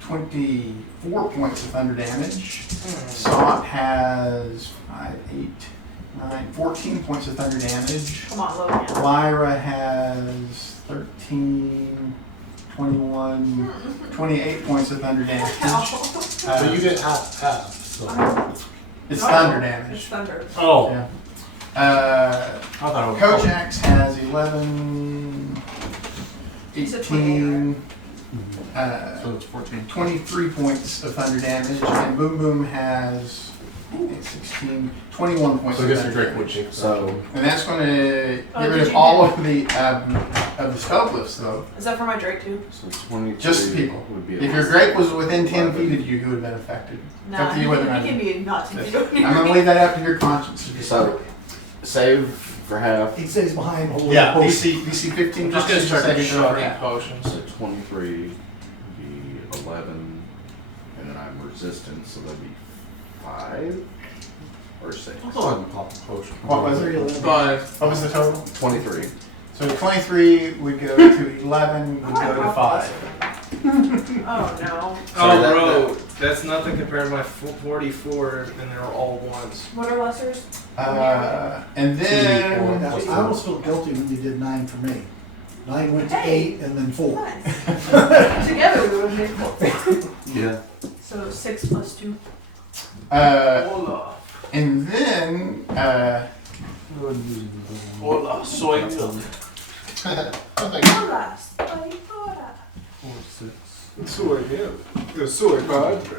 24 points of thunder damage. Sot has 5, 8, 9, 14 points of thunder damage. Come on, Logan. Lyra has 13, 21, 28 points of thunder damage. So you get half, so. It's thunder It's damage. thunder. Oh. Yeah. I thought it was. Kojax has 11, You said 18, So it's 14. 23 points of thunder damage, and Boom Boom has 16, 21 points So I of guess the thunder Drake would damage. take. So And that's going to Oh, get rid did of you all do- of the spell glyphs, though. Is that for my Drake too? 23 Just people. would be. If your Drake was within 10 feet of you, he would have been affected. It's up Nah, to you whether or he not. can be not to do. I'm going to leave that up to your conscience. So save for half. He stays behind. holding Yeah, the post. DC 15. I'm just gonna start Constitution saving throw for chugging half. potions. So 23 would be 11, and then I'm resistant, so that'd be 5 or 6. I'll go ahead and pop the potion. What was it? 5. What was the total? 23. So 23 would go to 11, would go to 5. Oh no. Sorry, Oh, that- bro, that's nothing compared to my 44, and they're all ones. What are lessers? And then Now, I almost felt guilty when you did 9 for me. 9 went to Hey. 8 and then 4. Nice. Together we would have made 4. Yeah. So 6 plus 2. Hola. and then Hola, soy milk. Hola, soy hola. 4, 6. Soy milk. The soy padre.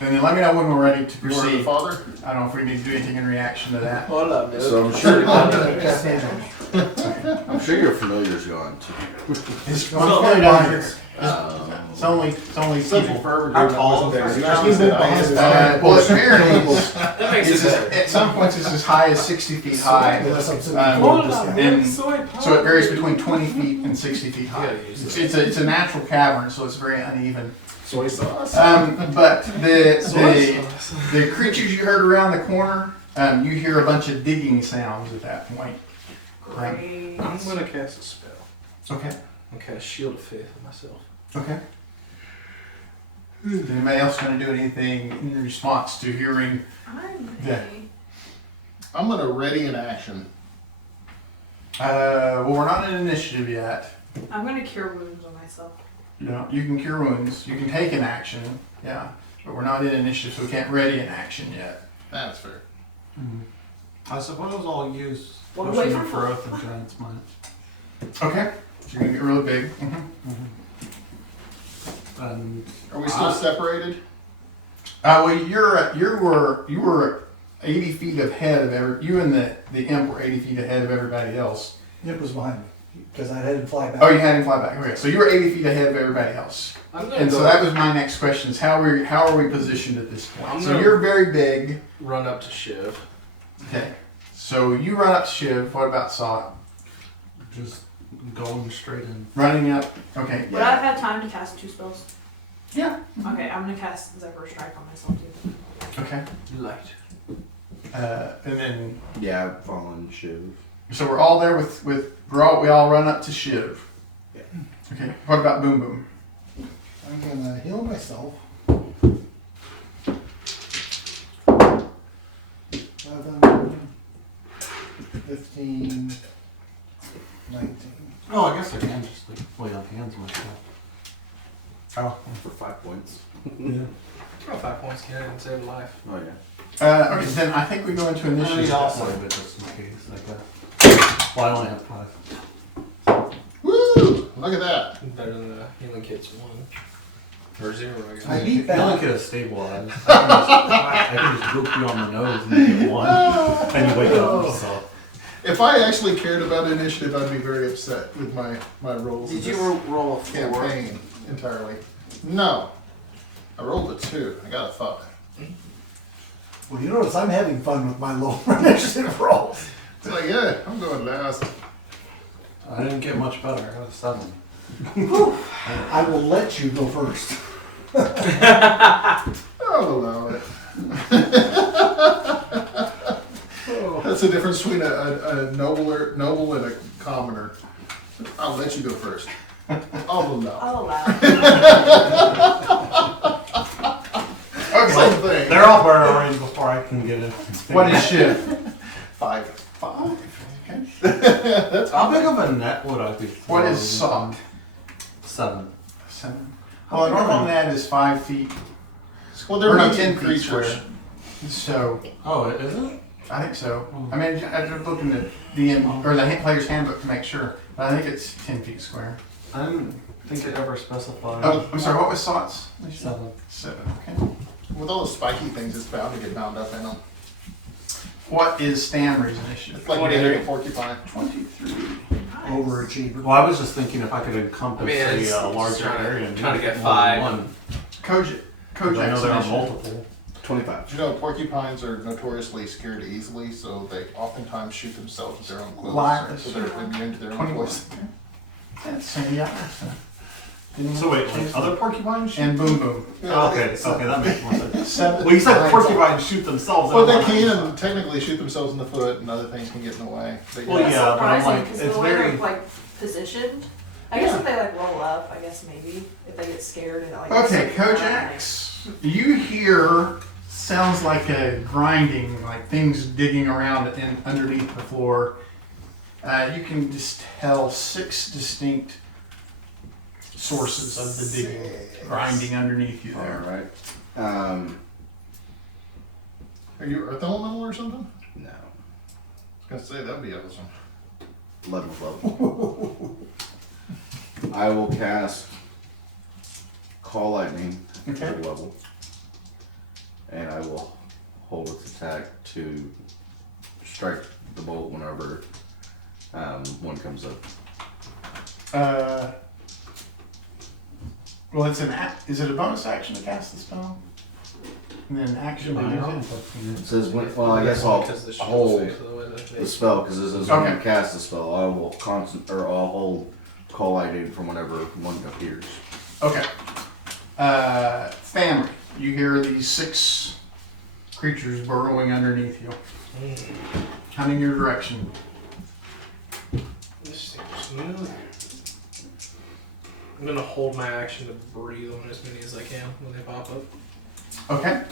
and then let me know when we're ready to You were the proceed. father? I don't know if we need to do anything in reaction to that. Hola, milk. So I'm sure, Yeah. I'm sure your familiar's gone too. It's Well, really down here. Um, It's only Subject people. forever How doing that tall wasn't there. is You the actually said I behind was- Well, apparently That makes it it's better. at some points it's as high as 60 feet high. Unless I'm sitting Um, forward this time. and soy so it varies between 20 feet and 60 feet high. Yeah, use It's a natural cavern, so it's very uneven. Soy sauce. But the creatures you heard around the corner, you hear a bunch of digging sounds at that point. Great. I'm gonna cast a spell. Okay. I'm gonna cast Shield of Faith on myself. Okay. Is anybody else going to do anything in response to hearing? I'm Yeah. ready. I'm gonna ready an action. Well, we're not in initiative yet. I'm gonna cure wounds on myself. You know, you can cure wounds. You can take an action. Yeah, but we're not in initiative, so we can't ready an action yet. That's fair. I suppose I'll use One potion way of from- growth and giant's might. Okay. So you're gonna get really big. And Are we still separated? Well, you were 80 feet ahead of you and the imp were 80 feet ahead of everybody else. Nip was behind me. because I had him fly back. Oh, you had him fly back. Okay, so you were 80 feet ahead of everybody else. I'm gonna And go so that was my next question: is how are we positioned at this point? I'm So gonna- you're very big. run up to Shiv. Okay. So you run up Shiv. What about Sot? Just going straight in. Running up. Okay. Would I have had time to cast 2 spells? Yeah. Okay, I'm gonna cast Zephyr Strike on myself too. Okay. Light. And then Yeah, I'm following Shiv. so we're all there with we all run up to Shiv. Yeah. Okay. What about Boom Boom? I'm gonna heal myself. 11, 15, 19. Oh, I guess I can just like lay on hands myself. Oh. For 5 points. Yeah. Oh, 5 points can and save a life. Oh yeah. Okay. Then I think we go into I initiative. need also, but just in case. Like, well, I only have 5. Woo! Look at that. Better than the healing kit's 1. Or 0, I guess. I beat I only that. get a stabilize. I can just boop you on the nose and you get 1. And you wake up. So. If I actually cared about initiative, I'd be very upset with my rolls. in Did you this roll a 4? campaign entirely? No. I rolled a 2. I got a 5. Well, you notice I'm having fun with my low initiative rolls. It's like, yeah, I'm going last. I didn't get much better. I got a 7. I will let you go first. I'll allow it. That's the difference between a noble and a commoner. I'll let you go first. I'll allow. I'll allow. Okay. Same thing. They're all burrowing before I can get it. What is Shiv? 5. 5. Okay. How big of a net would I be? What is Sot? 7. 7. Well, a normal net is 5 feet. Well, Or they're no, 10 medium feet creatures. square. So Oh, is it? I think so. I mean, I just looking at the player's handbook to make sure, but I think it's 10 feet square. I didn't think it ever specified. Oh, I'm sorry. What was Sot's? 7. 7. Okay. With all the spiky things, it's bound to get bound up in them. What is Stanley's initiative? It's like hitting a porcupine. 23. Overachiever. Well, I was just thinking if I could encompass I mean, it's- a larger it's trying to- area and trying to make get more than 5. One. Kojak. I know Kojak's there are initiative. multiple. 25. You know, porcupines are notoriously scared easily, so they oftentimes shoot themselves with their own quills. Liars. So they're immune to their own 21. poison. That's Sandy So wait, like other porcupines? And Boom Boom. Oh, okay, that makes more sense. 7. Well, you said porcupines shoot themselves. Well, and they I'm can like- technically shoot themselves in the foot, and other things can get in the way. But Well, That's yeah, but I'm surprising like, because it's the way very- they're like positioned. I guess if they like roll up, I guess maybe if they get scared and like. Okay, sit down, Kojaks. You hear sounds like a grinding, like things digging around and underneath the floor. You can just tell 6 distinct sources of the digging, grinding underneath you there. Alright. Are you Earth Elemental or something? No. I was gonna say, that'd be awesome. 11th level. I will cast Call Lightning at Okay. 3rd level. And I will hold its attack to strike the bolt whenever one comes up. Well, it's is it a bonus action to cast the spell? And then action to use it? It says, well, I guess I'll Because the shield hold saves the way that the they- spell, because this is when Okay. I cast the spell. I will I'll hold Call Lightning from whenever one appears. Okay. Family, you hear these 6 creatures burrowing underneath you, coming your direction. This seems familiar. I'm gonna hold my action to breathe on as many as I can when they pop up. Okay.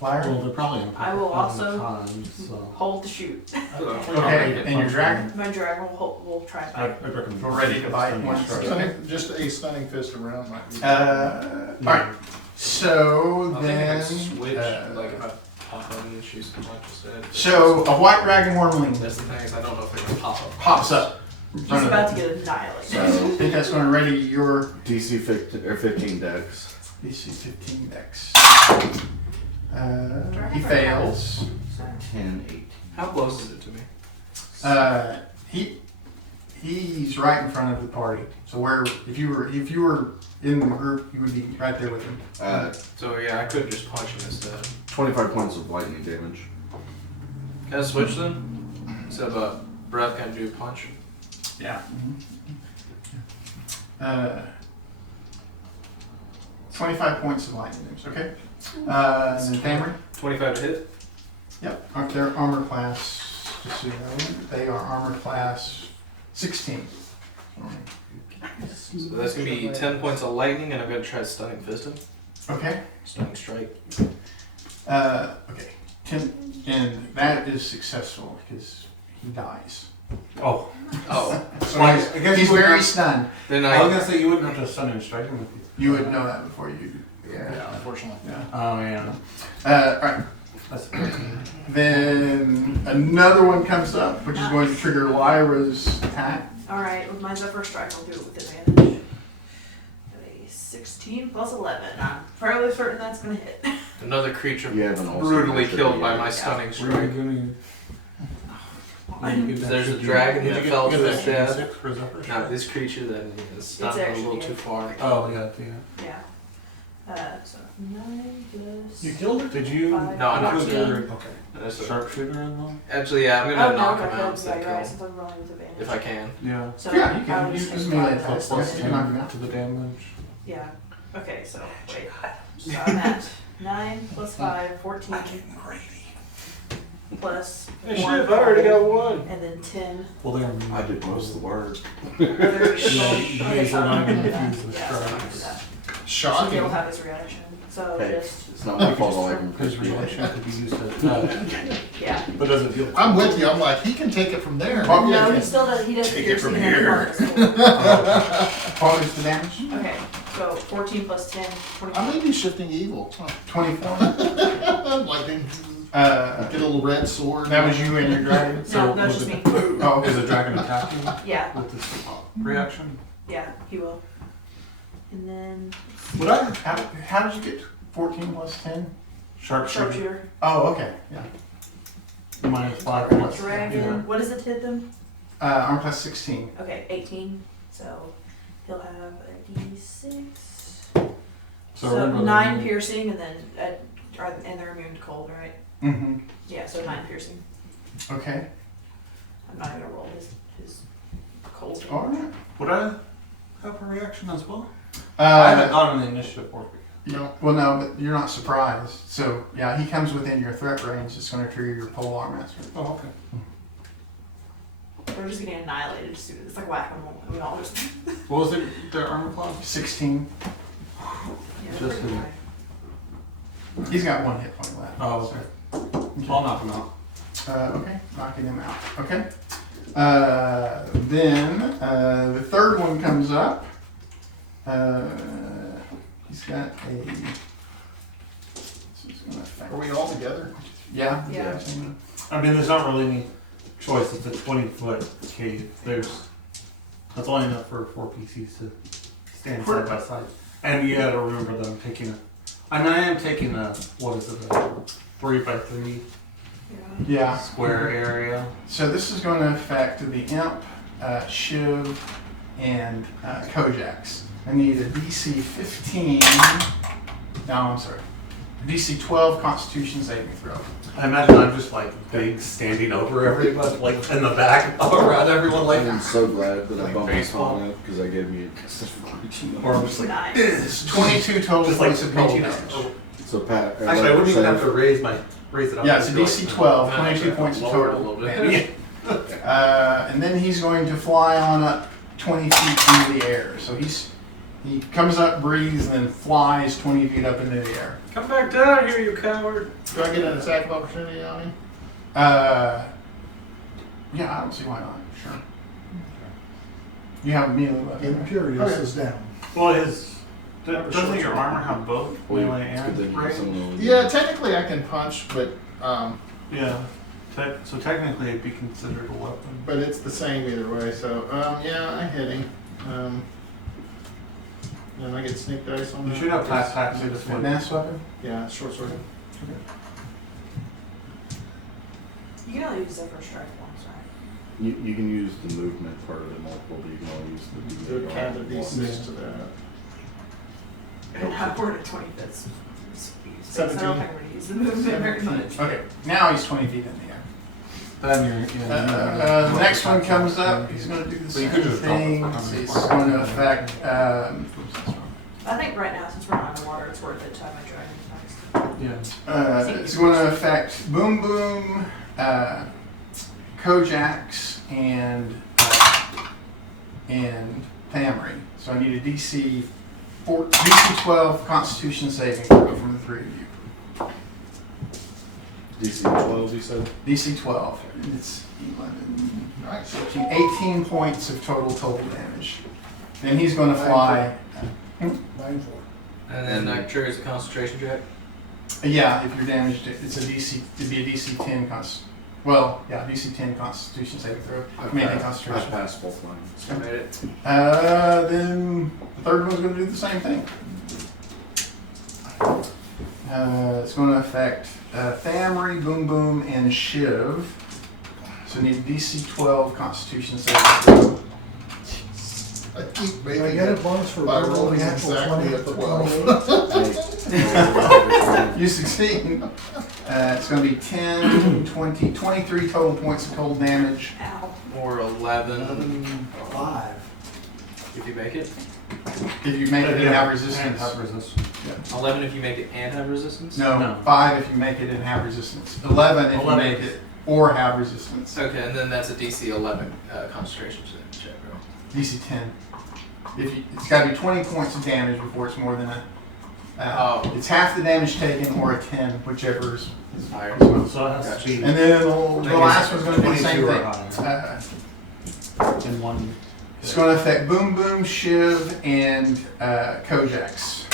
Flyer. Well, they're probably in I will also- time, so. Hold the shoot. Okay, and your dragon? My dragon will try and I bite. recommend We're ready to bite stunning one strike. strike. Just a stunning fist around might be. Alright. So I think I then. can switch, like if I pop up and shoot some punch instead. So a white dragon wormling That's the thing is I don't know if they're gonna pop up. pops up. in He's front of about it. to get annihilated. So I think that's going to ready your DC 15 dex. DC 15 dex. He fails. 10, 18. How close is it to me? He he's right in front of the party. So where if you were in the group, you would be right there with him. So yeah, I could just punch him instead. 25 points of lightning damage. Can I switch then? Instead of a breath, can I do a punch? Yeah. 25 points of lightning damage. Okay. And then Cameron. 25 to hit. Yep. Their armor class. Just so you know, they are armor class 16. So that's gonna be 10 points of lightning, and I'm gonna try stunning fist him. Okay. Stunning strike. Okay. 10, and that is successful because he dies. Oh. Oh. So Well, he's, I guess he's you wouldn't very have- stunned. Then I was I. gonna say you wouldn't have to stun him strike him with you. You would know that before you. Yeah. Unfortunately. Yeah. Oh yeah. All right. That's Then another one comes up, which is going to trigger Lyra's attack. Alright, with my Zephyr Strike, I'll do it with advantage. A 16 plus 11. I'm fairly certain that's gonna hit. Another creature You have an awesome brutally creature, killed yeah. by my stunning strike. There's There's a dragon that fell to his death. death. Now this creature that is stunned a little too far. Oh yeah. Yeah. So 9 plus. You killed it? Did you? Five. No, I knocked put him your Okay. That's a, sharpshooter in though? actually, yeah, I'm Oh, gonna no, knock okay, him out yeah, instead you're right, of since I'm rolling with advantage. if I can. Yeah. So Yeah, you I can. would You just just take melee 5 attack. plus Plus Okay. 10. 10 to the damage. Yeah. Okay, so wait. So I'm at 9 plus 5, 14. Plus 1. one. And then 10. Well, they're. I did most of the work. You guys are not gonna use the Yeah, so I'm gonna do strike. that. So Shocking. he'll have his reaction. So Hey, just, it's not my fault all I can His reaction could be used to. yeah. But doesn't deal. I'm with you. I'm like, he can take it from there. Oh, Maybe I No, he can- still does, he does Take it piercing from and then here. mark the What is the damage? score. Okay, so 14 plus 10, I 24. may be shifting evil. 24. Lightning. Uh, Get a little red sword. that was you and your dragon. No, that's was just it- me. Oh, Is okay. the dragon attacking Yeah, with this reaction? yeah, he will. And then Would I? How did you get 14 plus 10? Sharpshooter. sharpshooter, Oh, okay. Yeah. Minus 5 plus. dragon, what does it hit them? Armor class 16. Okay, 18, so he'll have a d6. So So remember 9 that- piercing and then, and they're immune to cold, right? Mm-hmm. Yeah, so 9 piercing. Okay. I'm not gonna roll his cold. All right. Would I have a reaction as well? I haven't Uh, gotten the initiative work. no. Well, no, but you're not surprised. So, yeah, he comes within your threat range. It's going to trigger your polearm master. Oh, okay. We're just getting annihilated. It's like whack-a-mole. We all just. What was their armor class? 16. Yeah, Just pretty a- high. He's got 1 hit point left. Oh, okay. I'll knock him out. Okay, knocking him out. Okay. Then the third one comes up. He's got a. This is gonna affect. Are we all together? Yeah. Yeah. I mean, there's not really any choice. It's a 20-foot cave. That's only enough for 4 PCs to stand side by side. And you gotta remember that I am taking a, what is it, a 3x3 Yeah. Yeah. square area. So this is going to affect the Imp, Shiv, and Kojax. I need a DC 15. No, I'm sorry. DC 12 Constitution saving throw. I imagine I'm just like big standing over everybody, like in the back, around everyone, like. I'm so glad that I Like bumped my baseball. phone up because I gave me Or I'm just like, Nice. It's 22 total just like points of cold reaching damage. out. So Pat. Actually, I wouldn't even have to raise it up. Yeah, it's a Just DC go 12, Then 22 I points of lower it a total little bit. damage. And then he's going to fly on up 20 feet into the air. So he comes up, breathes, and then flies 20 feet up into the air. Come back down here, you coward. Do I get an attack of opportunity on him? Yeah, I don't see why not. Sure. You have a melee weapon. Imperious is down. Well, doesn't your armor have both melee It's good that and you have range? someone. Yeah, technically I can punch, but Yeah. So technically it'd be considered a weapon. but it's the same either way. So yeah, I hit him. And I get snake dice on You that. should have fast attacks Is in it a this one. finesse weapon? Yeah, short sword. You can only use Zephyr Strike once, right? You can use the movement part of it multiple, but you can only use the There can D8 be once. D6 to that. And we're at 25th speed. So I don't 17. think we're gonna use the movement very much. Okay, now he's 20 feet in the air. Then The next one comes up, he's gonna do the So you same could just drop it thing. for how many It's points? going to affect, I think right now, since we're not underwater, it's worth it to have my dragon next. Yeah. it's going to affect Boom Boom, Kojaks, and Thamri. So I need a DC 12 Constitution saving throw from the three of you. DC 12, you said? DC 12. And it's 11, Nice. 14, 18 points of total damage. Then he's going to fly. 9-4. And then triggers a concentration check. Yeah, if you're damaged, it's a DC. It'd be a DC 10 DC 10 Constitution saving throw. Maintain I concentration. passed both mine. I made it. Then the third one's going to do the same thing. It's going to affect Thamri, Boom Boom, and Shiv. So need a DC 12 Constitution saving throw. I keep Can making I get a it bonus for by rolling rolling natural exactly 20 at for 12. 28? You succeed. It's going to be 10, 20, 23 total points of cold damage. Ow. Or 11 5. if you make it. If you make it and have And resistance. have resistance. 11 if you make it and have resistance. No, No. 5 if you make it and have resistance. 11 if you 11. make it or have resistance. Okay, and then that's a DC 11 concentration check, bro. DC 10. It's got to be 20 points of damage before it's more than a. It's half the damage taken or a 10, whichever is Higher. So it has to be And then the last one's going to do the same 22 or thing. higher in one. It's going to affect Boom Boom, Shiv, and Kojaks.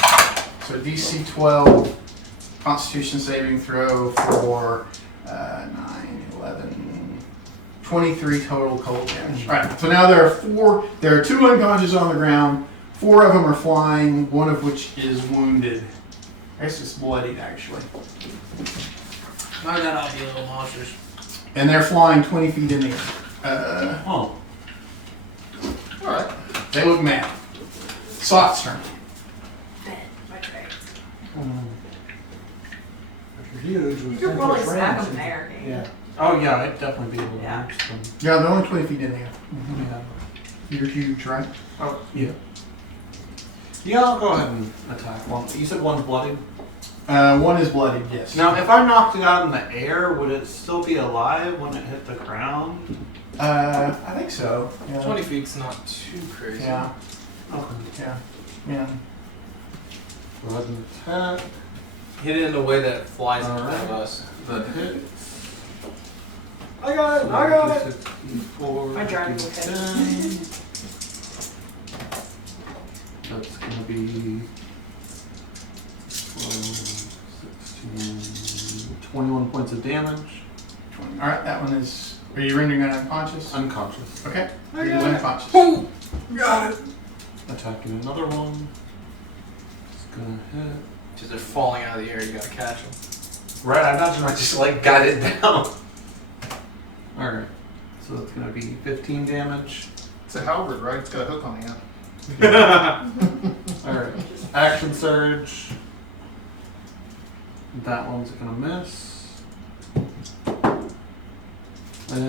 So DC 12 Constitution saving throw for 9, 11, 23 total cold damage. All right, so now there are 2 unconscious on the ground, 4 of them are flying, 1 of which is wounded. I guess it's bloodied actually. I got all the little monsters. And they're flying 20 feet in the air. Oh, Alright. They look mad. Sot's turn. Ben, my dragon. If you're huge, we You could think probably it's smack range. them there, can't you? Yeah. oh yeah, I'd definitely be able to Yeah. reach them. Yeah, they're only 20 feet in the air. Yeah. You're huge, right? Oh, yeah. Yeah, I'll go ahead and attack one. You said one's bloodied? 1 is bloodied, yes. Now, if I knocked it out in the air, would it still be alive when it hit the ground? I think so. Yeah. 20 feet's not too crazy. Yeah, Okay. yeah, yeah. Go ahead and attack. Hit it in a way that it flies in front of Alright. us. That hits. I got it! I got it! 4, My dragon will hit. 10. That's gonna be 12, 16, 21 points of damage. All right, that one is. Are you rendering it unconscious? Unconscious. Okay. I You're got it. unconscious. Boom! Got it! Attacking another one. It's gonna hit. Because they're falling out of the air, you gotta catch them. Right, I imagine I just like got it down. Alright. So that's gonna be 15 damage. It's a halberd, right? It's got a hook on the end. Alright. Action surge. That one's gonna miss. And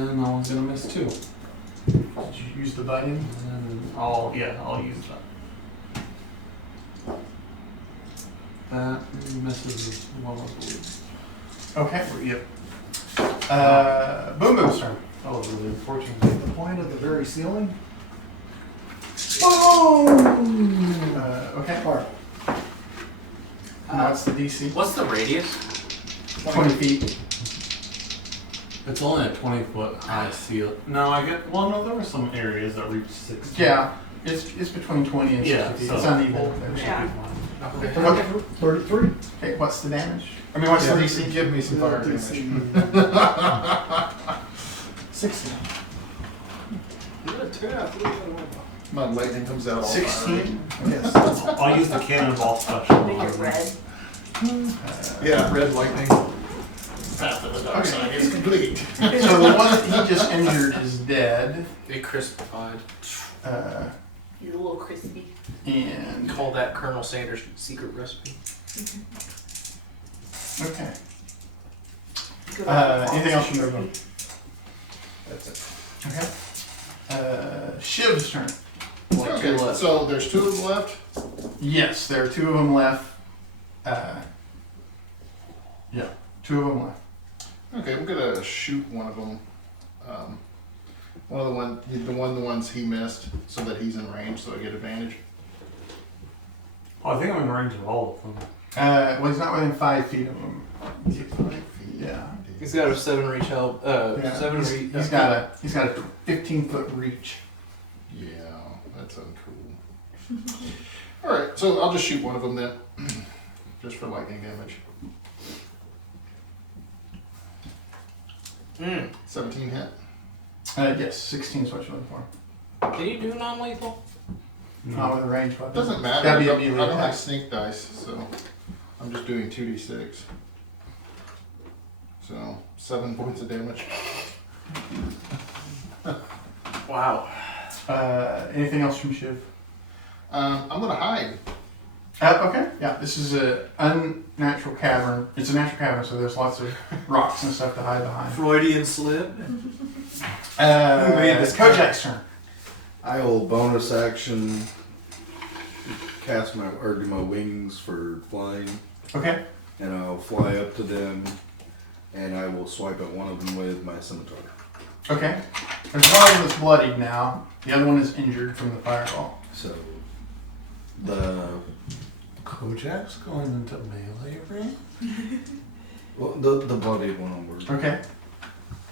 that one's gonna miss too. Did you use the button? And I'll use that. That misses as well, I believe. Okay. Yep. Boom Boom's turn. That was really unfortunate. The point of the very ceiling. Okay. Part. What's the DC? What's the radius? 20 feet. It's only a 20-foot high ceiling. No, there were some areas that reached 60. Yeah, it's between 20 and 60 Yeah, feet. so It's uneven. there should Yeah. be one. Okay. 33. Okay, what's the damage? I mean, what's the Yeah, DC? give me some fire damage. DC. 60. My lightning comes out all 16. Yes. I'll use the cannonball special. Make it red. Yeah, red lightning. path of the dark side is complete. So the one that he just injured is dead. They crispified. He's a little crispy. And Call that Colonel Sanders' secret recipe. okay. Good Anything else from the room? That's it. Okay. Shiv's turn. Okay, so there's 2 of them left. Yes, there are 2 of them left. Yeah, 2 of them left. Okay, I'm gonna shoot one of them. The ones he missed, so that he's in range, so I get advantage. Oh, I think I'm in range of all of them. Well, he's not within 5 feet of them. Yeah. He's got a 7 reach help. Yeah, 7 he's, reach. he's got a 15-foot reach. Yeah, that's uncool. All right, so I'll just shoot one of them then, just for lightning damage. 17 hit. Yes, 16 is what you're looking for. Can you do non-lethal? Not with a range weapon. Doesn't matter. Gotta be I a melee don't have attack. sneak dice, so I'm just doing 2d6. So 7 points of damage. Wow. Anything else from Shiv? I'm gonna hide. Okay, yeah, this is a unnatural cavern. It's a natural cavern, so there's lots of rocks and stuff to hide behind. Freudian slip. Who made this Kojak's turn. I will bonus action cast do my wings for flying, Okay. and I'll fly up to them, and I will swipe at one of them with my scimitar. Okay. There's one of them that's bloodied now. The other one is injured from the fireball. So the Kojak's going into melee range? the bloodied one on board. Okay.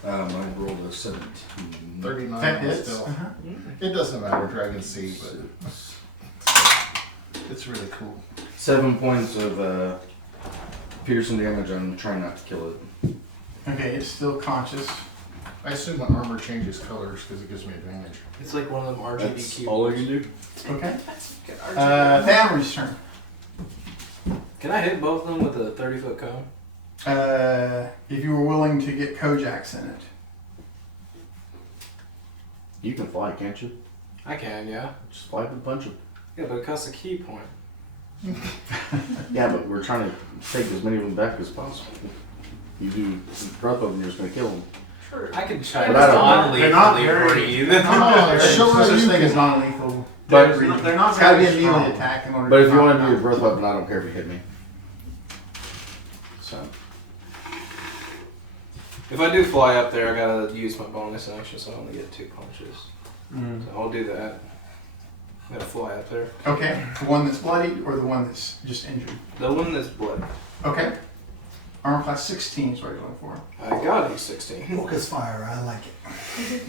I rolled a 17. 39 That on hits. stealth. Uh-huh. It doesn't matter, Dragon Sea, but it's really cool. 7 points of piercing damage. I'm trying not to kill it. Okay, it's still conscious. I assume my armor changes colors because it gives me advantage. It's like one of them RGB That's cubes. all I can do. Okay. Get RGB. Thamri's turn. Can I hit both of them with a 30-foot cone? If you were willing to get Kojak's in it. You can fly, can't you? I can, yeah. Just fly with a bunch of. Yeah, but it costs a key point. Yeah, but we're trying to take as many of them back as possible. You do both of them, you're just gonna kill them. True. I can try But to I don't- they're not non-lethally very- breathe. Come on, show There's her such you thing as can. non-lethal. But They're not It's gotta be a very melee strong. attack in order But to if you knock want to them do your out. breath weapon, I don't care if you hit me. So If I do fly up there, I gotta use my bonus action, so I only get 2 punches. Mm. So I'll do that. I gotta fly up there. Okay, the one that's bloodied or the one that's just injured? The one that's blood. Okay. Armor class 16 is what you're looking for. I got a 16 Focus fire, I like it.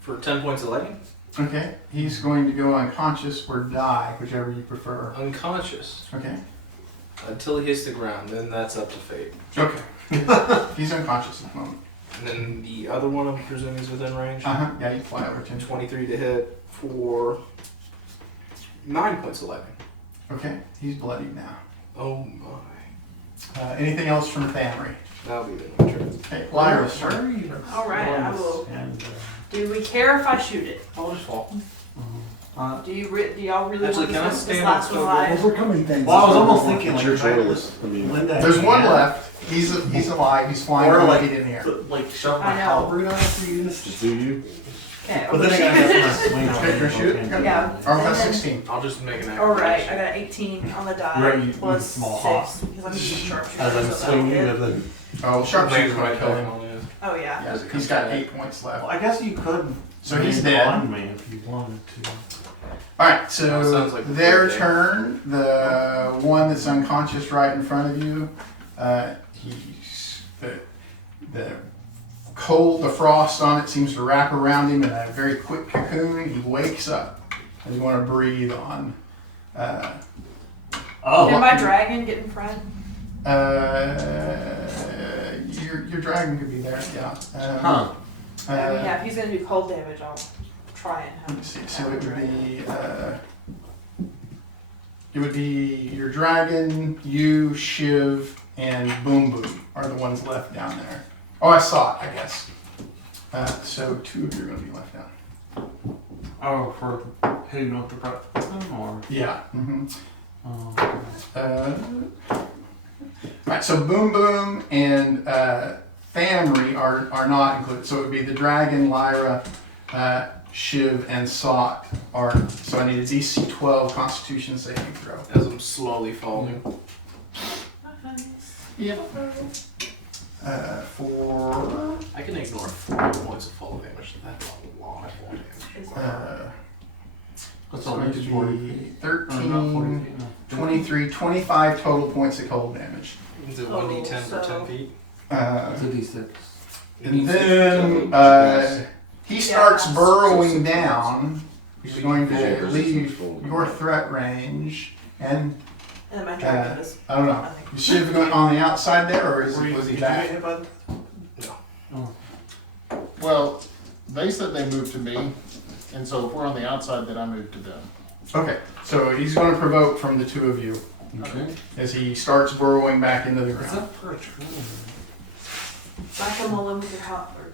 for 10 points of lightning. Okay, he's going to go unconscious or die, whichever you prefer. Unconscious Okay. until he hits the ground. Then that's up to fate. Okay. He's unconscious at the moment. And then the other one, I'm presuming, is within range. Uh-huh. Yeah, you fly over to him. 23 to hit for 9 points of lightning. Okay, he's bloodied now. Oh my. Anything else from Thamri? That'll be the my turn. Okay, Lyra's turn. Where are you? All right, I will. And, Do we care if I shoot it? I'll just fall. Do y'all really Actually, want can I this stand last up one so alive? Overcoming things. well, I was almost thinking it's like your try to choice. I mean, Linda. There's one yeah. left. He's alive. He's flying Or 1 like, feet in the air. like shove my I know. halberd on it for you. just do you. Okay, But then I gotta have my swing on Okay, it. you're shooting? Okay. Yeah. Armor class And then- 16. I'll just make an All right, I activation. got 18 on the die Right, you- plus small 6 hawk. because I'm using sharpshooter. As I'm so that'll swinging hit. with the. Oh, sharpshooter's going to kill him. on it. Oh yeah. Yeah, he's got 8 points left. Well, I guess you could. So he's land dead. on me if you wanted to. Alright, That so sounds like a their good day. turn, the one that's unconscious right in front of you, he's the cold, the frost on it seems to wrap around him in a very quick cocoon. He wakes up and you want to breathe on. Oh. Can my dragon get in front? Your dragon could be there, yeah. Huh. Yeah, if he's gonna do cold damage, I'll try and Let have me see. So it would be your dragon, you, Shiv, and Boom Boom are the ones left down there. Oh, I saw it, I guess. So 2 of you are going to be left down. Oh, for hitting with the breath button, or? Yeah. Mm-hmm. Oh, Alright, so Boom Boom and Famry are not included. So it would be the Dragon, Lyra, Shiv, and Sot are. So I need a DC 12 Constitution saving throw. As I'm slowly falling. Yep. For I can ignore 40 points of fall damage. That's a lot of fall damage. that's it's all going to these 40 be feet. 13, Or not 40 feet, no. 23, 25 total points of cold damage. Is it 1d10 for 10 so- feet? It's a D6. And then he starts Yeah. burrowing down. He's going to Yeah, leave resistance your threat range. And And my dragon is I don't know. nothing. Is Shiv going on the outside there, or was he Did back? you get hit by the- No. Oh. Well, they said they moved to me, and so if we're on the outside, then I move to them. Okay, so he's going to provoke from the 2 of you Okay. as he starts burrowing back into the Is ground. that for a turn? Michael Mullen with your hot or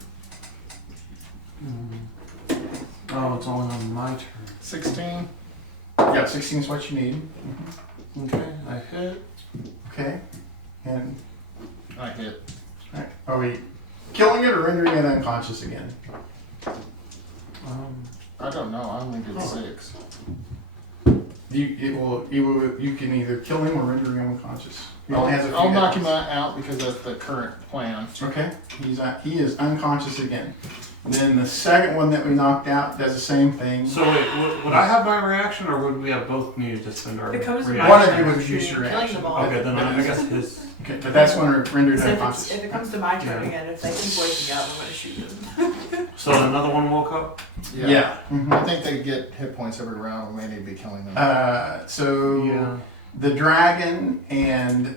Oh, it's only on my turn. 16. Yeah, 16 is what you need. Okay, I hit. Okay, and I hit. alright, are we killing it or rendering it unconscious again? I don't know. I only did 6. You can either kill him or render him unconscious. He only has a few I'll knock hit him points. out because that's the current plan. Okay, he is unconscious again. Then the second one that we knocked out does the same thing. So wait, would I have my reaction, or would we have both needed to spend our If it comes to reaction? One of you would use your killing reaction. them all. Okay, then I guess his. Okay, but that's when we're rendered So unconscious. if it comes to my turn Yeah. again, if they keep waking up, I'm gonna shoot them. So another one woke up. Yeah. I Mhm. think they get hit points every round. We need to be killing them. So Yeah. the dragon and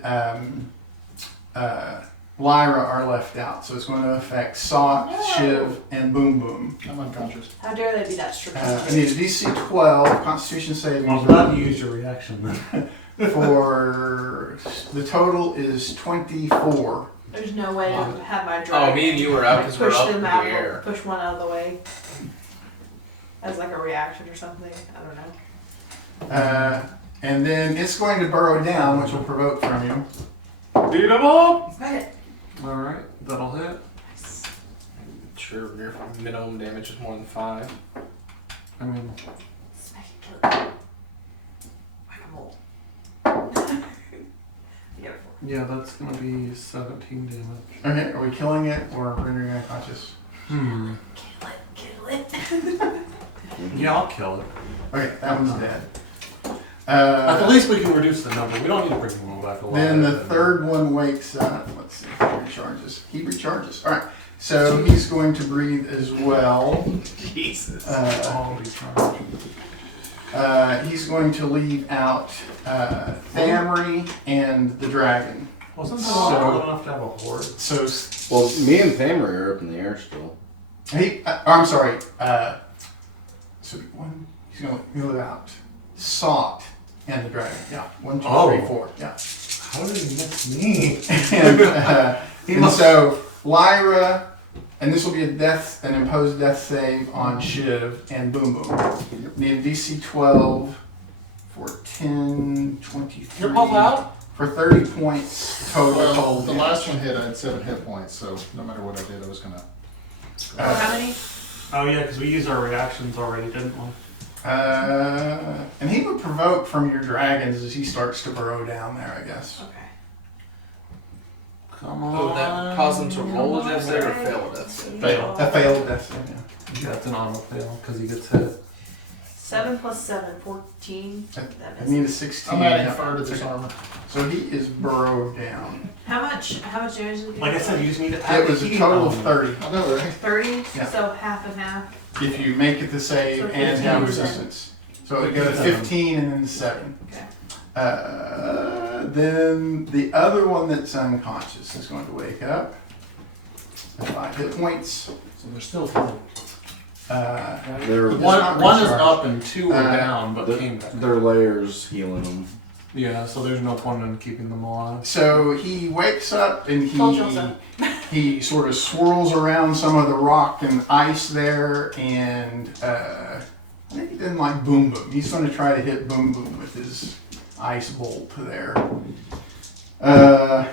Lyra are left out, so it's going to affect Sot, No. Shiv, and Boom Boom. I'm unconscious. How dare they be that I strategic? need a DC 12 Constitution saving Well, I'm glad you used your reaction then. for the total is 24. There's no way to have my Oh, dragon. me and you were out because we're push up in them the out, air. push one out of the way as like a reaction or something. I don't know. And then it's going to burrow down, which will provoke from you. Beat him up! But All right, that'll hit. Sure, your minimum damage is more than 5. I mean, smack it, kill it. Whack-a-mole. You got it for yeah, that's gonna be 17 damage. Okay, are we killing it or rendering it unconscious? Kill it. Yeah, I'll kill it. Okay, that one's dead. At the least we can reduce the number. We don't need to bring them all back alive. Then the third one wakes up. Let's see if he recharges. He recharges. All right. So he's going to breathe as well. Jesus. Quality charge. He's going to leave out Famry and the dragon. Wasn't that So- old enough to have a horde? So Well, me and Family are up in the air still. I'm sorry. So one. He's going to leave out Sot and the dragon. Yeah. 1, 2, Oh. 3, 4. Yeah. How did he miss me? And so Lyra, and this will be an imposed death save on Shiv and Boom Boom. Need a DC 12 for 10, 23. You're both out? For 30 points total. Well, cold the damage. last one hit, I had 7 hit points, so no matter what I did, I was gonna. How many? Oh yeah, because we used our reactions already, didn't we? And he would provoke from your dragons as he starts to burrow down there, I guess. Okay. Come on. So would that cause them to roll a death save or fail a death save? Fail. A failed death save, yeah. Yeah, it's an auto fail because he gets hit. 7 plus 7, 14. I That need is. a 16. I'm adding Yeah. fire to this Okay. armor. So he is burrowed down. How much damage did you do? Like I said, you just need to add It was the a heat total of element. 30. I know, right? 30? Yeah. So half and half. If you make it the save So and have 15%. resistance. So it goes 15 and then 7. Okay. Then the other one that's unconscious is going to wake up. At 5 hit points. So they're still healing. They're One- One is recharged. up and 2 are Uh, down, but came back. their layers healing them. Yeah, so there's no point in keeping them alive. So he wakes up and Told you so. he sort of swirls around some of the rock and ice there, and I think he didn't like Boom Boom. He's going to try to hit Boom Boom with his ice bolt there.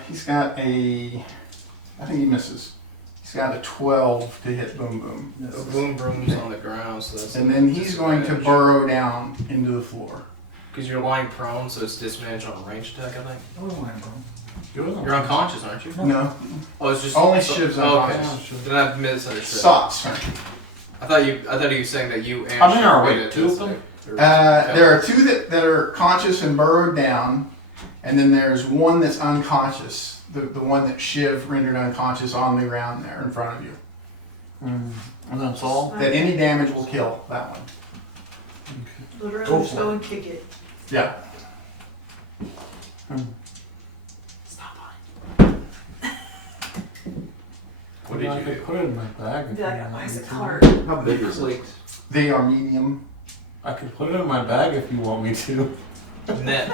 He's got I think he misses. He's got a 12 to hit Boom Boom. The boom boom's on the ground, so that's. And then he's going to burrow down into the floor. Because you're lying prone, so it's disadvantage on a range attack, I think. I don't mind, bro. You're unconscious, aren't you? No, Oh, it's just only Shiv's Oh, unconscious. okay. Then I've misunderstood. Stops. I thought he was saying that you and How many Shiv are waited awake? to 2 of say- them? or- There are 2 that are conscious and burrowed down, and then there's 1 that's unconscious. The one that Shiv rendered unconscious on the ground there in front of you. And that's all? That any damage will kill that one. Literally, Go just for go it. and kick it. Yeah. Stop on What did I you could do? put it in my bag. it. if Be like, you why want is me it to. card? How big is it? They are medium. I could put it in my bag if you want me to. Net.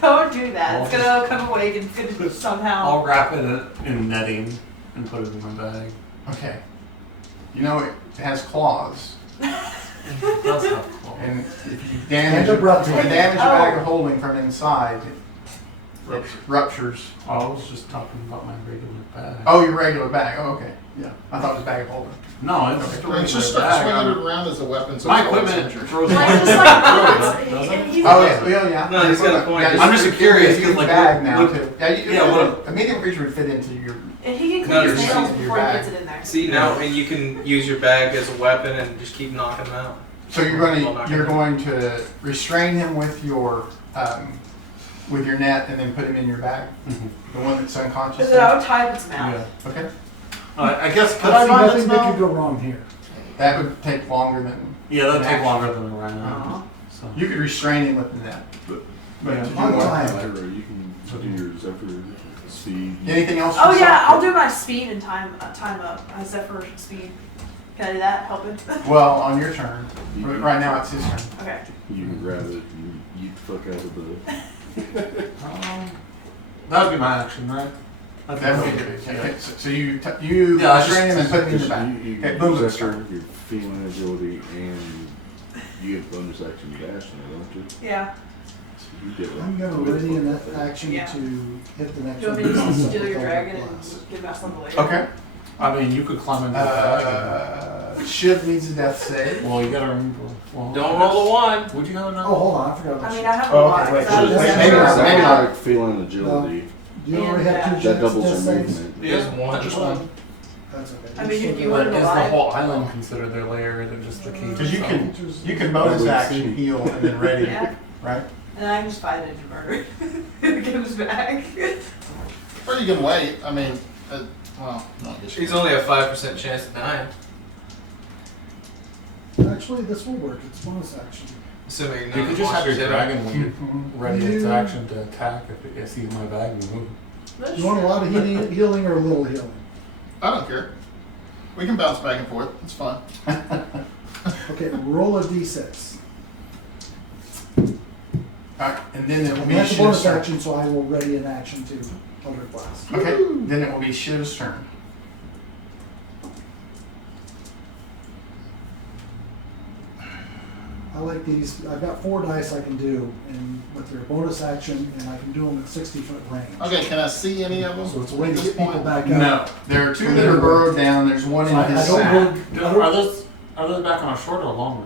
Don't do that. It's gonna come awake and it's gonna somehow. I'll wrap it in netting and put it in my bag. Okay. You know it has claws, That's not cool. and if you And damage a if breath you weapon. damage a Oh. bag of holding from inside, it ruptures. I was just talking about my regular bag. Oh, your regular bag. Oh, okay. Yeah. I thought it was bag of holding. No, it's just a It's just regular start bag. swinging it around as a weapon. So My it's always equipment injured. throws Like, it just on like, the road, doesn't it? he's Oh yeah. No, he's got a point. Yeah, I'm just it's curious, a huge 'cause, like, bag what- now what- too. Yeah, what- a medium creature would fit into your. and he can No, click his you're nails seeing your before he bag. gets it in there. See now, and you can use your bag as a weapon and just keep knocking them out. So you're going to restrain him with your net and then put him in your bag, Mhm. the one that's unconscious. Because I would tie up its mouth. Yeah. Okay. I guess. But see, nothing that could go wrong here. That would take longer than. Yeah, that'd take Action. longer than a rhino. Aw. So. You could restrain him with the net. But Yeah. to do On more- time. Lyra, you can do your Zephyr speed. Anything else? Oh for yeah, Sasha? I'll do my speed and time up. Zephyr speed. Can I do that? Help him? Well, on your turn. Right now it's his turn. Okay. You can grab it and yeet the fuck out of the. That would be my action, right? I think That would be so. good. Yeah. Okay, so you Yeah, I restrain him and put him in the Because back. you Okay, use boom, boom, Zephyr, your feline agility, and you get bonus action dash now, don't you? Yeah. So you get I'm gonna ready in that action Yeah. to hit the next Do you want me to just steal your dragon and get back something later? Okay. I mean, you could climb into the bag. Shiv needs a death save. Well, you gotta remember. Well, Don't roll a 1. Would you have Oh, enough? hold on, I forgot I about mean, you. I have a Oh, lot. okay, wait, 'cause I so just maybe have not- to- maybe not. like feline agility. Do you already have two That death doubles your saves? movement. He has 1. Just one. That's okay. I mean, you But wouldn't is the alive. whole island considered their lair than just the key? Because you itself? can bonus action heal and then ready, Yeah. right? And I can just fight it and murder. Get his back. Or you can wait. I mean, well, no, I guess you He's can. only a 5% chance of dying, Actually, this will work, it's bonus action. assuming You could just have your dragon lead Mhm. ready its You- action to attack if it sees my bag move. You want a lot of healing or a little healing? I don't care. We can bounce back and forth. It's fine. Okay, roll a d6. Alright, and then it will And be that's a Shiv's bonus turn. action, so I will ready an action to Elder Blast. Okay, then it will be Shiv's turn. I like these, I've got 4 dice I can do, and with their bonus action, and I can do them at 60-foot range. Okay, can I see any of them? So it's a way to at get this people point? back up. No, there are 2 that are burrowed down, there's one in I his don't sack. go, I don't- Are those back on a short or a long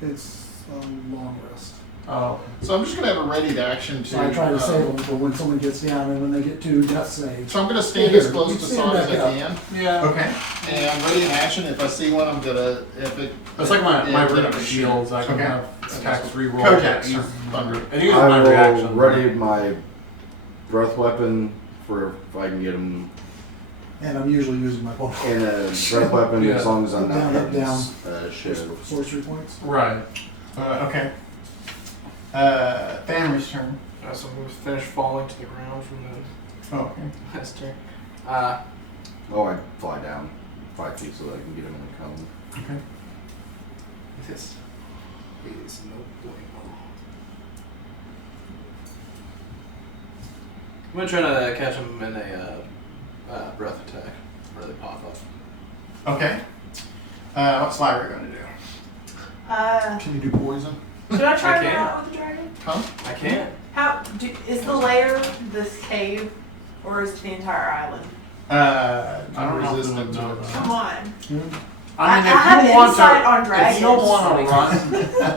rest? it's a long rest. Oh, So I'm just gonna have a ready to action to. So I try to save them for when someone gets down and when they get 2 death saves. So I'm gonna stand Here, as close you to stand Sonic as back I up. can, yeah. Okay, and I'm ready in action. If I see one, I'm gonna, if it. It's like my yeah, runic then I'm shields. I can Okay. have attacks reroll. Kojak's Use- turn. And use I my will reaction. ready my breath weapon for if I can get him And I'm usually using my bonus in a breath weapon Yeah. as long as I'm not Down, up, hitting down. shit. sorcery points. Right. okay. Thamri's turn. So I'm going to finish falling to the ground from Oh, okay. the last turn. Oh, I fly down 5 feet so that I can get him in the cone. Okay. This is no bueno. I'm gonna try to catch them in a breath attack where they pop up. Okay. What's Lyra going to do? Can you do poison? Should I try I to can. run out with the dragon? Huh? I can't. Is the lair this cave, or is it the entire island? I I don't know. Resistant If to know it. Come on. I mean, I have if you want insight to, on if dragons. you don't want to run,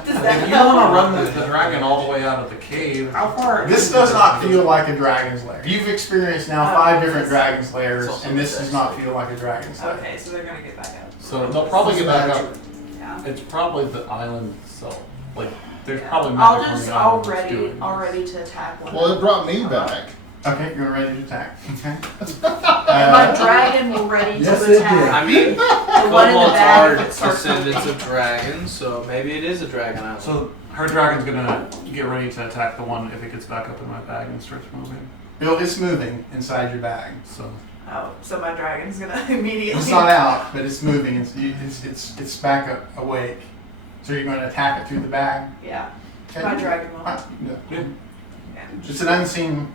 Does that if you help? want to run the dragon all the way out of the cave, How far? This does not feel like a dragon's lair. You've experienced now 5 different dragon's lairs, also and this a does not feel like a dragon's lair. Okay, so they're gonna get back up. so They'll probably get back up. Yeah. it's probably the island itself. Like, there's probably I'll magic on just, the I'll island that's ready, doing I'll this. ready to attack one. Well, it brought me back. Okay, you're ready to attack. Okay. My dragon will ready Yes, to it attack. I mean, The one in the kobolds bag are that starts descendants of dragons, so maybe it is a dragon island. So her dragon's gonna get ready to attack the one if it gets back up in my bag and starts moving. Bill, it's moving inside your bag. So Oh, so my dragon's gonna immediately. It's not out, but it's moving. It's back up awake. So you're going to attack it through the bag. Yeah, Okay. my dragon will. Yeah. Yeah. It's an unseen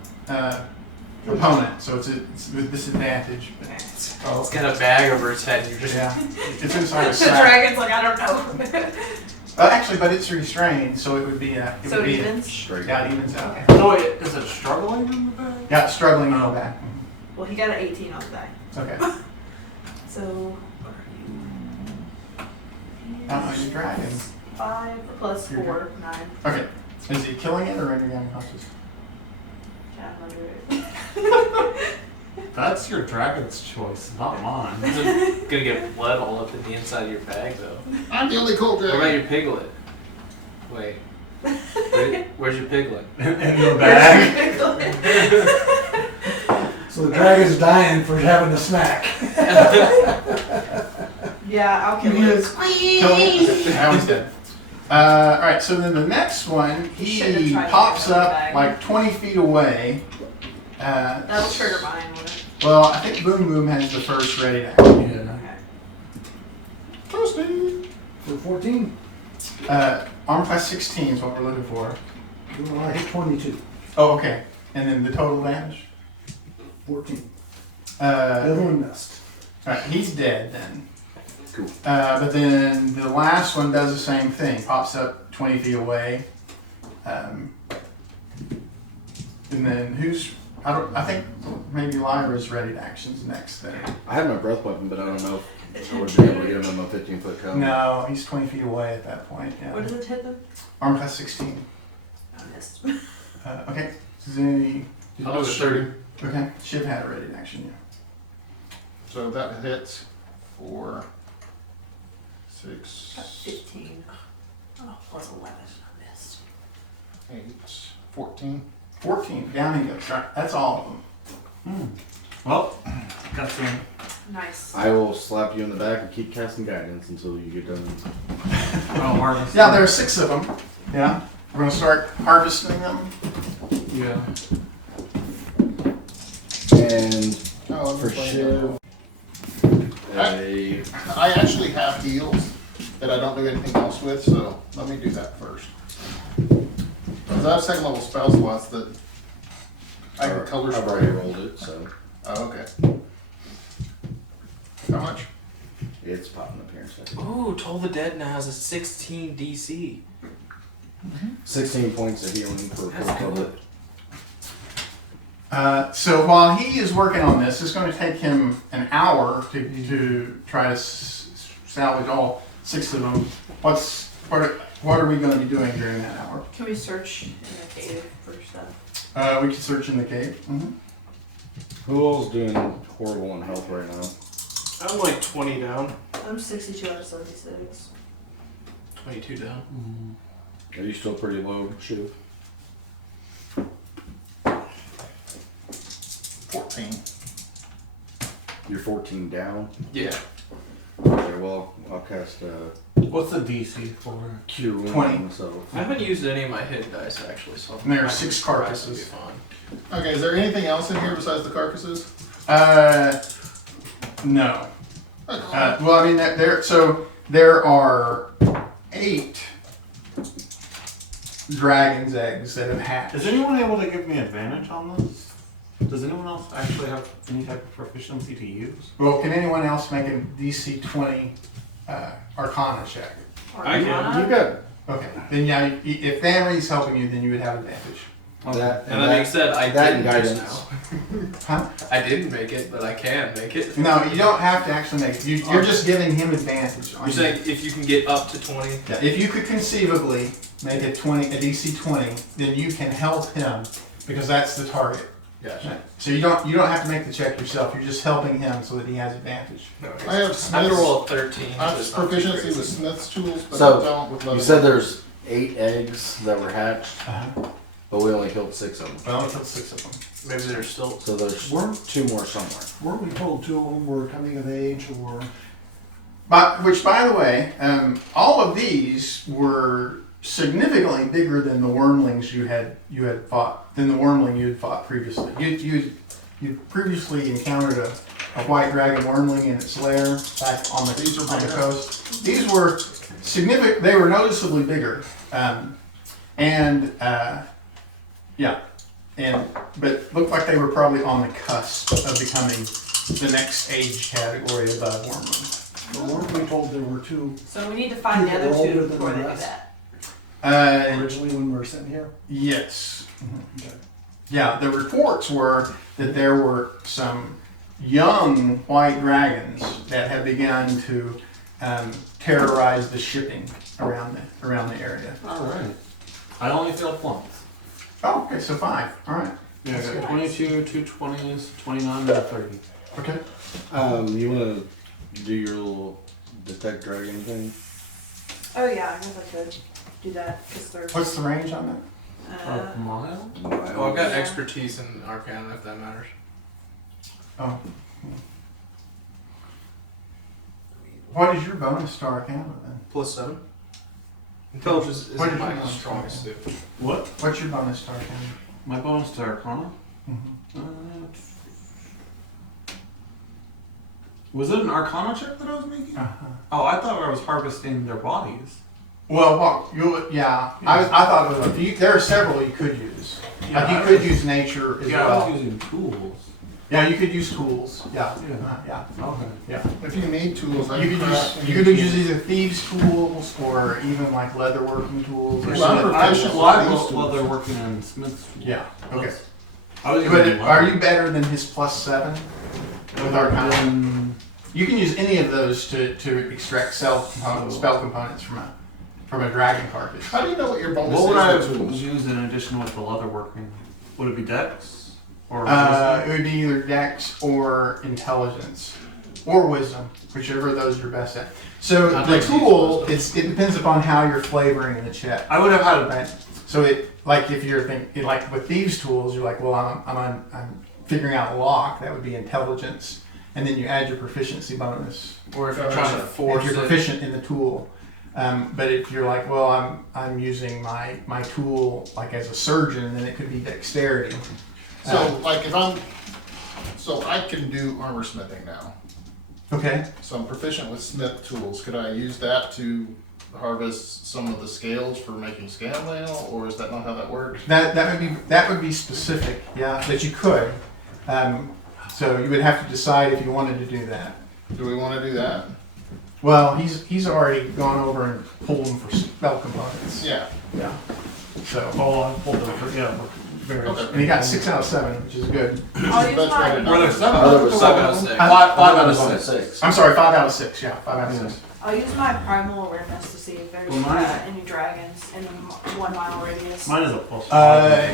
opponent, so it's with disadvantage. But, Okay. It's got a bag over its head, and you're just yeah, it's inside a The sack. dragon's like, I don't know. Actually, but it's restrained, so it would be a. It So would it be evens? Straight. Yeah, it evens out. Okay. so wait, is it struggling in the bag? Yeah, it's struggling in the bag. Well, he got an 18 on the die. Okay. So. Your dragon. 5 plus Your 4, 9. Okay. Is he killing it or rendering unconscious? Yeah, 100. That's your dragon's choice, not mine. it's gonna get blood all up in the inside of your bag, though. I'm the only cool What about dragon. your piglet? Wait. Where's your piglet? In the bag. So the dragon's dying for having a snack. Yeah, I'll kill He it. is killing. Now he's dead. Alright, so then the next one, Shouldn't have he tried to pops get out of the up bag. like 20 feet away. That'll trigger mine, won't it? Well, I think Boom Boom has the first ready action. Yeah. Okay. Toasty. For 14. Arm class 16 is what we're looking for. Well, I hit 22. Oh, okay. And then the total damage? 14. The other Alright, one missed. he's dead then. Cool. But then the last one does the same thing. Pops up 20 feet away. And then who's... I think maybe Lyra's ready to actions next then. I have my breath weapon, but I don't know if I would be able to get him in my 15-foot cone. No, he's 20 feet away at that point. Yeah. What does it hit them? Arm class 16. I missed. Okay. Is there any... I'll do a 30. Okay. Shiv had a ready in action, yeah. So that hits for 6, Got 15. Oh, plus 11. I missed. 8, 14. 14. Down he goes. Right. That's all of them. Well, got some. Nice. I will slap you in the back and keep casting guidance until you get done. Harvest. Yeah, there are 6 of them. Yeah. We're going to start harvesting them. Yeah. And Oh, I'm for playing Shiv, I actually have heals that I don't do anything else with, so let me do that first. Because I have second level spell slots that I can color I've already spray. rolled it, so Oh, okay. How much? it's popping up here in a second. Ooh, Toll the Dead now has a 16 DC. 16 points of healing per That's full good. So while he is working on this, it's going to take him an hour to try to salvage all 6 of them. What are we going to be doing during that hour? Can we search in the cave for stuff? We can search in the cave. Mm-hmm. Who all's doing horrible in health right now? I'm like 20 down. I'm 62 out of 76. 22 down. Are you still pretty low, Shiv? 14. You're 14 down? Yeah. Okay, well, I'll cast What's the DC for? Cure Wounds 20. on myself. I haven't used any of my hit dice actually, so And there are I 6 think the rest carcasses. will be fine. Okay, is there anything else in here besides the carcasses? No. Okay. Well, I mean, there are 8 dragon's eggs that have hatched. Is anyone able to give me advantage on this? Does anyone else actually have any type of proficiency to use? Well, can anyone else make a DC 20 Arcana check? I can. Arcana? You got Okay, then yeah, if Danry's helping you, then you would have advantage. that. And that being said, I that didn't and just guidance. now. Huh? I didn't make it, but I can make it. No, you don't have to actually make it. You're just giving him advantage. On You're saying if you can get up to 20? Yeah, if you could conceivably make a DC 20, then you can help him because that's the target. Gotcha. So you don't have to make the check yourself. You're just helping him so that he has advantage. No, I have I have to Smith's, roll a 13. I so have it's not too proficiency crazy. with Smith's tools, but So, I don't with You leather. said there's 8 eggs that were hatched, Uh-huh. but we only killed 6 of them. Well, I only killed 6 of them. Maybe there's still. So there's Weren't- 2 more somewhere. Weren't we told 2 of them were coming of age or? Which, by the way, all of these were significantly bigger than the wormlings you had fought, than the wormling you had fought previously. You previously encountered a white dragon wormling in its lair back on the These are on the bigger? coast. These were significant. They were noticeably bigger, but looked like they were probably on the cusp of becoming the next age category above wormling. But weren't we told there were 2 So we need to find the People other older two than before the they do rest. that. originally when we were sitting here? Yes. Okay. Yeah, the reports were that there were some young white dragons that had begun to terrorize the shipping around the area. Alright. I only failed once. Oh, okay, so 5. All right. Yeah, I got 22, 2 20s, 29, and a 30. Okay. You wanna do your little detect dragon thing? Oh yeah, I guess I could do that because they're. What's the range on that? A mile? Well, I've got Yeah. expertise in Arcana if that matters. Oh. What is your bonus to Arcana then? +7. Intelligence is What did my you know? strongest suit. What? What's your bonus to Arcana? My bonus to Arcana? Mm-hmm. Was it an Arcana check that I was making? Uh-huh. Oh, I thought I was harvesting their bodies. Well, I thought it was there are several you could use. Yeah, Like you I could was- use nature as Yeah, I well. was using tools. Yeah, you could use tools. Yeah. Yeah. Yeah. Okay. Yeah. If you need tools, I You can could craft. use either thieves tools or even like leather working tools or Well, I'm something. proficient Well, I with wrote these while tools. they're working on Smith's tools. Yeah. Okay. I was But using are you better than his +7 with Arcana? Um, You can use any of those to extract spell components from a dragon carcass. How do you know what your bonus what would I is have with tools? used in addition with the leather working? Would it be Dex? Or It would be either dex or intelligence or wisdom, whichever of those you're best at. So I'd the like to use tool, wisdom. it depends upon how you're flavoring the check. I would have had Right. So if you're thinking like with thieves tools, you're like, well, I'm figuring out a lock. That would be intelligence, and then you add your proficiency bonus Or if you're trying to if force you're it. proficient in the tool. But if you're like, well, I'm using my tool like as a surgeon, then it could be dexterity. So, like, so I can do armor smithing now. Okay. So I'm proficient with smith tools. Could I use that to harvest some of the scales for making scale mail, or is that not how that works? That would be specific, yeah, that you could. So you would have to decide if you wanted to do that. Do we want to do that? Well, he's already gone over and pulled them for spell components. Yeah. Yeah. So Oh, I pulled them for various. Okay. and he got 6 out of 7, which is good. I'll use That's my. right. Were there 7? Oh, there was 5 out of 6. 5 out of Bonus 6. 6. I'm sorry, 5 out of 6. Yeah, 5 out of 6. I'll use my primal awareness to see if there's Well, mine- any dragons in a 1 mile radius. Mine is a +5.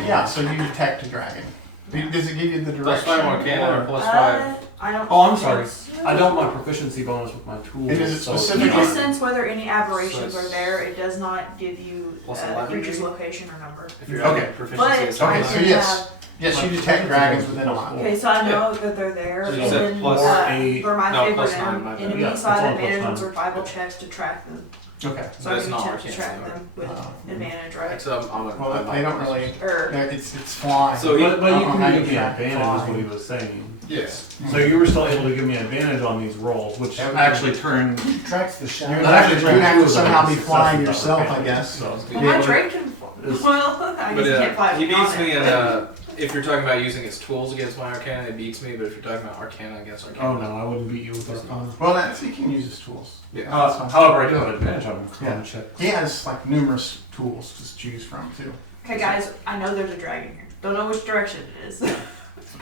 Yeah. So you detect a dragon. Does it give you the direction? +5 Arcana or +5? I don't. Oh, I'm sorry. think so. I don't my proficiency bonus with my tools. And is it so- You specific? can sense whether any aberrations So are it's- there. It does not give you +11 creature's maybe? location or number. If you're Okay. adding proficiency, But it's Okay, I so can yes. have. Yes, you detect dragons within a mile. Okay, so I know that they're there, So you and said then plus 8. for my No, favorite plus 9, my bad. enemy Yeah, it's side all advantage plus on 9. survival checks to track them. Okay. So I That's can not attempt to Arcana, track though. them with Oh. advantage, right? Except I'm a, Well, I'm they don't really. Or It's flying. So But you I don't know how can you give me track advantage is flying. what he was saying. Yes. So you were still able to give me advantage on these rolls, which That would be- actually turned. Tracks the You shadow. would have to, Actually, you have to two somehow of be them flying successes yourself, out of I guess. So well, my drake can. is Well, I But guess you can't fly he beats on me it. in, if you're talking about using his tools against my Arcana, it beats me, but if you're talking about Arcana against Arcana. oh no, I wouldn't beat you with Arcana. Well, that's, he can use his tools. Yeah. However, I do have advantage on him. Yeah. Check. He has like numerous tools to choose from too. Okay, guys, I know there's a dragon here. Don't know which direction it is. Well,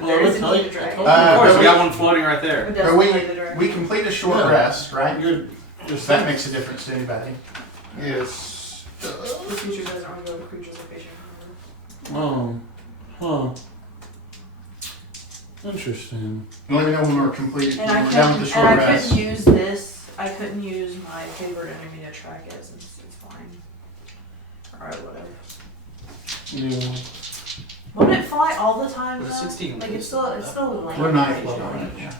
There I would is tell indeed you. a dragon. Of course, but we got one floating right there. It But does look like the dragon. we complete a short Yeah. rest, right? You're, That makes a difference to anybody. yes. The future doesn't reveal the creature's location. Oh, huh. Interesting. You let me know when we're completed. And I We're done with the short couldn't, and I rest. couldn't use this. I couldn't use my favorite enemy to track it since it's fine. Alright, whatever. Yeah. Won't it fly all the time With though? a 16 Like it's still land We're ninth occasionally. level. Yeah.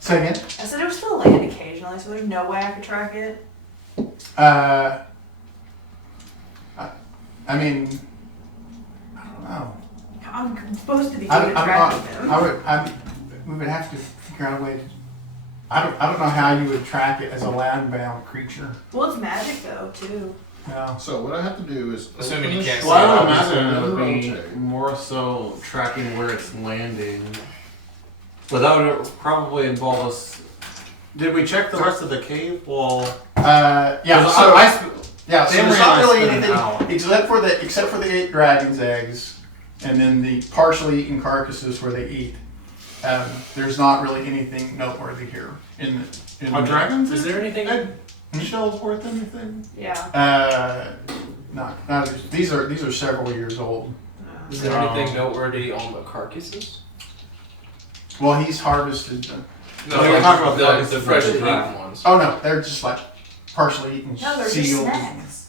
Say again? I said it was still land occasionally, so there's no way I could track it. I mean, I don't know. I'm supposed to be I good don't, at I'm tracking not, them. we would have to figure out a way to, I don't know how you would track it as a land-bound creature. Well, it's magic though too. Yeah. So what I have to do is. Assuming open you the can't Well, I would shop, imagine it would be rotate. more so tracking where it's landing. But that would probably involve us. Did we check the rest of the cave? Well, Yeah. 'cause So I so Emery there's and not I really spent an anything hour. except for the 8 dragon's eggs, and then the partially eaten carcasses where they eat. There's not really anything noteworthy here in the. In Are the- dragons? Is there anything? Shells worth anything? Yeah. Not these are several years old. Is there anything noteworthy on the carcasses? Well, he's harvested them. No, Oh, you're like talking about the the carcasses freshly that they eaten dry. ones. Oh no, they're just like partially eaten No, they're just seals snacks.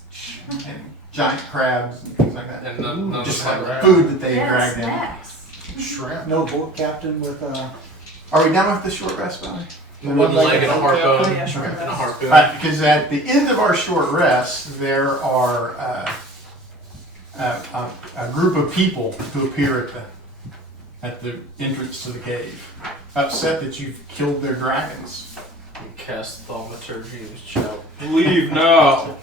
and giant crabs and things like that. And none of Just them like have food that they Yeah, dragged in. snacks. Shrimp. No boat captain with Are we done with the short rest, Valley? a wooden leg and a harpoon. Oh, yeah, sure. And a harpoon. Because at the end of our short rest, there are a group of people who appear at the entrance to the cave, upset that you've killed their dragons. And cast thaumaturgy and shout, "Leave now!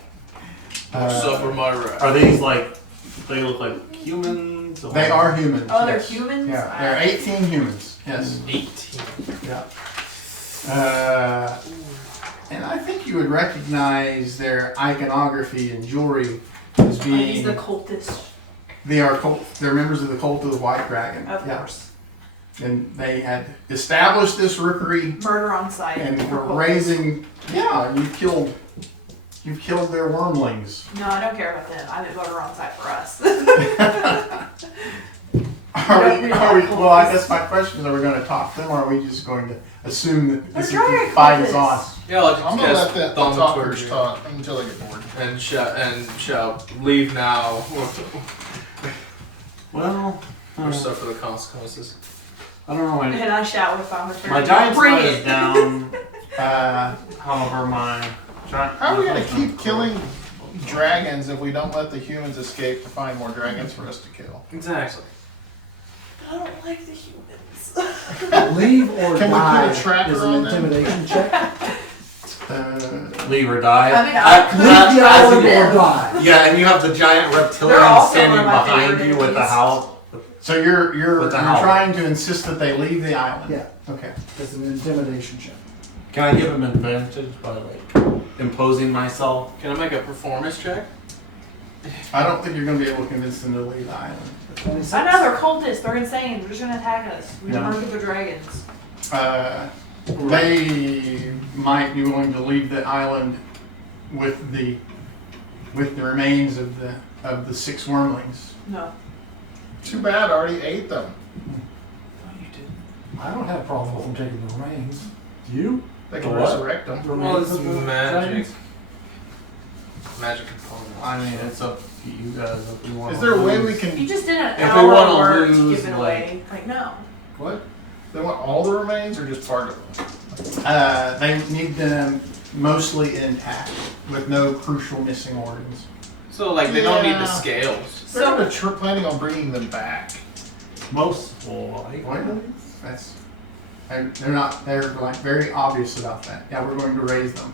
Or suffer my wrath." Are these like? They look like humans. Or? They are humans. Oh, they're yes. humans? Yeah, there are 18 humans. Yes. 18. Yeah. And I think you would recognize their iconography and jewelry as Are these being. the cultists? They are they're members of the cult of the White Dragon. Of Yeah. course. And they had established this rookery Murder on sight. and for were cultists. raising. Yeah, you've killed their wormlings. No, I don't care about them. I did murder on sight for us. Well, I guess my question is, are we going to talk to them, or are we just going to assume that this They're is the dragon fight is on? cultists. Yeah, like I'm gonna let cast the talkers thaumaturgy talk until I get bored. and shout, "Leave now!" Well, or suffer the consequences. I don't know. And I shout with thaumaturgy. My giant Bring slide it. is down. Uh, However, my giant. How are we gonna keep killing dragons if we don't let the humans escape to find more dragons for us to kill? Exactly. I don't like the humans. leave or Can we put a die tracker is an on them? intimidation check. Leave or die. I mean, I could Leave yell or at them. die. Yeah, and you have the giant They're reptilian also standing one of my behind favorite you with the enemies. howl. so you're With the howl. trying to insist that they leave the island. Yeah, Okay. it's an intimidation check. Can I give him advantage by like imposing myself? Can I make a performance check? I don't think you're going to be able to convince them to leave the island. 26. I know they're cultists. They're insane. They're just gonna attack us. We Yeah. murdered the dragons. They might be willing to leave the island with the remains of the 6 wormlings. No. Too bad, I already ate them. I don't have a problem with them taking the reins. Do you? They can The what? resurrect them. Well, it's Remains of the magic. dragons? Magic component. I mean, it's up to you guys if you want. Is there a way we You can? just did an If we hour wanna of work to lose, give it away. Like, no. What? They want all the remains or just part of them? They need them mostly intact, with no crucial missing organs. So, like, they don't need the Yeah. scales. They're gonna planning on bringing them back. most likely. That's they're like very obvious about that. Yeah, we're going to raise them.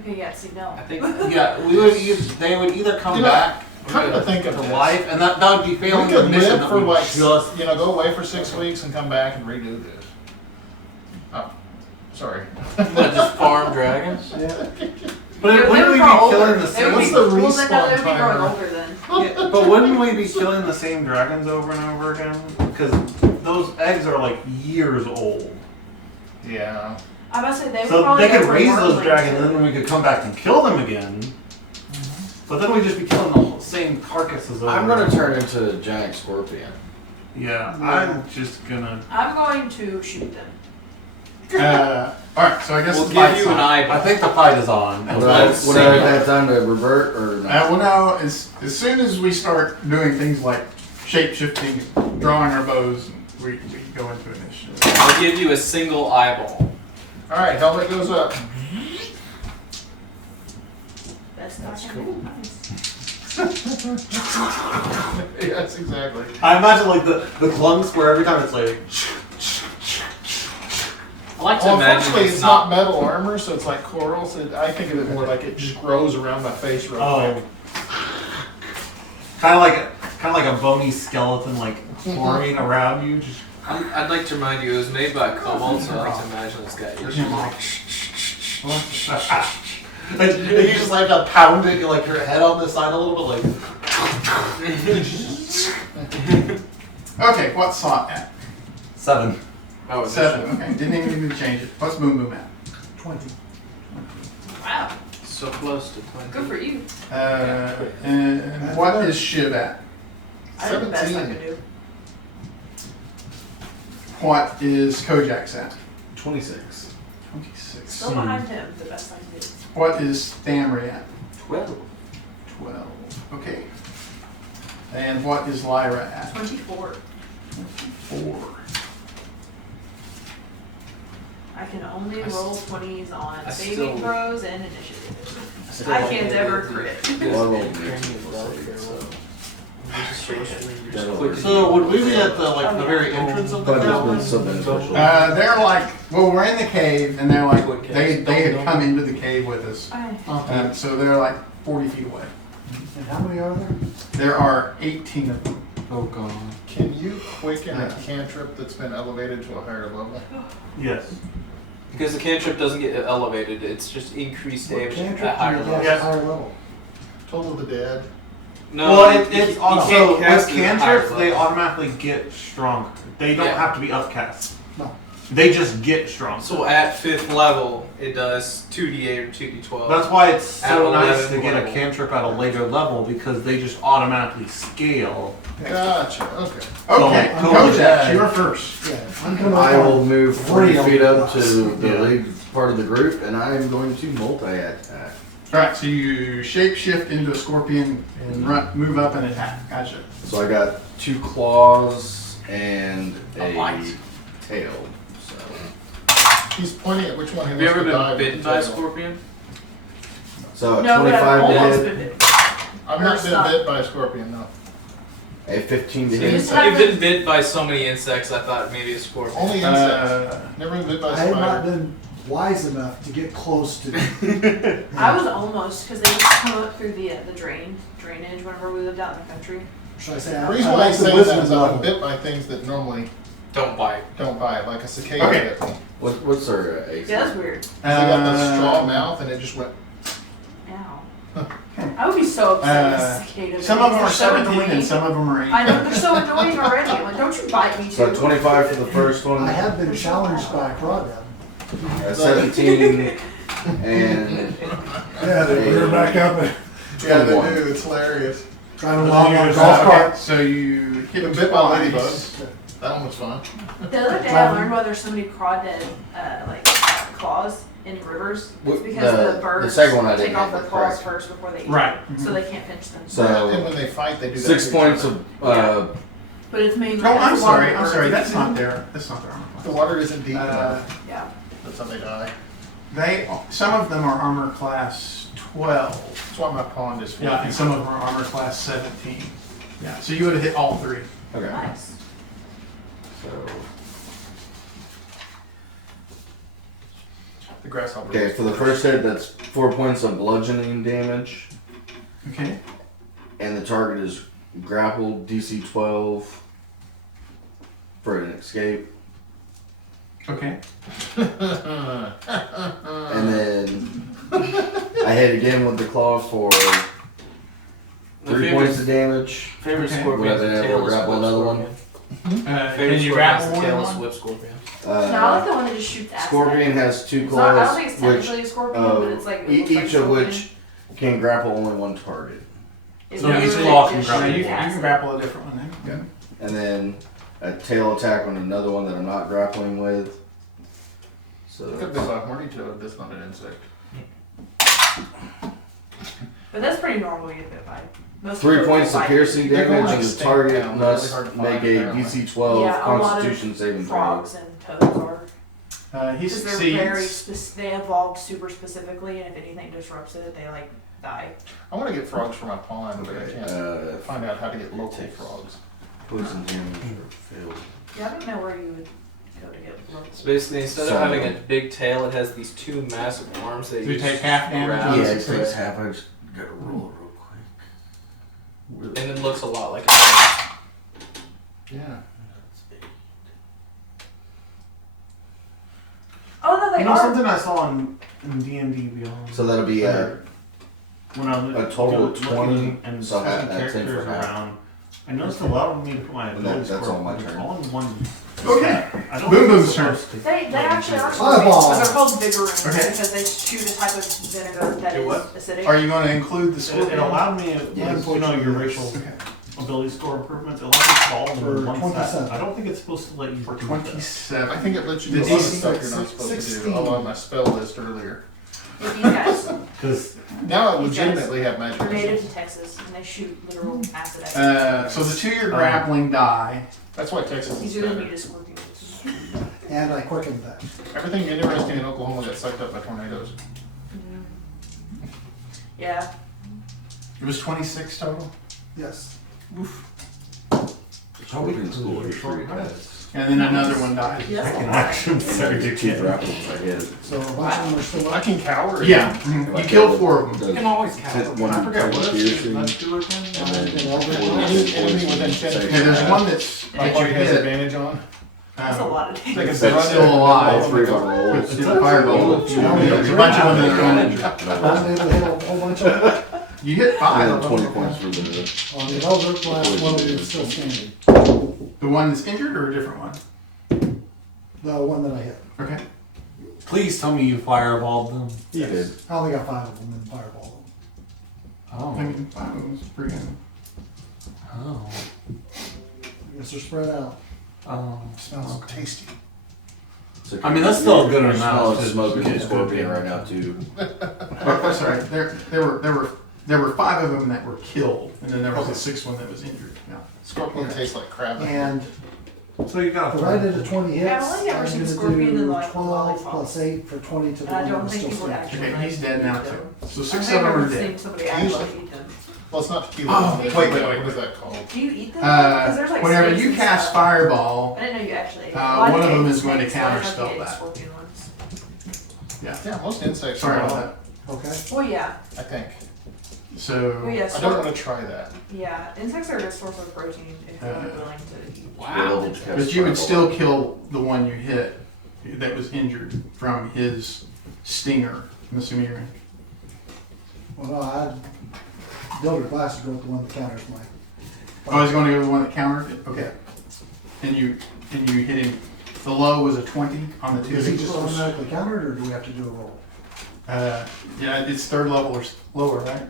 Okay, yeah, see, no. I think. Yeah, we would. They would either come You know- back Come to think of to this, life, and that would be we failing the could mission live that for we like, just. go away for 6 weeks and come back and redo this. Oh, sorry. What, just farm dragons? Yeah. But They wouldn't would we be grow killing older. the They same? would What's be- the well, then respawn they would be growing timer? older then. Yeah, but wouldn't we be killing the same dragons over and over again? Because those eggs are like years old. Yeah. I must say they would So probably they could go for raise those wormlings. dragons, and then we could come back and kill them again. But then we'd just be killing the whole same carcasses over. I'm gonna and over. turn into a giant scorpion. Yeah, I'm just gonna. I'm going to shoot them. Alright, so I guess We'll the give fight's you an on. eyeball. I think the fight is on. Would I have time to revert or not? Well, no, as soon as we start doing things like shape shifting, drawing our bows, we go into initiative. I'll give you a single eyeball. Alright, helmet goes up. That's not That's gonna cool. be nice. Yes, exactly. I imagine like the clunks where every time it's like. I like to Well, imagine unfortunately, it's it's not. not metal armor, so it's like coral. So I think of it more like it just grows around my face real quick. Kind of like a bony skeleton like forming around you. Just. I'd like to remind you, it was made by Cobalt, so I like to imagine this guy. Like, you just like to pound it, like your head on the side a little bit, like. Okay, what's Sot at? 7. Oh, 7, okay, didn't even need to change it. What's Boom Boom at? 20. Wow, so close to 20. good for you. And what is Shiv at? I did the best I 17. could do. What is Kojak's at? 26. 26. Still behind him, the best I could do. What is Thamri at? 12. 12. Okay. And what is Lyra at? 24. 4. I can only I roll 20s on I saving still- throws and initiative. still I don't can't think ever it is. crit. Well, I rolled So would we be at the like the very entrance of the But it's been cavern? so beneficial. They're like, well, we're in the cave, and they're like, they had come into the cave with us. So they're like 40 feet away. And how many are there? There are 18 of them. Oh god. Can you quicken a cantrip that's been elevated to a higher level? Yes. Because the cantrip doesn't get elevated, it's just increased What damage cantrip at higher do you levels. get at higher level? Total of the dead. No, Well, you it's can't also with cast it at higher cantrips, they levels. automatically get stronger. They don't Yeah. have to be upcast. No. They just get stronger. So at 5th level, it does 2d8 or 2d12. That's why it's At so nice 11 to get a level. cantrip at a later level because they just automatically scale. Gotcha. Okay. Okay, So, Kojak, you're first. Yeah, I'm gonna I will move 40 Real feet up to nice. the Yeah. lead part of the group, and I am going to multi-attack. Alright, so you shape shift into a scorpion and move up and attack. Gotcha. So I got 2 claws and A a bite. tail. So He's pointing at which one he Have you wants ever to been dive bitten with by a the tail. scorpion? So No, but I've 25 to almost hit, been bitten. I've Or not been stung. bit by a scorpion, no. a 15 to So hit. just You've haven't- been bit by so many insects, I thought maybe a scorpion. Only insects. Never been bit by a I have not spider. been wise enough to get close to. I was almost, because they used to come up through the drainage whenever we lived out in the country. Should I say? The I reason why like he's the saying that wisdom is I've level. been bit by things that normally Don't bite. don't bite, like a cicada Okay. bit me. What's their AC? Yeah, that's weird. They got the Uh, straw mouth and it just went. Ow. I would be so upset with cicadas. Some of them are They're so 17 and annoying. some of them are 18. I know, they're so annoying already. I'm like, don't you bite me too. So 25 for the first one, I have been challenged by a crawdad. 17, and Yeah, they rear back up and Yeah, they 21. do. It's hilarious. trying to log on a Okay, golf cart. so you hit Been bit by twice. ladybugs. That one was fun. The other day I learned why there's so many crawdad claws in rivers. It's Wh- because the- the the birds second one I take didn't off have their it claws correct. first before they eat Right. them, so they can't pinch them. And So when they fight, they do that. 6 to each points other. of But it's mainly. Oh, I'm it's sorry. water I'm birds. sorry. That's not their armor The class. water isn't deep enough. Yeah. That's how they die. Some of them are armor class 12. That's why my pond is full. Yeah, and some of them are armor class 17. Yeah, so you would have hit all 3. okay. Nice. So The grasshopper. okay, for the first hit, that's 4 points of bludgeoning damage, Okay. and the target is grappled, DC 12 for an escape. Okay. And then I hit again with the claw for 3 points of damage. Favorite Okay. scorpion Would I is be able to tailless grapple whip another one? scorpion. Can Favorite you scorpion grapple is the more than tailless one? whip scorpion. No, I like the one that just shoots acid. Scorpion has 2 It's not, I don't claws, think it's which technically a scorpion, but it's like it looks like each a of scorpion. which can grapple only one target. It So literally each claw can just grapple. Yeah, shoots you can acid. grapple a different one then. And then a tail attack on another one that I'm not grappling with. So Could be that's, like horny toad, that's not an insect. But that's pretty normal to get bit by. Most 3 people points of bite piercing They're damage, like and the stink target down, must really hard to make find, a apparently. DC 12 Yeah, a lot of Constitution saving throw. frogs and toads are. He Because they're very, succeeds. they evolved super specifically, and if anything disrupts it, they like die. I want to get frogs for my pond, but I can't find out how to get local takes- frogs. Poison damage or failed. Yeah, I don't know where you would go to get local. So basically, instead So- of having a big tail, it has these 2 massive arms that Do you you take half damage? grab, Yeah, Yeah, it it's takes great. half. I just gotta roll it real quick. and it looks a lot like a tail. Yeah. Oh no, they You know are. something I saw in D&D Beyond? So that'll be When I was a total of 20, looking and so switching half- 10 characters for half. around, I noticed a lot of me to put my And abilities that's for all my it's turn. all in one. Okay. I don't Boom think Boom's it's turn. supposed to. They actually are Fireball. but they're called vigoroons Okay. because they shoot a type of vinegar that Do is what? acidic. Are you going to include the It scorpion? allowed me, your racial Okay. ability score improvement. It allowed me to fall For in one 27. set. I don't think it's supposed to let you For do that. 27. I think it lets you The do a lot of DC stuff you're not supposed to do. 16. Oh, on my spell list earlier. If these guys Because Now I These guys legitimately have magic are native missiles. to Texas and they shoot literal acid at you. So the 2 you're grappling die. That's why Texas is Easier than better. you to scorpion. And I quickened that. Everything interesting in Oklahoma got sucked up by tornadoes. Yeah. It was 26 total. Yes. Scorpion school is free pass. And then another one died. Yeah, that's I can all right. actually start to Two get grapples I hit. So a bunch of them are still I up. can cower. Yeah, you killed 4 of them. You can always count. One I forgot what piercing, Let's do it again. and then And all the- Any enemy within 10 feet. Okay, there's one that's My that party you has hit. advantage on. That's a lot of They damage. can That's run still there. alive. all 3 of my rolls. It's a fireball. There's a bunch of them that are uninjured. I was able to hit a whole bunch of them. You hit 5 And of then them. 20 points for the. On the other last one is still standing. The one that's injured or a different one? The one that I hit. Okay. Please tell me you fireballed them. You did. I only got 5 of them and fireball them. Oh. I mean, 5 of them is pretty good. Oh. I guess they're spread out. Oh. Smells tasty. So I mean, that's still a good you're amount smelling to smoking get a good scorpion damage. right now too. Oh, that's all right. There were 5 of them that were killed, and then there was a 6th one that was injured. Yeah. Scorpion tastes like crab. And So you got if I did a 20 hits, Yeah, I've only I'm ever seen gonna scorpion in, do like, 12 lollipops. plus 8 for 20 to the And I one don't that was think still people standing. actually. Okay, he's dead now too. So 6 I've of them never are seen dead. somebody actually eat them. Well, it's not tequila. Oh, wait. What is that called? Do you eat them? 'Cause there's, like, Whenever snakes you and cast stuff. fireball, I didn't know you actually ate them. one Well, I of didn't them eat is going to snakes, so I just counterspell ate that. Scorpion ones. Yeah, most insects sorry are about wrong, that. Okay. Well, yeah. I think. So Well, yeah, I don't want to try that. Yeah, insects are a good source of protein if you're Uh, willing to eat. Wow. but you would still kill the one you hit that was injured from his stinger. I'm assuming you're Well, no, I Dilbert Glasses wrote the one that counters my. Oh, he's going to go with the one that countered it? Okay. And you hit him. The low was a 20 on the 2. Is he just automatically countered, or do we have to do a roll? Yeah, it's 3rd level or lower, right?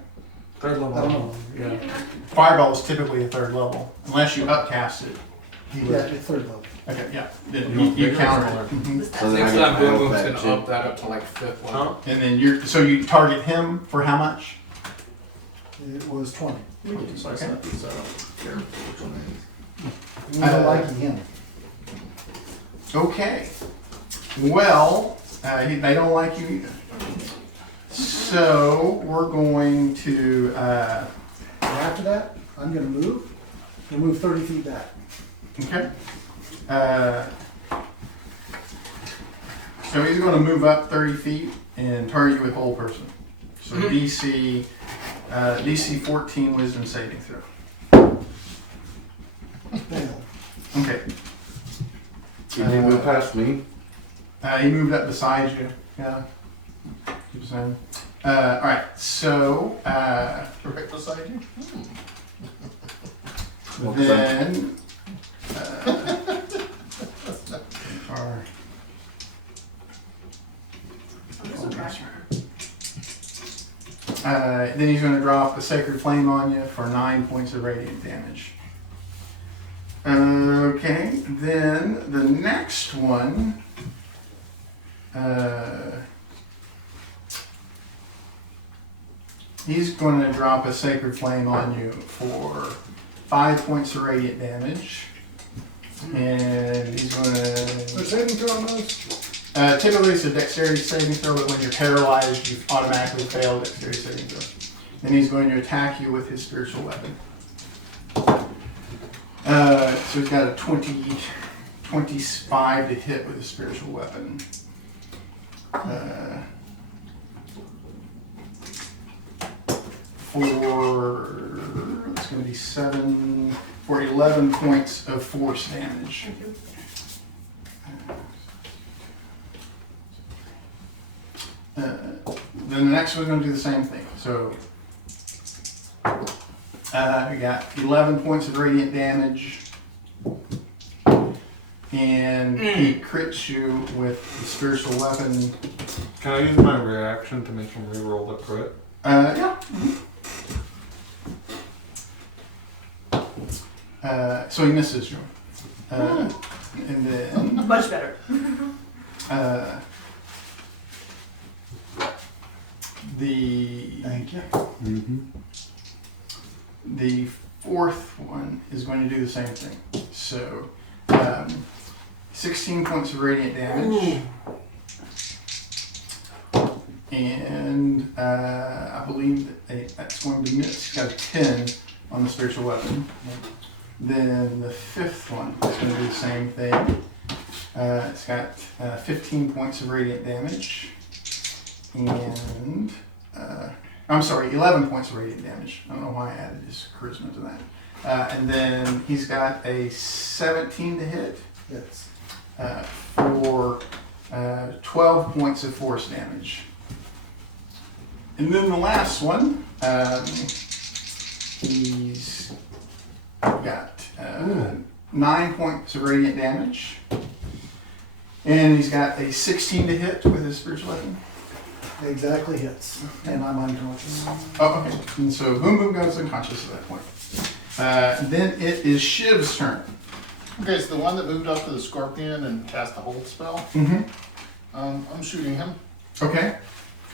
Third level. I don't know. Yeah. Fireball is typically a 3rd level, unless you upcast it. He Yeah, would. it's 3rd level. Okay, yeah. Then You you want counter bigger or it. smaller? Mhm. So then Next I get time, my Boom health Boom's back, gonna too. up that up to like 5th level. Huh? And then you target him for how much? It was 20. So I don't care which one it is. We don't like him. Okay. Well, they don't like you either. So we're going to. And after that, I'm gonna move. I'm gonna move 30 feet back. Okay. So he's going to move up 30 feet and target you with whole person. So DC DC 14 Wisdom saving throw. Fail. Okay. Did he move past me? He moved up beside you. Yeah. Keep saying. All right. So Right beside you? then. Our, then he's going to drop a Sacred Flame on you for 9 points of radiant damage. Okay, then the next one. He's going to drop a Sacred Flame on you for 5 points of radiant damage. And he's going to. They're saving throw on those? Typically it's a dexterity saving throw, but when you're paralyzed, you automatically fail a dexterity saving throw. Then he's going to attack you with his spiritual weapon. So he's got a 25 to hit with his spiritual weapon. It's going to be 7 for 11 points of force damage. Then the next one's going to do the same thing. So we got 11 points of radiant damage, and he crits you with the spiritual weapon. Can I use my reaction to make him reroll the crit? Yeah. So he misses you. And then Much better. Thank you. The fourth one is going to do the same thing. So 16 points of radiant damage. And I believe that that's going to miss. It's got a 10 on the spiritual weapon. Then the fifth one is going to do the same thing. It's got 15 points of radiant damage. And, I'm sorry, 11 points of radiant damage. I don't know why I added his charisma to that. And then he's got a 17 to hit Yes. for 12 points of force damage. And then the last one, he's got 9 points of radiant damage. And he's got a 16 to hit with his spiritual weapon. Exactly hits. And I'm unconscious. Oh, okay. And so Boom Boom goes unconscious at that point. Then it is Shiv's turn. Okay, so the one that moved up to the scorpion and cast the hold spell, Mm-hmm. I'm shooting him. Okay.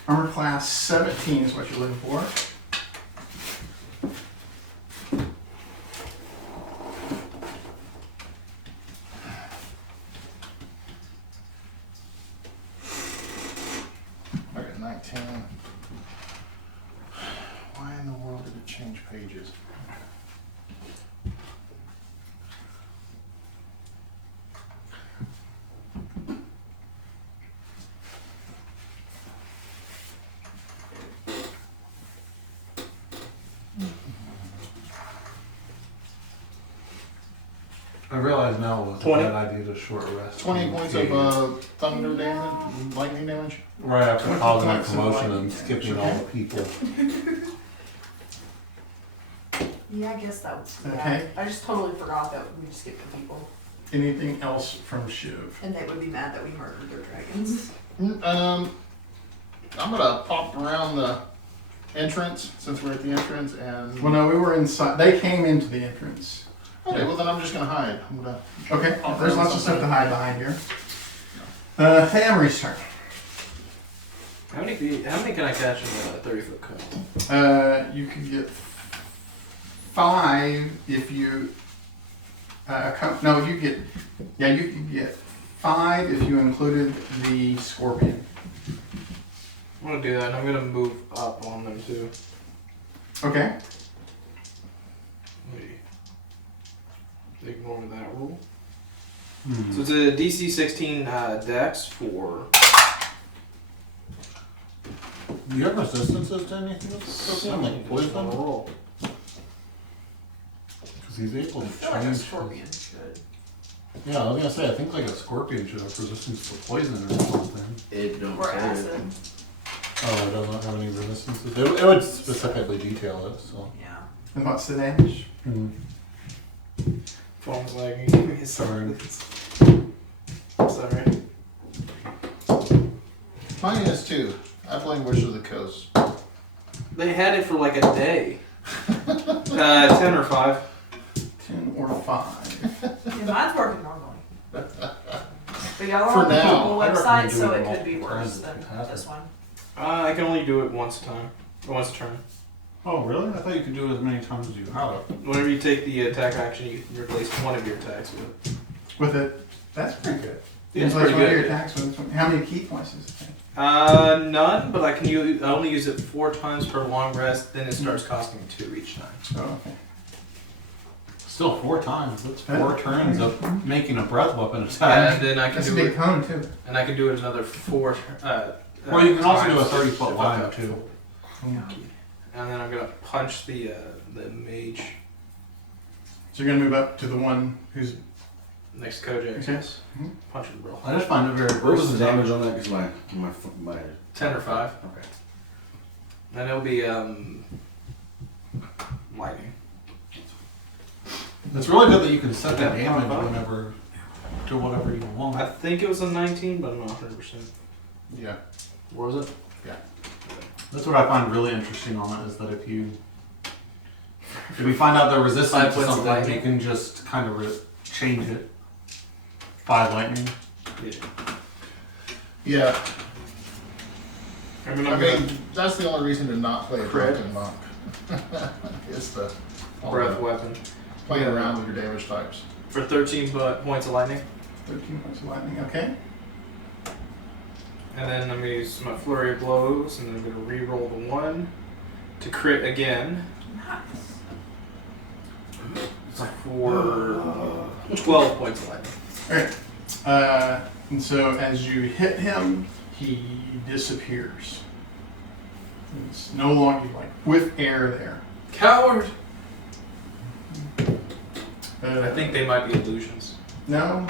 Armor class 17 is what you're looking for. I got 19. Why in the world did it change pages? I realize now it was 20. a bad idea to short rest. 20 points of thunder damage, lightning damage. Right after 20 causing a points of commotion lightning and damage, skipping okay. all the people. Yeah, I guess that was. Yeah. Okay. I just totally forgot that we just skipped the people, Anything else from Shiv? and they would be mad that we murdered their dragons. I'm gonna pop around the entrance since we're at the entrance and. Well, no, we were inside. They came into the entrance. Okay, well then I'm just gonna hide. I'm gonna. Okay, there's lots of stuff to hide behind here. Famry's turn. How many can I catch in a 30-foot cone? You can get 5 if you. You can get 5 if you included the scorpion. I'm gonna do that, and I'm gonna move up on them too. Okay. Wait. Ignore that rule. So it's a DC 16 dex for Do you have resistances to anything with Scorpion, like poison? Roll. Because he's able I to feel like a change. scorpion should. Yeah, I was gonna say, I think like a scorpion should have resistance to poison or something. It don't Or say acid. it. Oh, it doesn't have any resistances. It would specifically detail it, so. Yeah. And what's the damage? Phone's lagging. Sorry. Sorry. Mine is too. I blame Wish of the Coast. They had it for like a day. 10 or 5. 10 or 5. Yeah, mine's working normally. But y'all For are on the now, Google I'd website, recommend so doing it it could be multiple worse times than if it happens. this one. I can only do it once a time. Once a turn. Oh, really? I thought you could do it as many times as you have it. Whenever you take the attack action, you can replace one of your attacks with it. With it, that's pretty good. Yeah, it's Replace pretty one of your good. attacks with one. How many key points does it take? None, but I can use. I only use it 4 times per long rest. Then it starts costing 2 each time. Oh, okay. Still 4 times. That's 4 turns of making a breath weapon And attack. then I can That's a do big it. cone, too. And I can do it another 4. Well, you can also do a times 30-foot if I line, have too. full key. And then I'm gonna punch the mage So you're going to move up to the one who's... next to Kojak. Okay. Yes. Mhm. Punch it real. I just find it very What was the versatile. damage on that? Because my 10 or 5. okay. And it'll be lightning. It's really good that you can set the Yeah, damage not bad. whenever, to whatever you want. I think it was a 19, but I'm not 100%. Yeah. What was it? That's what I find really interesting on it, is that if you find out they're resistant 5 to points of something, lightning. you can just kind of change it. 5 lightning. Yeah. Yeah, I mean, I mean, that's the only reason to not play a Crit. drunken monk. Is the breath weapon. playing around with your damage types. For 13 points of lightning. 13 points of lightning. Okay. And then I'm going to use my flurry of blows, and then I'm going to re-roll the 1 to crit again Nice. for 12 points of lightning. Alright. And so as you hit him, he disappears. It's no longer like with air there. Coward! I think they might be illusions. No.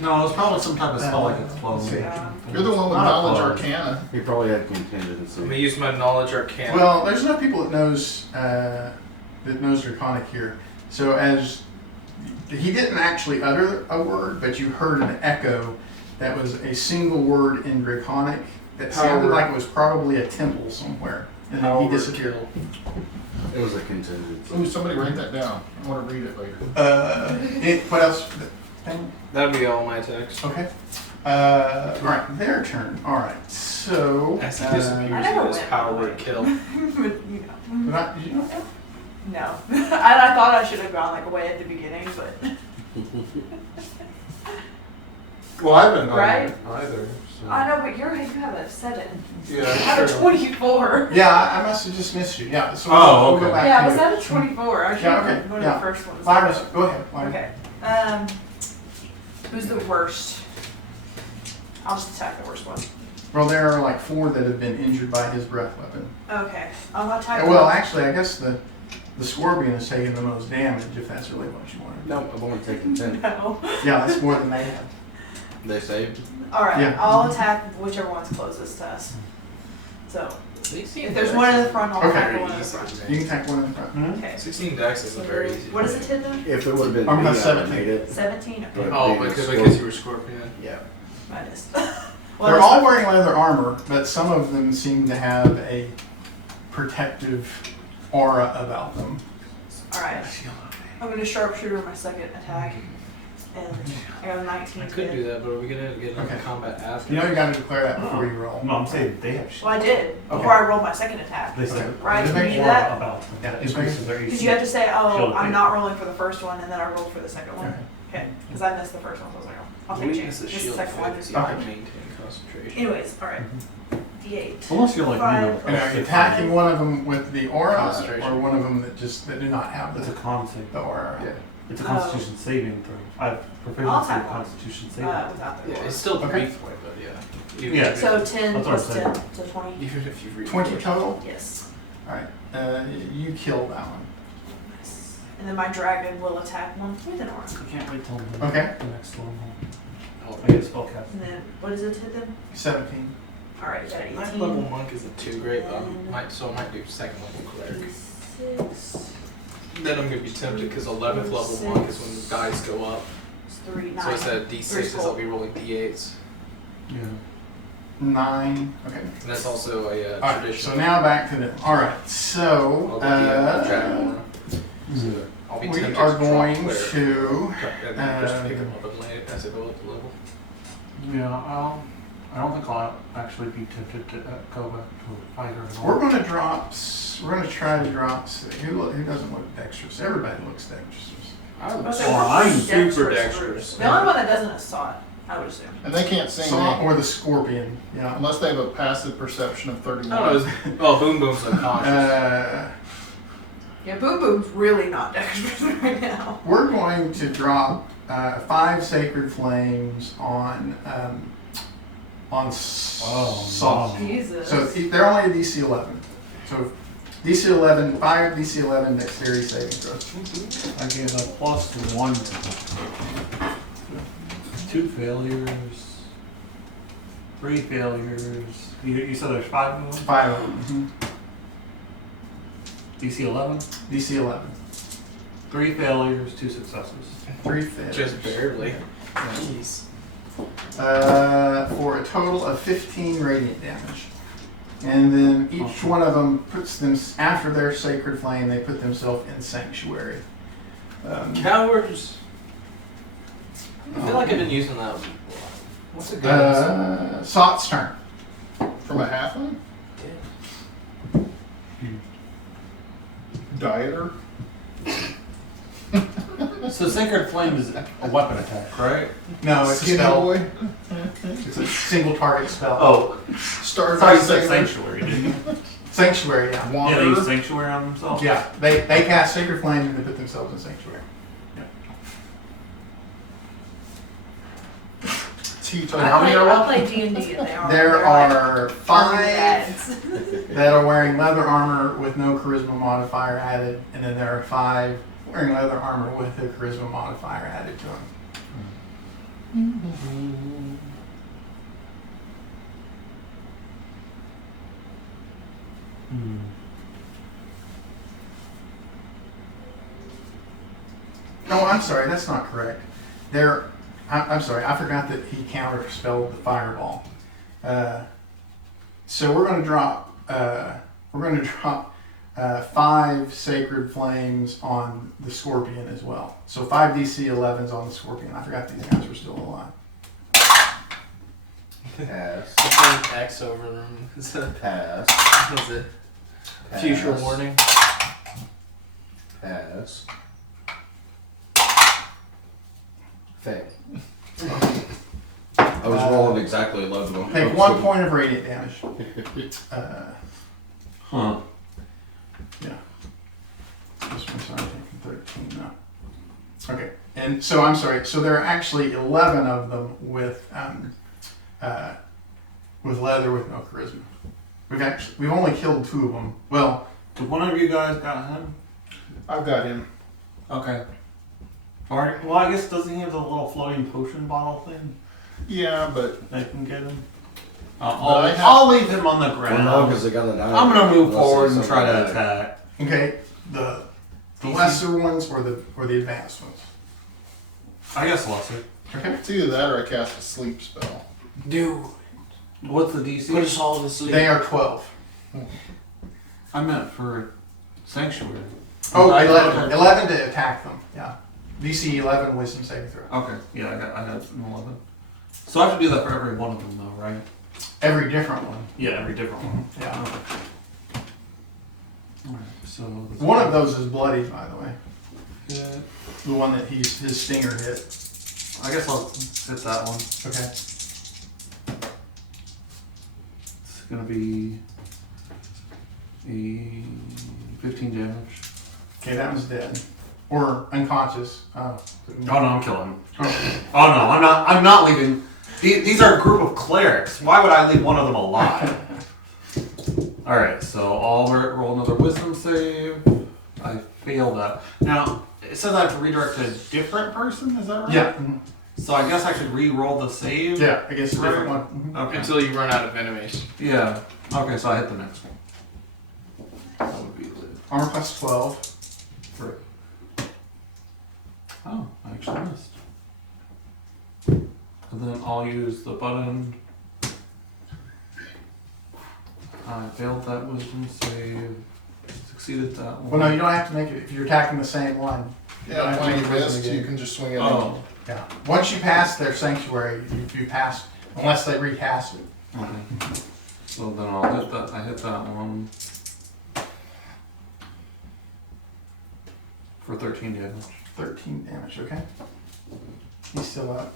No, it's probably some type of spell like a clone. Yeah. You're the one with Not a knowledge clone. arcana. He probably had I'm contingency. going to use my knowledge arcana. Well, there's enough people that knows Draconic here. So as he didn't actually utter a word, but you heard an echo that was a single word in Draconic that sounded Power. like it was probably a temple somewhere, and then he Power disappeared. kill. It was a contingency. Ooh, somebody write that down. I want to read it later. What else? That'd be all my attacks. Okay. All right, their turn. All right. So. As he I disappears, never it is went power that way. word kill. Did you know that? No. I thought I should have gone like away at the beginning, but Well, I haven't Right? either. So. I know, but you have a 7. Yeah, I have a 24. Yeah, I must have just missed you. Yeah. So Oh, we'll go okay. back Yeah, to was it. that a 24? I should Yeah, have okay, one yeah. of the first ones. Iris, go ahead. Iris. Okay. Who's the worst? I'll just attack the worst one. Well, there are like 4 that have been injured by his breath weapon. Okay. I'll attack Well, one. actually, I guess the scorpion is taking the most damage, if that's really what you wanted. No, I've only taken 10. No. Yeah, that's more than they have. They saved. Alright, Yeah. I'll attack whichever one's closest to us. So, if there's Dex one in is the front, I'll Okay. attack the very one in the easy front. to You make. can attack one in the front. Hmm? Okay. 16 dex is a very easy. What is it hit then? If it would have been I'm me, not I would have 17. made it. 17? Okay. But Oh, being a because scorpion- you were scorpion. Yeah. I missed. They're all wearing leather armor, but some of them seem to have a protective aura about them. Alright. I'm going to sharpshooter my second attack. And I got a 19. I could hit. do that, but are we gonna get into Okay. combat after? You know you gotta declare that before you roll. No, I'm saying they have Well, I did before Okay. I rolled my second attack. They said Right? Just Can make you do more that? about them. Yeah, That just increases their Because AC. you have to say, oh, Shield I'm thing. not rolling for the first one, and then I rolled for the second one. Okay. Okay. Because I missed the first one, so I was like, oh, I'll take Weakness change. is Just the shield second one. effect. Is You have fine. to maintain concentration. Anyways, alright. D8. Unless you're like me, Five. though. And are you attacking one of them with the aura, Concentration. or one of them that do not have It's a the con thing. aura? Yeah. It's a Constitution saving throw. I have I'll proficiency have in one. Constitution saving. Without the Yeah, roll. it's still Okay. brief way, but yeah. Even Yeah. if- So 10 That's what plus I'm saying. 10, so 20. Even if you read 20 total? Yes. Alright, you kill that one. Nice. And then my dragon will attack one with an aura. I can't wait till the Okay. next one. Oh, I get a spell cast. And then, what does it hit them? 17. Alright, got an Ninth 18. level monk isn't too great. So I might do second level cleric. 6. Then I'm gonna be tempted because 11th level monk is when the dice go up. It's 3, 9. So instead of d6s, I'll gold. be rolling d8s. Yeah. 9. Okay. And that's also a Alright, tradition. so now back to them. Alright, so I'll go dragon aura. So I'll be we tempted are to drop going cleric. to. And then just pick them up and lay it as I go up the level. Yeah, I don't think I'll actually be tempted to go back to a fighter at all. We're going to drop. We're going to try to drop. Who doesn't look dexterous? Everybody looks dexterous. Okay, Well, we're I'm pretty super group. dexterous. The only one that doesn't is Sot, I would assume. And they can't sing Saw they- or the scorpion. Yeah. unless they have a passive perception of 31. I don't know. Well, Boom Boom's unconscious. Yeah, Boom Boom's really not dexterous right now. We're going to drop 5 sacred flames on Saul. Jesus. So they're only a DC 11. So DC 11, 5 DC 11 dexterity saving throws. I gave a +1. 2 failures. 3 failures. You said there's 5 of them? 5 of them. DC 11? DC 11. 3 failures, 2 successes. 3 fails. Just barely. Jeez. For a total of 15 radiant damage. And then each one of them puts them, after their sacred flame, they put themselves in sanctuary. Cowards. I feel like I've been using that. What's a good Sot's turn. From a halfling? Dieter? So Sacred Flame is a weapon attack, right? No, it's a Skinny spell. boy? It's a single target spell. Oh, Started sorry, you as said a Sanctuary, didn't you? Sanctuary, yeah. Yeah, they wanderer. use Sanctuary on themselves? Yeah, they cast Sacred Flame and they put themselves in sanctuary. Teetotal. How many are I'll play D&D and they are. There they're like are army 5 dads. that are wearing leather armor with no charisma modifier added, and then there are 5 wearing leather armor with a charisma modifier added to them. Hmm. No, I'm sorry, that's not correct. I'm sorry, I forgot that he counterspelled the fireball. So we're going to drop 5 sacred flames on the scorpion as well. So 5 DC 11s on the scorpion. I forgot these guys were still alive. Pass. X over them. Pass. What's it? Future Pass. warning. Pass. Fail. I was rolling exactly 11 of them. Take 1 point of radiant damage. Huh. Yeah. This one's sorry, taking 13 now. Okay, and so I'm sorry. So there are actually 11 of them with leather with no charisma. We've only killed 2 of them. Well, Did one of you guys got him? I've got him. Okay. Alright, well I guess doesn't he have the little floating potion bottle thing? Yeah, but They can get him? I have- I'll leave him on the Well, ground. no, because they got a die. I'm gonna move Unless forward there's and try to something like attack. okay, the lesser ones or the advanced ones. I guess lesser. Okay. it's either that or I cast a sleep spell. Dude, What's the DC? put us all to sleep. They are 12. I meant for Sanctuary. Oh, I- 11. 11 to attack them. Yeah. DC 11 wisdom saving throw. Okay, yeah, I got an 11. So I have to do that for every one of them though, right? Every different one. Yeah, every different one. Yeah. Alright, so... One of those is bloody, by the way. Yeah, The one that his stinger hit. I guess I'll hit that one. Okay. It's gonna be a 15 damage. Okay, that one's dead. or unconscious. Oh no, I'm killing him. Oh no, I'm not leaving. These are a group of clerics. Why would I leave one of them alive? Alright, so I'll roll another wisdom save. I failed that. Now, it says I have to redirect to a different person, is that right? Yeah. So I guess I should re-roll the save? Yeah, I guess a different one. Mhm. Okay. Until you run out of enemies. Yeah. Okay, so I hit the next one. That would be lit. Armor class 12. For... Oh, I actually missed. And then I'll use the button. I failed that wisdom save. Succeeded that one. Well, no, you don't have to make it if you're attacking the same one. You don't Yeah, have to when make you it wisdom missed, again. you can just swing it. Oh, Yeah. Once you pass their sanctuary, you pass, unless they recast it. okay. So then I'll hit that. I hit that one. For 13 damage. 13 damage, okay? He's still up.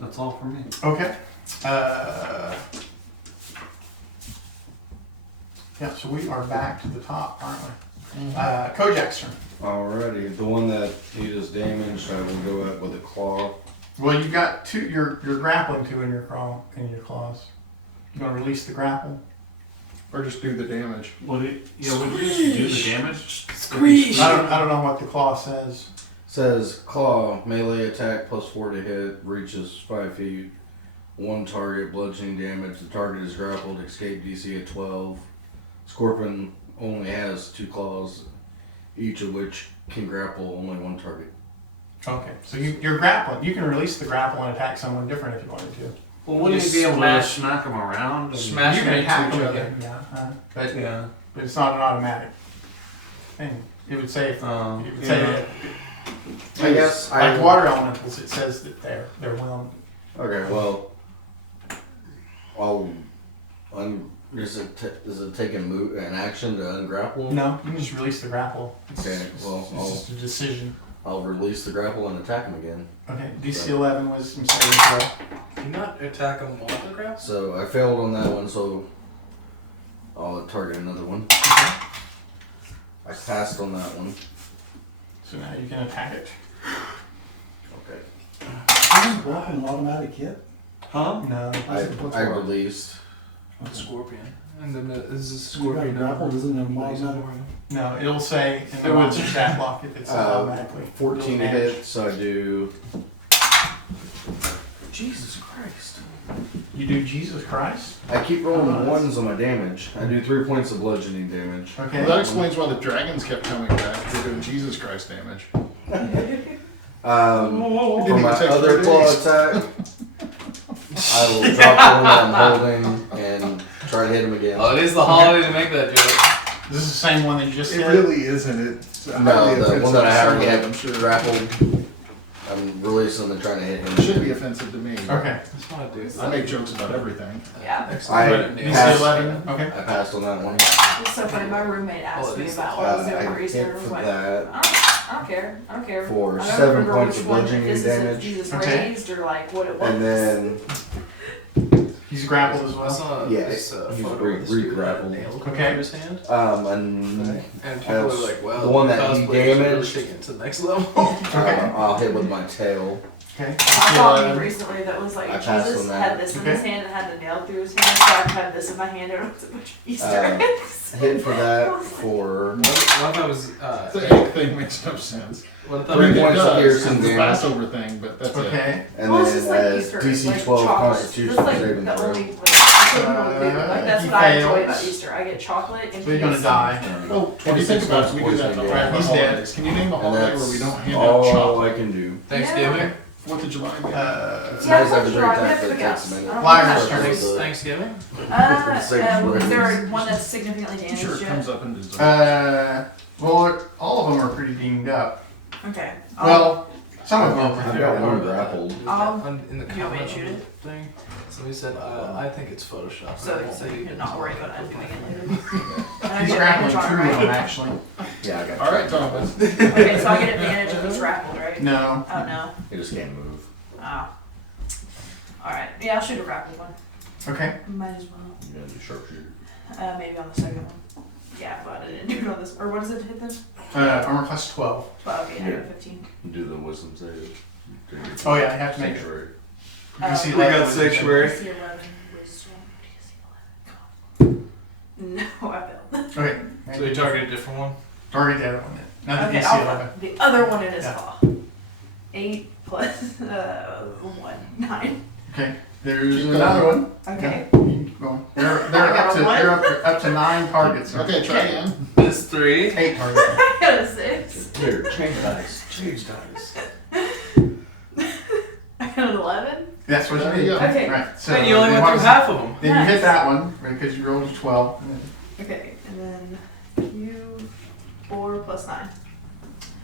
That's all for me. Okay. Yeah, so we are back to the top, aren't we? Kojak's turn. Alrighty, the one that he just damaged, I will go at with a claw. Well, you've got two. You're grappling two in your claws. You want to release the grapple? Or just do the damage. Would you just do the damage? I don't know what the claw says. Says claw, melee attack +4 to hit, reaches 5 feet, 1 target, bludgeoning damage. The target is grappled, escape DC at 12. Scorpion only has 2 claws, each of which can grapple only 1 target. Okay, so you're grappling. You can release the grapple and attack someone different if you wanted to. Well, wouldn't you be able to smack them around? Smash You them can into attack each them other. again, yeah. But Yeah. it's not an automatic thing. It would say if, it would say yeah. that, I guess like water elementals, it says that they're willing. Okay, well, does it take an action to ungrapple? No, you can just release the grapple. Okay, well, It's just a decision. I'll release the grapple and attack him again. Okay, DC 11 was some saving throw. Do you not attack them while they're grappling? So I failed on that one, so I'll target another one. Okay. I passed on that one. So now you can attack it. Okay. Isn't grapple an automatic hit? Huh? No. I released. Scorpion. And then this is You got Scorpion. grappled, isn't it an automatic? No, it'll say in the monster stat block if it's automatically. 14 to It'll manage. hit, so I do. Jesus Christ. You do Jesus Christ? I keep rolling Oh, ones on my damage. I do 3 points of bludgeoning damage. Okay. Well, that explains why the dragons kept coming back. They're doing Jesus Christ damage. For Didn't my even take other 3 claw days. attack, I will drop the one that I'm holding and try to hit him again. Oh, it is the holiday to make that joke. This is the same one that you just It did? really isn't. It's No, highly the offensive one that I to already someone, had I'm sure. grappled. I'm releasing him and trying to hit him. It should be offensive to me. Okay. That's what I do. I make jokes about everything. Yeah. I DC passed, 11? Okay. I passed on that one. It's so funny. My roommate asked Well, it me is about what I was doing I for Easter. hit I was for like, that. I don't care. I don't care. For I don't 7 remember points which of one, if bludgeoning this is if damage. Jesus Okay. raised or like what it was. And then He's grappled as I well. saw Yeah, this he's photo of this dude with a re-grappled. nail coming Okay. out of his hand. and And people As were like, wow, the one that he cosplayers are really damaged. taking it to the next level. Okay. I'll hit with my tail. Okay. I DC saw a 11. meme recently that was like I passed Jesus on that. had this in Okay. his hand and had the nail through his hand, so I had this in my hand and it was a bunch of Easter eggs. Hit for that for What if I was, The egg thing makes no sense. what if I I mean, was Three it points of does. piercing It's a damage. Passover thing, but that's it. Okay. and Well, it's then just like as Easter, DC like 12 chocolate. Constitution That's like saving the throw. only like, that's what people do. Like that's He what I enjoy fails. about Easter. I get chocolate and So you're gonna peas. die. Well, when you think about it, we do that the Yeah. He's dead. Can you name a And holiday where we that's don't hand out all chocolate? I can do. Thanksgiving? Fourth of July? maybe? It's Yeah, nice to have a that's drink right. time, That's but it the takes a guess. minute. I don't Liar's know. turn. Thanksgiving? Was there one that's significantly I'm damaged sure it yet? comes up in dessert. Well, all of them are pretty dinged up. Okay. Well, some of them I've are. got one grappled. In the You want me to comment shoot it? thing, somebody said, I think it's Photoshop. So you're not worried about it doing it later. He's grappling two of them, actually. Yeah, I got All right, Thomas. Okay, so I get advantage if he's grappled, right? No. Oh no. You just can't move. Oh. Alright. Yeah, I'll shoot a grappled one. Okay. Might as well. You're gonna do sharpshooter. Maybe on the second one. Yeah, but I didn't do it on this. Or what does it hit then? Armor class 12. 12, okay, I got 15. Do the wisdom save. Oh yeah, I have to make it. Sanctuary. DC We got 11 sanctuary. DC 11 wisdom. DC 11. No, I failed. Okay. So you target a different one? Target the other one then. Not the Okay, DC 11. the other one in his Yeah. claw. 8 plus 1, 9. Okay. There's Keep another going. one. Okay. Yeah, you keep going. They're up to 9 targets. Okay, try again. This 3. 8 targets. I got a 6. Here, change dice. Change dice. I got an 11. That's what There you you need. go. Okay. Right. So And you only then went through what's- half of them. Then you hit Nice. that one because you rolled a 12. And then Okay, and then you 4 plus 9.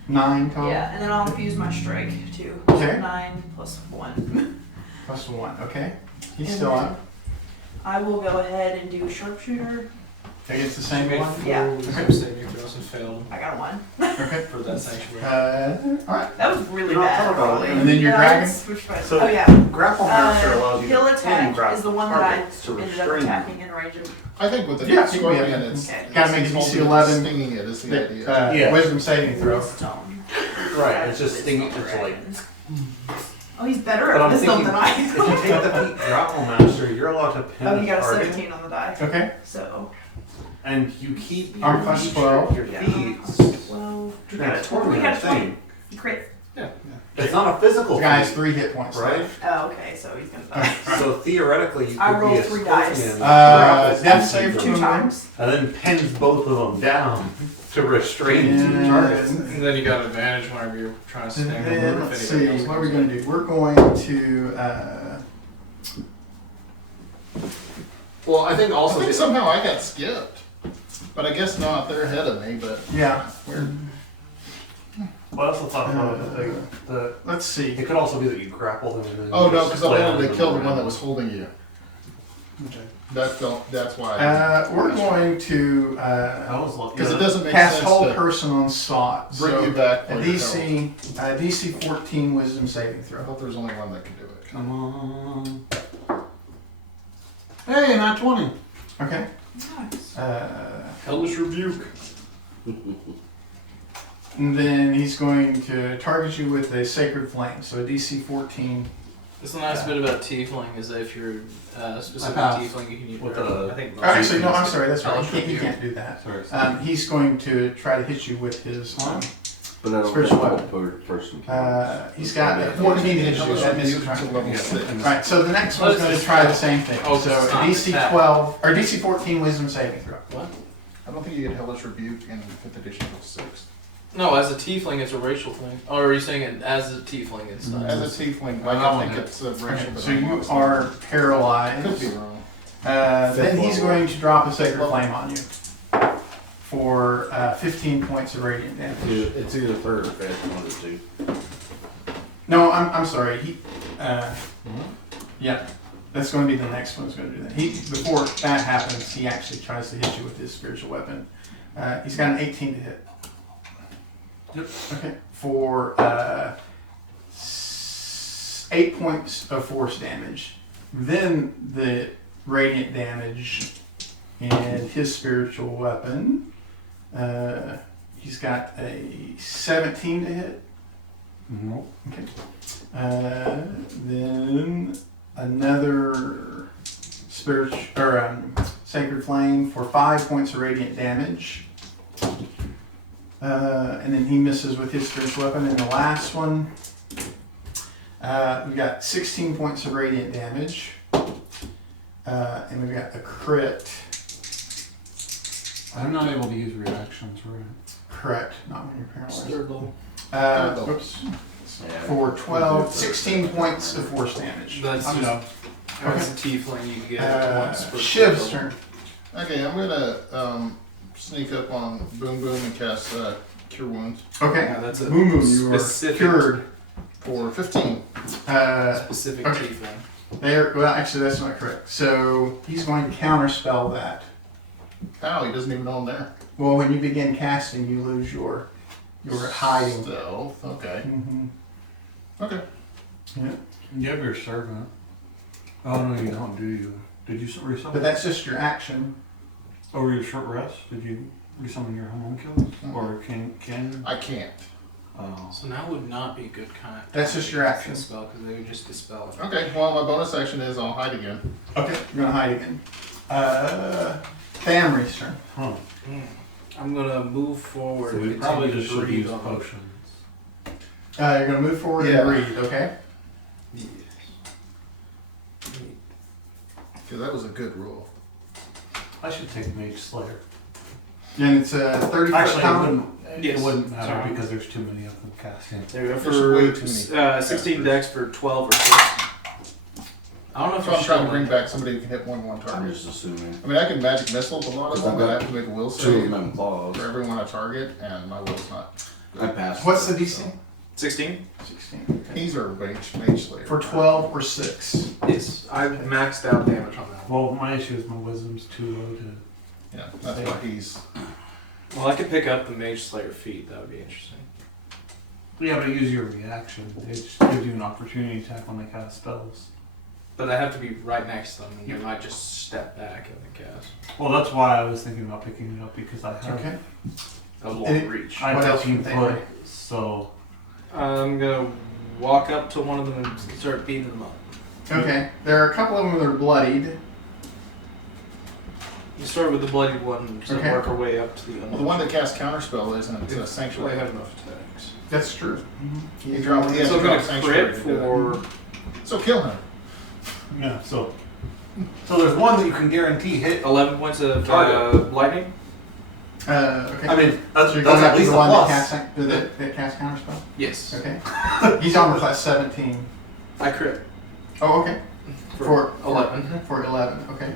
9 total. Yeah, and then I'll infuse my strike too. Okay. 9 plus 1. Plus 1. Okay. He's And still then up. I will go ahead and do sharpshooter. Against the You same made one. 4 Yeah. wisdom saving throws and failed I got a 1. Okay. for that sanctuary. Alright. That was really You're not bad. talking about probably. it. And then your Yeah, dragon? let's switch my- So- oh yeah. Grapple Master allows you He'll to pin attack grapple is the one that I targets to ended up restrain attacking in range of. I think with the Yeah, scorpion, it's Okay. Gotta make it it's DC 11. Stinging it is the idea. Yeah. Wisdom saving throw. Wisdom. Right, it's just stinging, Wisdom it's like. dragon. Oh, he's better But at I'm wisdom thinking, than if you I take the feat Grapple Master, you're allowed to pin Oh, he got a target, 17 on the die. Okay. So, and you keep Arm class 12. your yeah. feats 12. We got a transforming 20. We got a 20. thing. He crit. It's not a physical The guy has feat, 3 hit points. right? left. Oh, okay, so he's gonna die. So theoretically, you I could rolled be a 3 scorpion, dice. grapples Death two save people, 2 times. and then pins both of them down to restrain And two targets. And then you got advantage whenever you're trying to And sting then, them. let's if see, anybody else what are we comes going to do? We're going to, Well, I think I also think somehow I got skipped. But I guess not, they're ahead of me, but yeah, Well, I also thought about the let's see. it could also be that you grapple them and then oh you no, just because I flail wanted to them kill the one around. that was holding you. Okay. That's why. We're going to, I was looking Because it at doesn't make cast sense hold to person on Sot. bring So you back a for your health. DC 14 wisdom saving I throw. thought there was only one that could do it. Come on. Hey, not 20. Okay. Nice. Hellish Rebuke. And then he's going to target you with a sacred flame. So a DC 14. That's the nice bit about tiefling is that if you're specific I have. tiefling, you can use. With or the- I think. Oh, actually, no, I'm sorry. That's right. Hellish He Rebuke. can't do that. Sorry. He's going to try to hit you with his. But I don't Spiritual think weapon. hold person. He's got a 14 to hit you. That misses. To level Yeah. 6. Right, so the next one's going to try the same thing. Oh, So it's a not DC attack. 12 or DC 14 wisdom saving throw. What? I don't think you get Hellish Rebuke in 5th edition till 6. No, as a tiefling, it's a racial thing. Oh, are you saying it as a tiefling? It's not. As a tiefling, like Oh, I think okay. it's a racial. Okay, but so I'm you not are certain. Could paralyzed. be wrong. Then he's going to drop a sacred flame on you for 15 points of radiant damage. It's either third or fifth, one of the two. No, I'm sorry. Yeah, that's going to be the next one's going to do that. Before that happens, he actually tries to hit you with his spiritual weapon. He's got an 18 to hit. Yep. Okay. For 8 points of force damage. Then the radiant damage and his spiritual weapon. He's got a 17 to hit. Nope. Okay. Then another spiritual or sacred flame for 5 points of radiant damage. And then he misses with his spiritual weapon. And the last one, we've got 16 points of radiant damage. And we've got a crit. I'm not able to use reactions, right? Correct, not when you're paralyzed. Third level. Oops. For 16 points of force damage. That's I'm just, done. as a tiefling, you can get once per Shiv's level. turn. Okay, I'm gonna sneak up on Boom Boom and cast Cure Wounds Okay. Yeah, that's a Boom Boom, you are specific- cured. for 15. Specific Okay. tiefling. Well, actually, that's not correct. So he's going to counterspell that. How? He doesn't even know I'm there. Well, when you begin casting, you lose your hiding. Stealth. Okay. Mm-hmm. Okay. Yeah. You have your servant. Oh no, you don't, do you? Did you resummon? But that's just your action. Over your short rest? Did you? resummon your homunculus? Or can? I can't. Oh. So now would not be a good kind. That's just your action. Spell because they would just dispel it. Okay, well, my bonus action is I'll hide again. Okay, you're gonna hide again. Famry's turn. Huh. I'm gonna move forward. So we and probably continue just to should breathe use on them. potions. You're gonna move forward Yeah. and breathe, okay? Yes. Because that was a good roll. I should take Mage Slayer. And it's a 30 foot Actually, town. Yes. it wouldn't matter Sorry. because there's too many of them casting. There you go There's way too for many 16 casters. decks for 12 or 6. I don't know if So I'm trying to showing- bring back somebody who can hit one I'm target. just assuming. I mean, I can magic missile a lot of them, but I have to make a will Two of save them claws. for everyone I target, and my will's not. I passed. What's the DC? 16? 16. He's our mage slayer. For 12 or 6. Yes. I maxed out damage on that one. Well, my issue is my wisdom's too low to. Yeah, that's why he's. Well, I could pick up the Mage Slayer feat. That would be interesting. Yeah, but use your reaction. It just gives you an opportunity attack when they cast spells. But I have to be right next to them, and they might just step back and then cast. Well, that's why I was thinking about picking it up because I have Okay. A long Any- reach. I have What else 15 would they foot, break? so I'm gonna walk up to one of them and start beating them up. Okay. There are a couple of them that are bloodied. You start with the bloodied one and just Okay. work our way up to the other. Well, the one that casts counterspell isn't a Well, I sanctuary. have enough attacks. That's true. He dropped. He has So to I'm drop gonna sanctuary crit to do it. for. So kill him. yeah. So there's one that you can guarantee hit. 11 points of Target. lightning. Okay. I mean, that's, So you're that's going at after least the a one plus. that casts counterspell? Yes. Okay. He's armor class 17. I crit. Oh, okay. For 11. For 11, okay.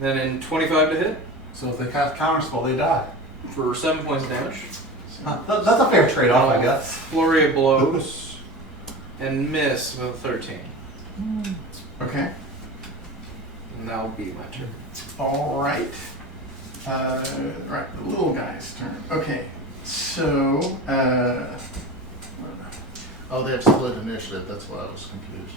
Then in 25 to hit So if they cast counterspell, they die. for 7 points of damage. That's a fair trade-off, I guess. Flurry of blows. And miss with a 13. Okay. And that'll be my turn. All right. Right, the little guy's turn. Okay. So, Oh, they have split initiative. That's why I was confused.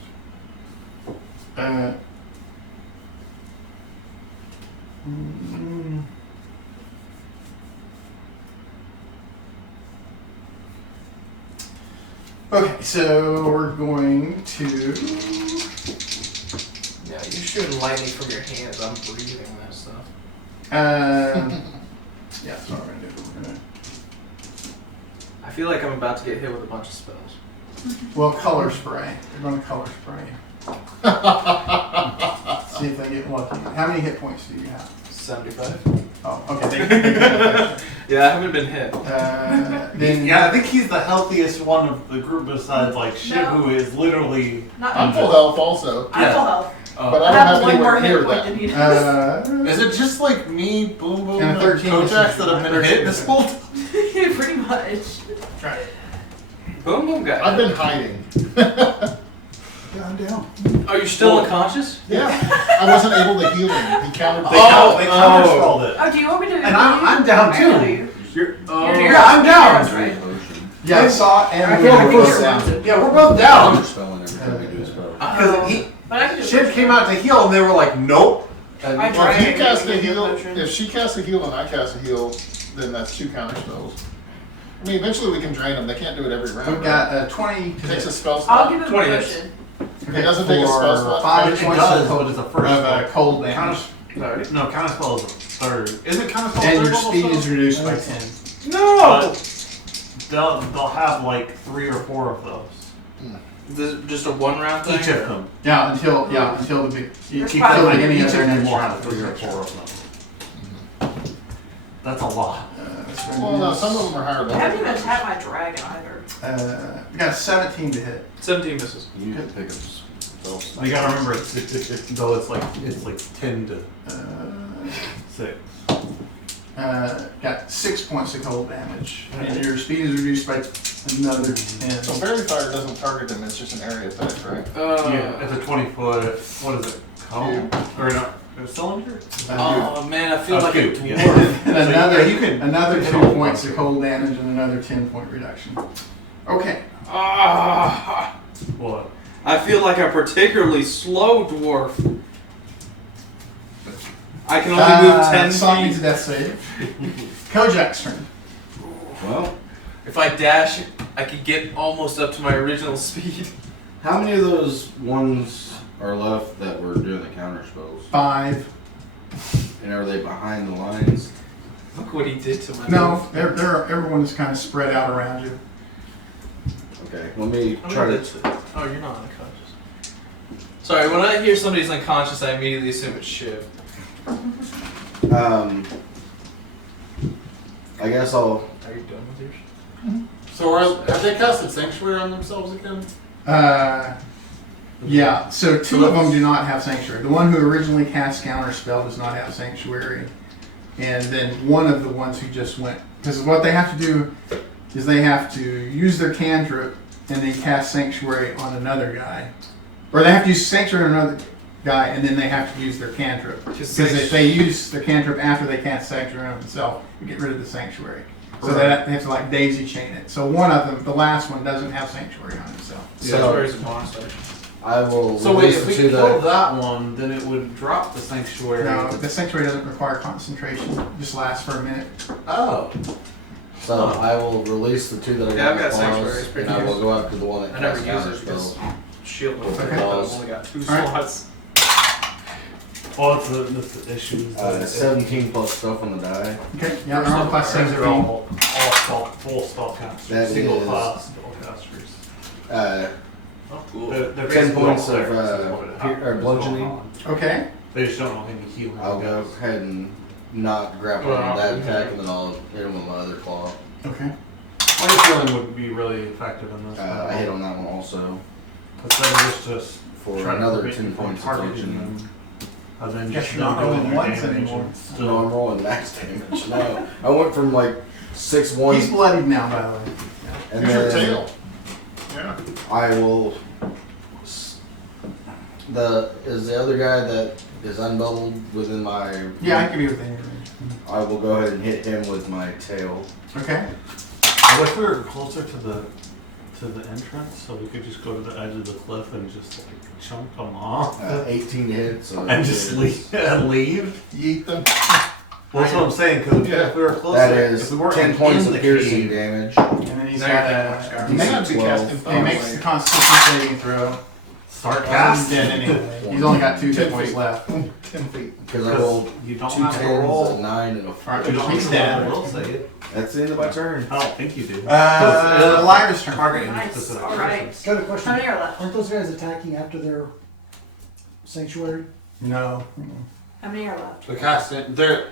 mm, okay, so we're going to. Yeah, you shoot lightning from your hands. I'm breathing that stuff. Yeah, that's what we're gonna do. We're gonna. I feel like I'm about to get hit with a bunch of spells. Well, color spray. They're going to color spray. See if they get lucky. How many hit points do you have? 75. Oh, okay. They Yeah, I haven't been hit. then Yeah, I think he's the healthiest one of the group besides like Shiv, No. who is literally. Not I'm full health also, I'm full health. but I I have don't have one more anywhere hit near point that. than he does. Is it just like me, Boom Boom, And and a 13 Kojax that have been 13 hit this whole time? Pretty much. Right. Boom, boom, guy. I've been hiding. I'm down. Are you still unconscious? Yeah, I wasn't able to heal him. He countered. They counterspelled it. Oh, do you want me to? And I'm down I too. know you. You're. You're I'm down. That's right. Yeah, I saw and I we think were you're both down. rounded. Yeah, we're both down. Spelling every time we do a spell. Because he, But I can just. Shiv came out to heal, and they were like, "Nope." And I Well, if you tried. cast a Make heal, potion. if she casts a heal and I cast a heal, then that's 2 counter spells. I mean, eventually we can drain them. They can't do it every round. We've got 20 It to takes a hit. spell I'll slot. give him a 20 hits. potion. Okay, It doesn't take a spell for slot. 5 It points does, of but cold, it's a first level. cold damage. Sorry. No, counterspell is a third. Isn't counterspell And third your level speed spell? is reduced by 10. No! They'll have like 3 or 4 of those. This is just a 1 round thing? Each of them. Yeah, until the big. You There's keep five. till the beginning of Each their of them next will round. have 3 or 4 of them. That's a lot. Well, no, some of them are higher I level. haven't even tapped my dragon either. We got 17 to hit. 17 misses. You can pick up spells. You gotta remember, though it's like 10 to Uh, 6. Got 6 points of cold damage. And your speed is reduced by another 10. So Fairy Fire doesn't target them, it's just an area effect, right? Yeah, it's a 20-foot. What is it? Cone? Or no? A cylinder? Oh man, I feel Oh, like a cube, yeah. dwarf. And So, another, yeah, you can another hit 2 all points of of them. cold damage and another 10-point reduction. Okay. Ah, What? I feel like a particularly slow dwarf. I can only move 10 Song needs feet. a death save. Kojak's turn. Well, If I dash, I could get almost up to my original speed. how many of those ones are left that were doing the counter spells? 5. And are they behind the lines? Look what he did to my No, move. everyone is kind of spread out around you. Okay, let me Oh, try to. Oh, you're not unconscious. Sorry, when I hear somebody's unconscious, I immediately assume it's Shiv. I guess I'll. Are you done with yours? So have they casted Sanctuary on themselves again? Yeah, so 2 of them do not have Sanctuary. The one who originally cast Counter Spell does not have Sanctuary. And then one of the ones who just went. Because what they have to do is they have to use their cantrip and then cast Sanctuary on another guy. Or they have to use Sanctuary on another guy and then they have to use their cantrip. Because if they use their cantrip after they cast Sanctuary on themselves, you get rid of the Sanctuary. So they have to like daisy chain it. So one of them, the last one, doesn't have Sanctuary on himself. Sanctuary's a monster. I will. So wait, release if the we two kill that one, then it would drop the sanctuary. No, the Sanctuary doesn't require concentration. It just lasts for a minute. Oh. So I will release the 2 that I Yeah, I've got claws, Sanctuary, it's pretty and I will good. go after the one that I never casts use counter it because spells. shield will Okay. take it, but I've only got 2 Alright. slots. Well, that's the issue. 17 plus stuff on the die. Okay, yeah, they're all class Those 17. are all full spellcasters. That Single is- class spellcasters. Oh, cool. They're 10 basically points all of clerics, is what it happens. or bludgeoning. On. Okay. They just don't know any healing. I'll go ahead and not grapple Well, on that okay. attack, and then I'll hit him with my other claw. Okay. My healing would be really effective in this. I hit on that one also But then just for try to another prevent 10 you from points of targeting bludgeoning. them, and then Guess just you're not not doing rolling their ones damage anymore. and No, still. I'm rolling max damage. No, I went from like 6-1, He's bloodied now, by the way. and Here's your then tail. Yeah. I will. Is the other guy that is unbubbled within my? Yeah, I can be within your range. I will go ahead and hit him with my tail. Okay. What if we were closer to the entrance, so we could just go to the edge of the cliff and just like chunk them off 18 hits. So and just leave? Yeet them. Well, that's what I'm saying. Because Yeah. if we were closer, That if is we weren't 10 in points the of piercing cave, damage. And then he's Now got you're a. thinking He may not be 12. casting He makes the Constitution saving throw. start He's casting. dead anyway. He's only got 2 hit points left. 10 feet. Because I rolled You don't 2 have to 10s, a roll. 9, and a 4. Alright, You don't he's have to dead. roll. We'll say it. That's the end of my turn. I don't think you do. Lyra's turn. Target Nice, specific alright. persons. Got a How question. many are left? Aren't those guys attacking after their sanctuary? No. How many are left? They're casting. They're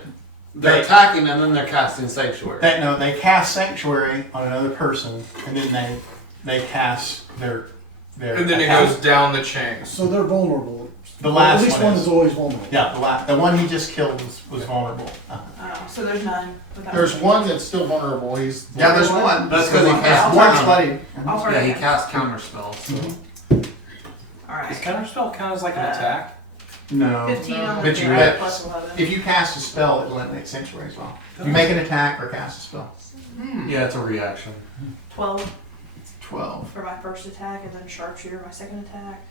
They- attacking and then they're casting Sanctuary. They cast Sanctuary on another person, and then they cast their. And then it attack. goes down the chain. So they're vulnerable. The last At least one one is. is always vulnerable. Yeah, the one he just killed was vulnerable. Oh, so there's none. without- There's one that's still vulnerable. He's Yeah, there's one. That's 'cause he One- cast One's down. bloody. I'll Yeah, he forget. casts counter spells. So. Does Alright. counterspell count as like an attack? No. 15 on the But you die, bet- plus 11. If you cast a spell, it eliminates Sanctuary as well. You make an attack or cast a spell. Yeah, it's a reaction. 12 12. for my first attack, and then sharpshooter my second attack.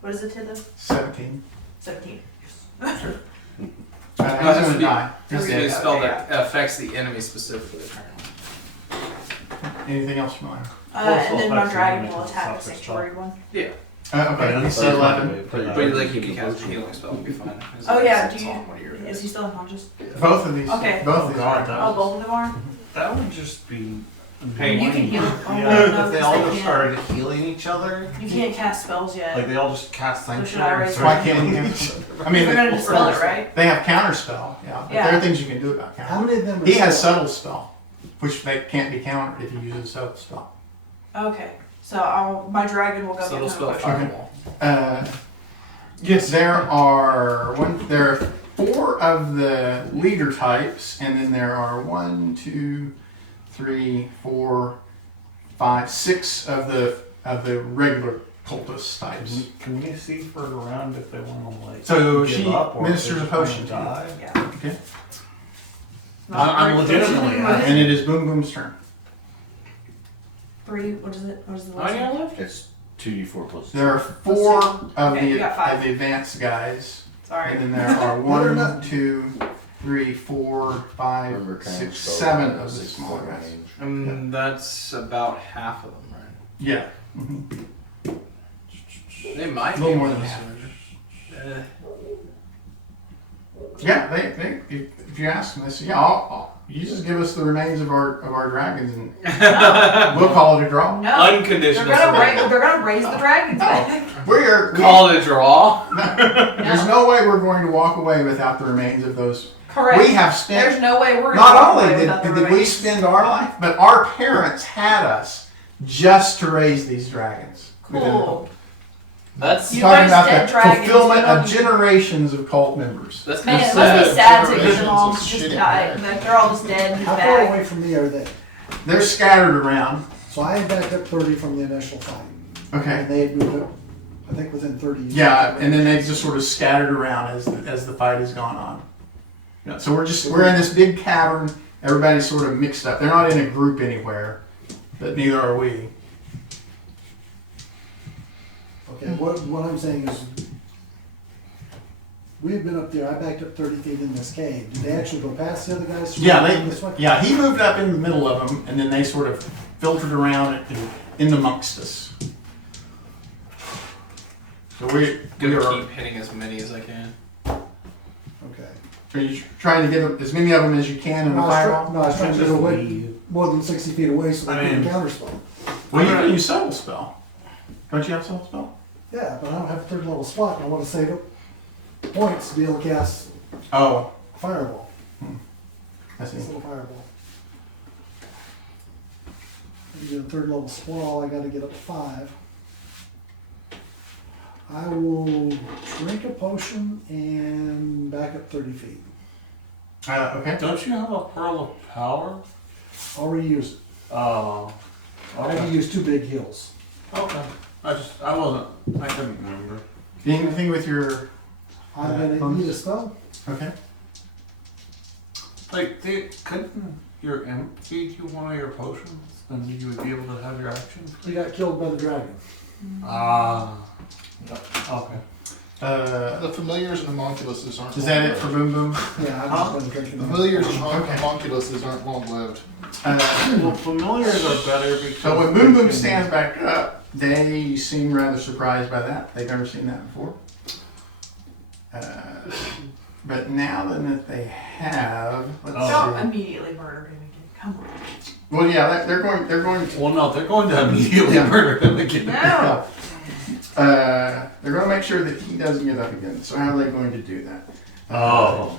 What is it to the 17. 17? He's No, gonna it has to be- die. It has He's to be a dead. spell that affects the enemy specifically, apparently. Anything else from Lyra? And then my Well, dragon so will it's attack the selfish sanctuary one. Yeah. Okay, Yeah, he's that's 11. fine. But like you can cast a healing spell, it'll be fine. As Oh long yeah, as do it's you? on one of your Is guys. he still unconscious? Both of these. Okay. Both Oh of these. god, are. that Oh, was, both of them are? that would just be Pain. You can heal. Oh, Yeah, no, if they all because just they started healing each other, You can't cast spells yet. like they all just cast So should I sanctuary. raise- Why can't you? I mean, We're gonna dispel it, right? they have counter spell. Yeah. But Yeah. there are things you can do about How counter. many of them are He has still- subtle spell, which they can't be countered if you use a subtle spell. Okay. So my dragon will go Subtle get spell another potion. fireball. Yes, there are 4 of the leader types, and then there are 1, 2, 3, 4, 5, 6 of the regular cultist types. Can we see further around if they want to like? So give she up, or if ministers they a just wanna potion to you. die? Yeah. Okay. I'm legitimately asking. And it is Boom Boom's turn. 3, what is it? What is the How many last are one? left? It's 2d4 plus 2. There are 4 of Okay, you got 5. the advanced guys. Sorry. And then there are Whether or 1, not- 2, 3, 4, 5, 6, 7 of the smaller guys. And that's about half of them, right? Yeah. Mhm. They might A be little more able than to half. surrender. Yeah, they if you ask them, they say, yeah, you just give us the remains of our dragons and we'll call it a draw. No. Unconditional surrender. They're gonna raise the dragons back. Call it a draw. There's no way we're going to walk away without the remains of those. Correct. We have spent. There's no way we're gonna Not walk only away without the did we remains. spend our life, but our parents had us just to raise these dragons. Cool. That's You Talking raised about dead the dragons, fulfillment you don't of need- generations of cult members. that's Man, kind it of must be sad. sad to get generations them all of just shitty die. men. Like they're all just dead in the How far bag. away from me are they? They're scattered around. So I had backed up 30 from the initial fight. Okay. And they had moved up, I think within 30. Yeah, and then they just sort of scattered around as the fight has gone on. Yeah, so we're in this big cavern. Everybody's sort of mixed up. They're not in a group anywhere, but neither are we. Okay, what I'm saying is, we've been up there, I backed up 30 feet in this cave. Did they actually go past the other guys? This way? Yeah, he moved up in the middle of them, and then they sort of filtered around and in amongst us. So we Gonna are. keep hitting as many as I can. Okay. Are you trying to get as many of them as you can in a No, fireball? I was trying to get away, more than 60 feet away so they couldn't counterspell. Well, you can use subtle spell. Don't you have subtle spell? Yeah, but I don't have a third level slot, and I want to save up points to be able to cast Oh, a fireball. I see. This little fireball. To get a third level squall, I gotta get up to 5. I will drink a potion and back up 30 feet. Okay. Don't you have a pearl of power? I'll reuse it. Oh. I had to use 2 big heals. Okay. I couldn't remember. Anything with your? I'm gonna need a spell. Okay. Like, couldn't your imp feed you one of your potions, and you would be able to have your action? He got killed by the dragon. Ah. Okay. The familiars and homunculuses aren't. Is that it for Boom Boom? Yeah, I've just been drinking. The familiars and Okay. homunculuses aren't long lived. Well, familiars are better because. So when Boom Boom stands back up, they seem rather surprised by that. They've never seen that before. But now that they have, let's Don't see. immediately murder him again. Come on. Well, yeah, they're going to. Well, no, they're going to immediately Yeah. murder him again. No. They're going to make sure that he doesn't get up again. So how are they going to do that? Oh.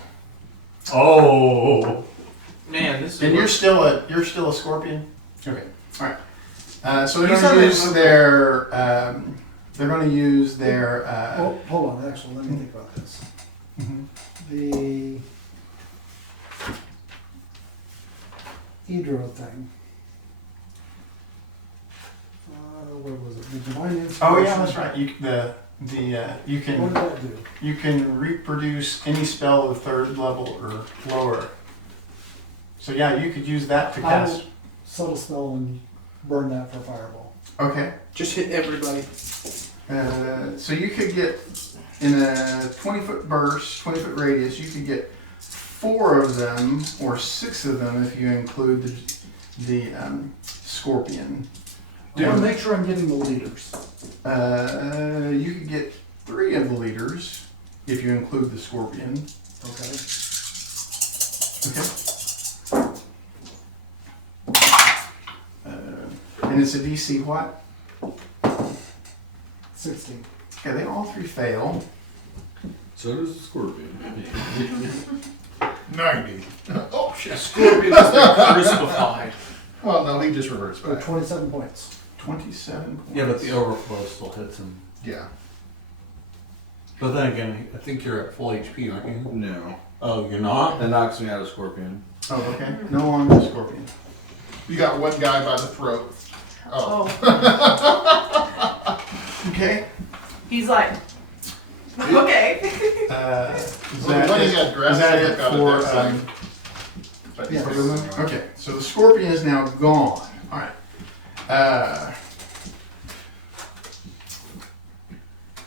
Man, this is. And you're still a scorpion. Okay. All right. So they're You going to said use they- their. They're going to use their. Oh, hold on, actually, let me think about this. Mhm. The Edro thing. What was it? The divine inspiration. Oh yeah, that's right. You What can did that do? you can reproduce any spell of 3rd level or lower. So yeah, you could use that to I cast. will subtle spell and burn that for fireball. Okay. Just hit everybody. So you could get in a 20-foot burst, 20-foot radius. You could get 4 of them or 6 of them if you include the scorpion. I want to make sure I'm getting the leaders. You could get 3 of the leaders if you include the scorpion. Okay. Okay. And it's a DC what? 16. Okay, they all 3 fail. So does the scorpion. 90. Oh shit. Scorpion has been crucified. Well, no, he just reverts Or back. 27 points. 27 points. Yeah, but the overflow still hits him. Yeah. But then again, I think you're at full HP, aren't you? No. Oh, you're not? That knocks me out of scorpion. Oh, okay. No longer the scorpion. You got one guy by the throat. Oh. Okay. He's like, okay. Is Well, that when he it? got Is that Grasshopper it got it for? next time. But Yeah. For Boom Boom? Okay, so the scorpion is now gone. All right.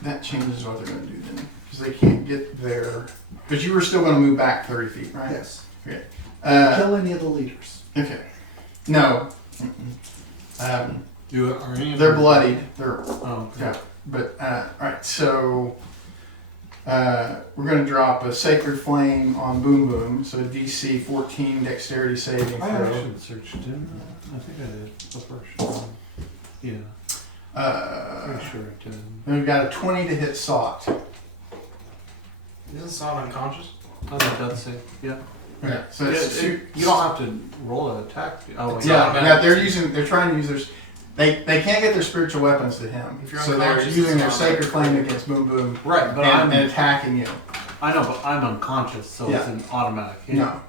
That changes what they're going to do then, because they can't get their But you were still going to move back 30 feet, right? Yes. Okay. Kill any of the leaders. Okay. No. Are any of They're them- bloodied. They're Oh, okay. yeah. But all right. So we're going to drop a Sacred Flame on Boom Boom. So DC 14 Dexterity saving I throw. actually searched, didn't I? I think I did the first one. Yeah, pretty sure I did. Then we've got a 20 to hit Sought. Isn't Sod unconscious? Oh, that does say, yeah. Okay. So Yeah, it's two. you don't have to roll an attack. Oh, wait. Yeah, automatic. they're trying to use their, they can't get their spiritual weapons to him. If you're So they're unconscious, using their it's Sacred automatic. Flame against Boom Boom Right, but and I'm, attacking you. I know, but I'm unconscious, so it's Yeah. an automatic hit. No,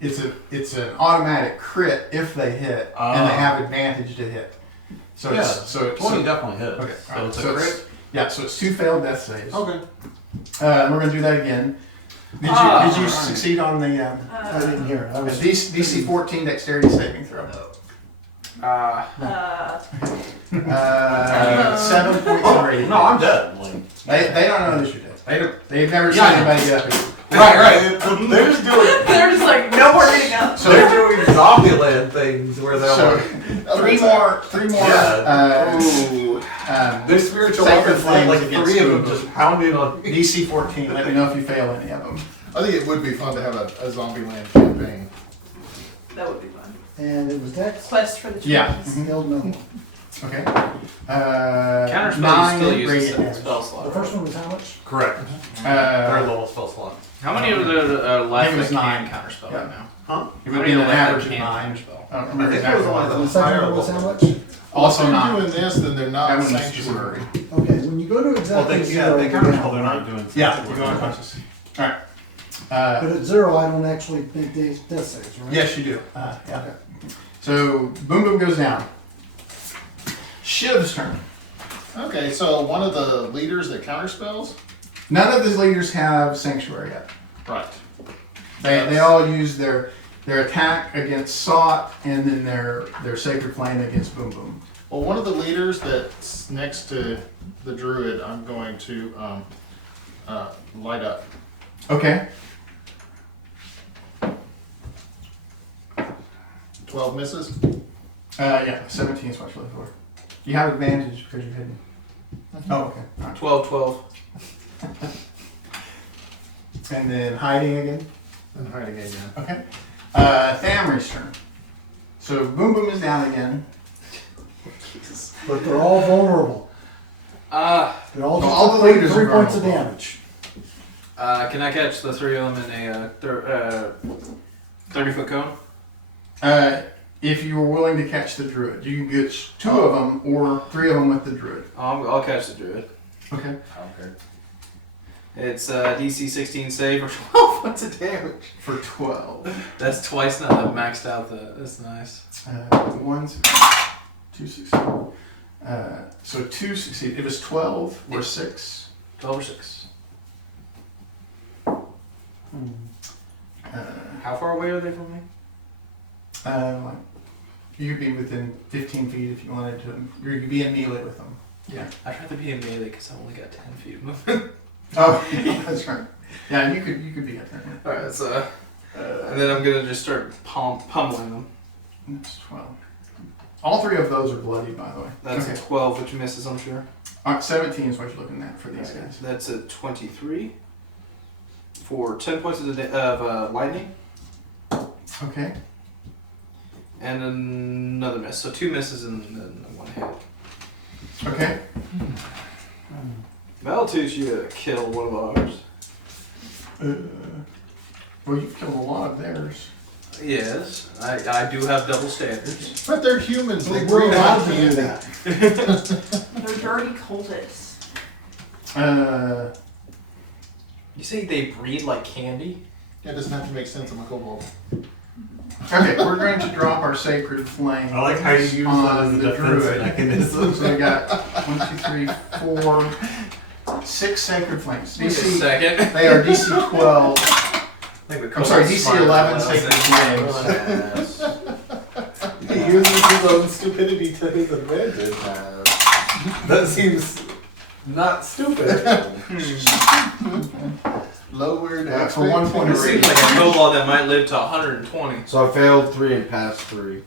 it's an automatic crit if they hit, and they have advantage to hit. So Yeah, so 20 definitely hits. okay, So alright, it's a so crit. yeah, so it's 2 failed death saves. Okay. And we're gonna do that again. Did you Alright. succeed on the I didn't hear it. I was DC 14 Dexterity saving throw? 7.3. No, I'm dead. Like, They don't know that you're dead. They've never seen Yeah, I know. anybody get up here. right. They're just doing. They're just like, no, we're getting up. So They're doing Zombieland things where they're So like, three more. their spiritual Sacred weapons, flames like against 3 of them Google. just pounding on. DC 14. Let me know if you fail any of them. I think it would be fun to have a Zombieland campaign. That would be fun. and it was Dex. Quest for the Yeah. champions. Held no. Okay. Counterspell you 9 still use radiant a damage. spell The slot. first one was how much? Correct. Very Uh, low spell slot. How many of the I life think it was that 9. can counterspell Yeah. right now? Huh? it would be an average of 9. Counterspell. I don't I remember think exactly it was what only it And was. the second higher one was how level. much? Also If they're 9. doing this, then they're not That one's sanctuary. Okay, when you go to Well, exactly they, zero, they you're counterspell, down, they're right? not doing Yeah, something. you go unconscious. Alright. But at zero, I don't actually think they death saves, right? Yes, you do. Yeah. So, Boom Boom goes down. Shiv's turn. Okay, so one of the leaders that counterspells? None of his leaders have Sanctuary yet. Right. They all use their attack against Sought and then their Sacred Flame against Boom Boom. Well, one of the leaders that's next to the druid, I'm going to light up. Okay. 12 misses. Yeah, 17 is what you're looking for. You have advantage because you're hidden. Oh, okay. All right. 12. And then hiding again. And hiding again. Okay. Thamri's turn. So Boom Boom is down again. But they're all vulnerable. They're all just All the leaders are 3 points of vulnerable. damage. Can I catch the 3 of them in a 30-foot cone? If you were willing to catch the druid, you can get 2 of them or 3 of them with the druid. I'll catch the druid. Okay. Okay. It's DC 16 save for 12 points of damage. For 12. That's twice now. I've maxed out that's nice. 1, 2 succeed. So 2 succeed. It was 12 or 6. 12 or 6. How far away are they from me? Like, you could be within 15 feet if you wanted to. You could be in melee with them. Yeah. I'd rather be in melee because I only got 10 feet of movement. Oh, that's right. Yeah, you could be up there. Alright, so. And then I'm gonna just start pummeling them. That's 12. All 3 of those are bloody, by the way. That's okay. a 12, which misses, I'm sure. 17 is what you're looking at for these guys. That's a 23 for 10 points of lightning, Okay. and another miss. So 2 misses and then 1 hit. Okay. That'll teach you to kill one of ours. Well, you've killed a lot of theirs. Yes, I do have double standards. But they're humans. They We're breed allowed on to do candy. that. They're dirty cultists. You say they breed like candy? It doesn't have to make sense on a kobold. Okay, we're going to drop our Sacred Flame. I like how you use that as a the defense druid. mechanism. So we got 1, 2, 3, 4, 6 Sacred Flames. Wait a DC, second. they are DC 12. I'm I'm sorry, DC 11 Sacred Flames. He uses his own stupidity to his advantage. That seems not stupid. Lowered for 1 point It of seems radius. like a kobold that might live to 120. So I failed 3 and passed 3.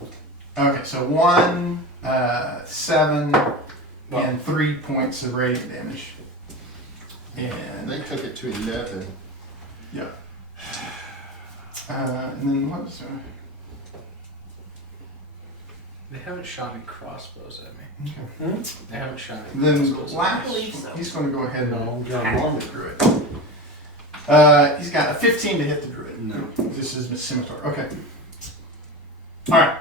Okay, so 1, 7, Well- and 3 points of radiant damage. And They took it to 11. yeah. And then what was They haven't shot any crossbows at me. okay. They haven't shot any Then crossbows. last, believe so. he's going to go ahead and No, hack the druid. He's got a 15 to hit the druid. No. This is Miss Scimitar. Okay. All right.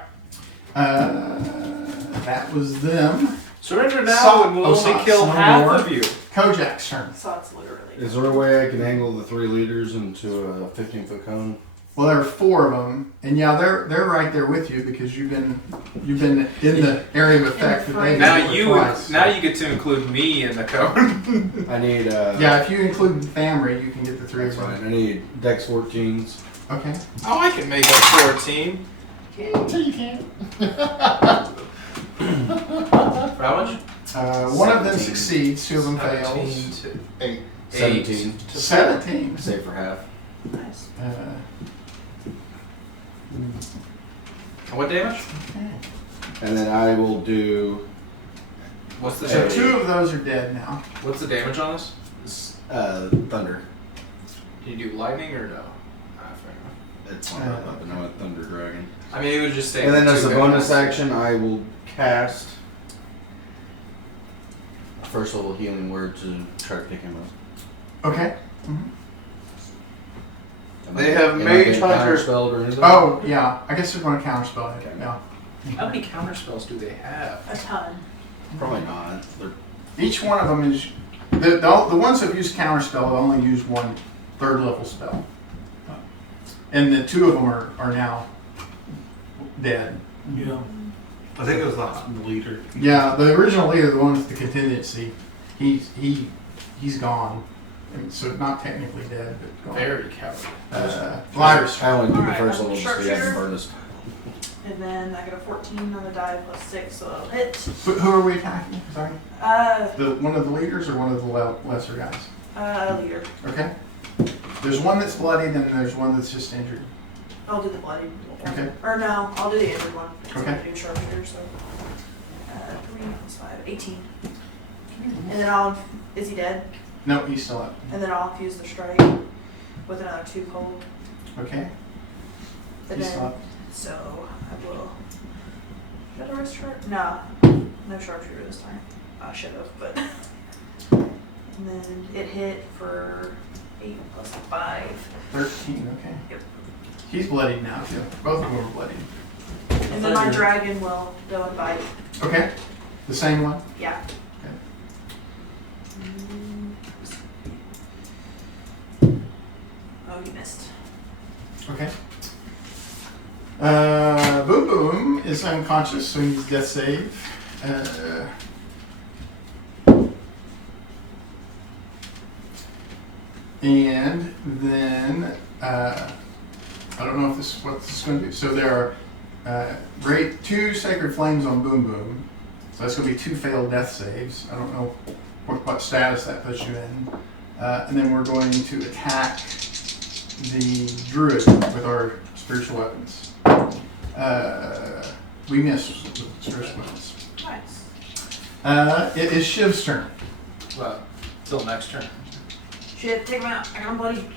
That was them. Surrender now Saw- and we'll oh, only saw kill some half more. of you. Kojak's turn. So it's literally. Is there a way I can angle the 3 leaders into a 15-foot cone? Well, there are 4 of them, and yeah, they're right there with you because you've been in the area of effect. In the that they frame. Now did you twice. now you get to include me in the code. I need, Yeah, if you include Famry, you can get the 3 that's of them. fine. I need Dex 14s. Okay. Oh, I can make up 14. Until you can't. For how much? One of them 17. succeeds, 2 of them 17 fails. to 8. 17. 17. Save for half. Nice. What damage? Okay. And then I will do What's the So damage? 2 of those are dead now. What's the damage on this? Thunder. Do you do lightning or no? Ah, fair enough. It's not up, but no, a Thunder Dragon. I mean, it would just say. And then as 2 a bonus hit action, I will cast first level healing word to try to pick him up. Okay. Mhm. Am They I- have am I Mage getting Hunter. counterspelled or anything? Oh, yeah. I guess they're going to counterspell it. Okay. Yeah. How many counter spells do they have? A ton. Probably not. They're Each one of them is the ones that use counterspell have only used 1 third level spell, and the 2 of them are now dead. Yeah. I think it was the leader. Yeah, the original leader, the one with the contingency, he's gone, and so not technically dead, but gone. Very cowardly. Flyers. I only do the Alright, first I'm level just so you haven't sharpshooter. burned us. And then I got a 14 on the die plus 6, so it'll hit. Who are we attacking? Sorry, Uh, one of the leaders or one of the lesser guys? leader. Okay. There's one that's bloodied and there's one that's just injured. I'll do the bloody. Okay. Or no, I'll do the injured one. Okay. I do sharpshooter, so. 3 plus 5, 18. And then is he dead? No, he's still up. And then I'll fuse the strike with another 2 cold. Okay. And He's then, still up. so I will. Should I sharp? No, no sharpshooter this time. I should have, but. And then it hit for 8 plus 5. 13. Okay. Yep. He's bloodied now too. Both of them are bloodied. And then my dragon will go and bite. Okay. The same one. Yeah. Okay. Oh, he missed. Okay. Boom Boom is unconscious, so he's death save. And then I don't know if this is what this is going to do. So there are great 2 sacred flames on Boom Boom. So that's going to be 2 failed death saves. I don't know what status that puts you in. And then we're going to attack the druid with our spiritual weapons. We miss with spiritual weapons. Nice. It is Shiv's turn. Well, till next turn. Shit, take him out. I got him bloody.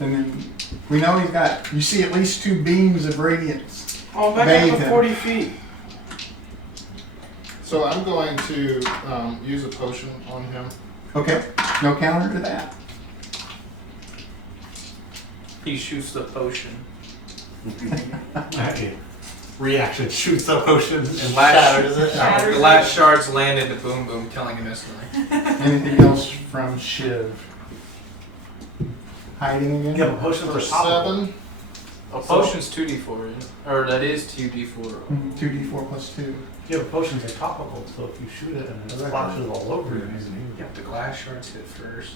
And then we know he's got, you see at least 2 beams of radiance. Oh, back up to 40 feet. So I'm going to use a potion on him. Okay, no counter to that. He shoots the potion. Reaction shoots the potion and Shatters it. Shatters The last shards land into Boom Boom, killing him instantly. Anything else from Shiv? Hiding again? You have a potion For for top. 7. A potion's 2d4, isn't it? Or that is 2d4. 2d4 plus 2. You have a potion for topical, so if you shoot it and it splashes all over you. Yeah, the glass shards hit first.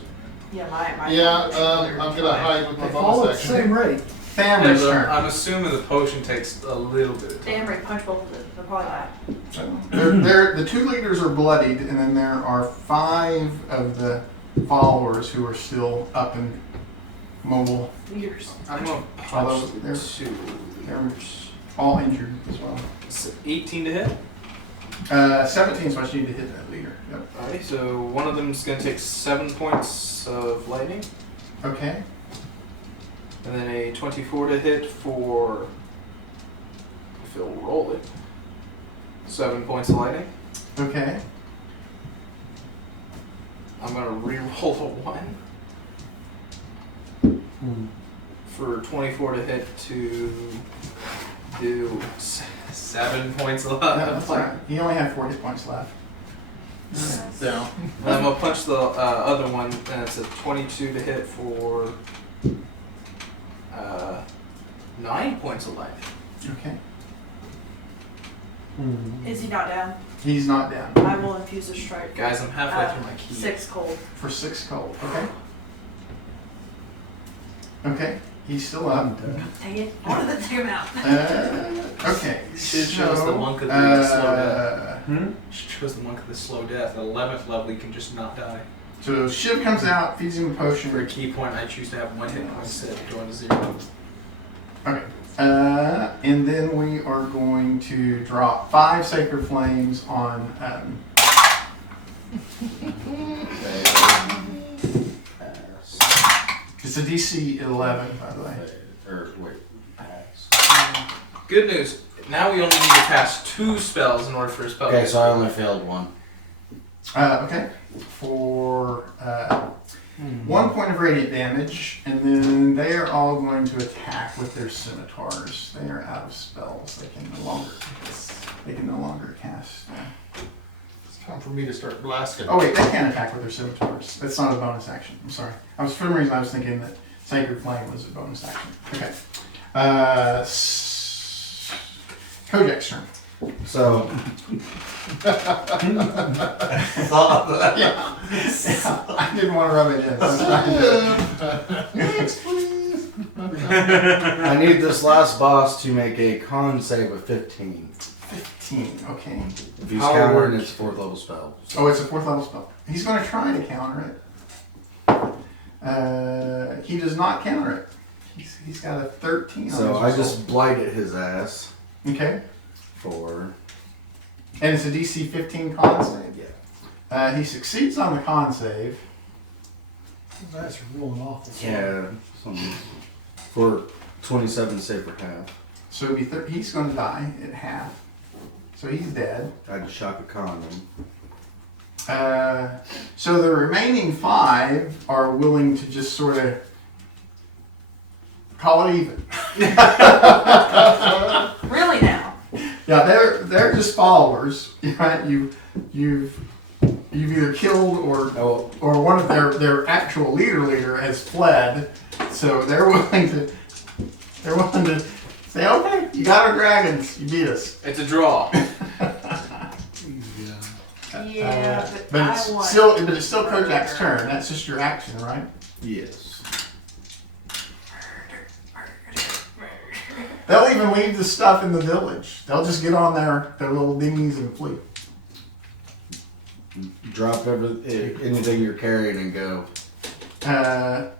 Yeah, my. Yeah, I'm going to hide with my They follow at bonus the action. same rate. Family's turn. I'm assuming the potion takes a little bit of time. Damn right, punch both of them. They're probably die. So the 2 leaders are bloodied, and then there are 5 of the followers who are still up and mobile. Leaders. I'm gonna Although punch they're- the two. They're all injured as well. 18 to hit. 17 is what you need to hit that leader. Yep. Alright, so one of them is gonna take 7 points of lightning, Okay. and then a 24 to hit for. If he'll roll it. 7 points of lightning. Okay. I'm gonna re-roll a 1 for 24 to hit to do 7 points of No, that's all right. He only had 4 hit points left. Down. And I'm gonna punch the other one, and it's a 22 to hit for 9 points of lightning. Okay. Is he not down? He's not down. I will infuse a strike. Guys, I'm halfway through my key. 6 cold. For 6 cold. Okay. Okay. He's still up. Dang it. I wanted to take him out. Okay. Should show us the monk of the slow death. Shows the monk of the slow death. 11th level, he can just not die. So Shiv comes out, feeds him a For a potion. key point, I choose to have 1 hit point set going to 0. Okay. And then we are going to drop 5 sacred flames on. It's a DC 11, by the way. Or wait, pass. Good news. Now we only need to cast 2 spells in order for a spell. Okay, so I only failed 1. Okay. For 1 point of radiant damage, and then they are all going to attack with their scimitars. They are out of spells. They can no longer cast. It's time for me to start blasting. Oh wait, they can attack with their scimitars. That's not a bonus action. I'm sorry. For some reason I was thinking that Sacred Flame was a bonus action. Okay. Kojak's turn. So, Yeah. I didn't want to rub it in. Next, please. I need this last boss to make a con save of 15. 15. Okay. If he's How countering, would- it's 4th level spell. Oh, it's a 4th level spell. He's going to try to counter it. He does not counter it. He's got a 13 on So his I result. just blighted his ass Okay. for. And it's a DC 15 con save. Yeah. He succeeds on the con save. That's rolling awful. Yeah. For 27 save for half. So it'd be he's going to die at half. So he's dead. I just shock a con him. So the remaining 5 are willing to just sort of call it even. Really now? Yeah, they're just followers. Right? You've either killed or one of their actual leader has fled. So they're willing to say, okay, you got our dragons, you beat us. It's a draw. Yeah, But I it's want. still Kojak's turn. That's just your action, right? Yes. They'll even leave the stuff in the village. They'll just get on their little dinghies and flee. Drop anything you're carrying and go.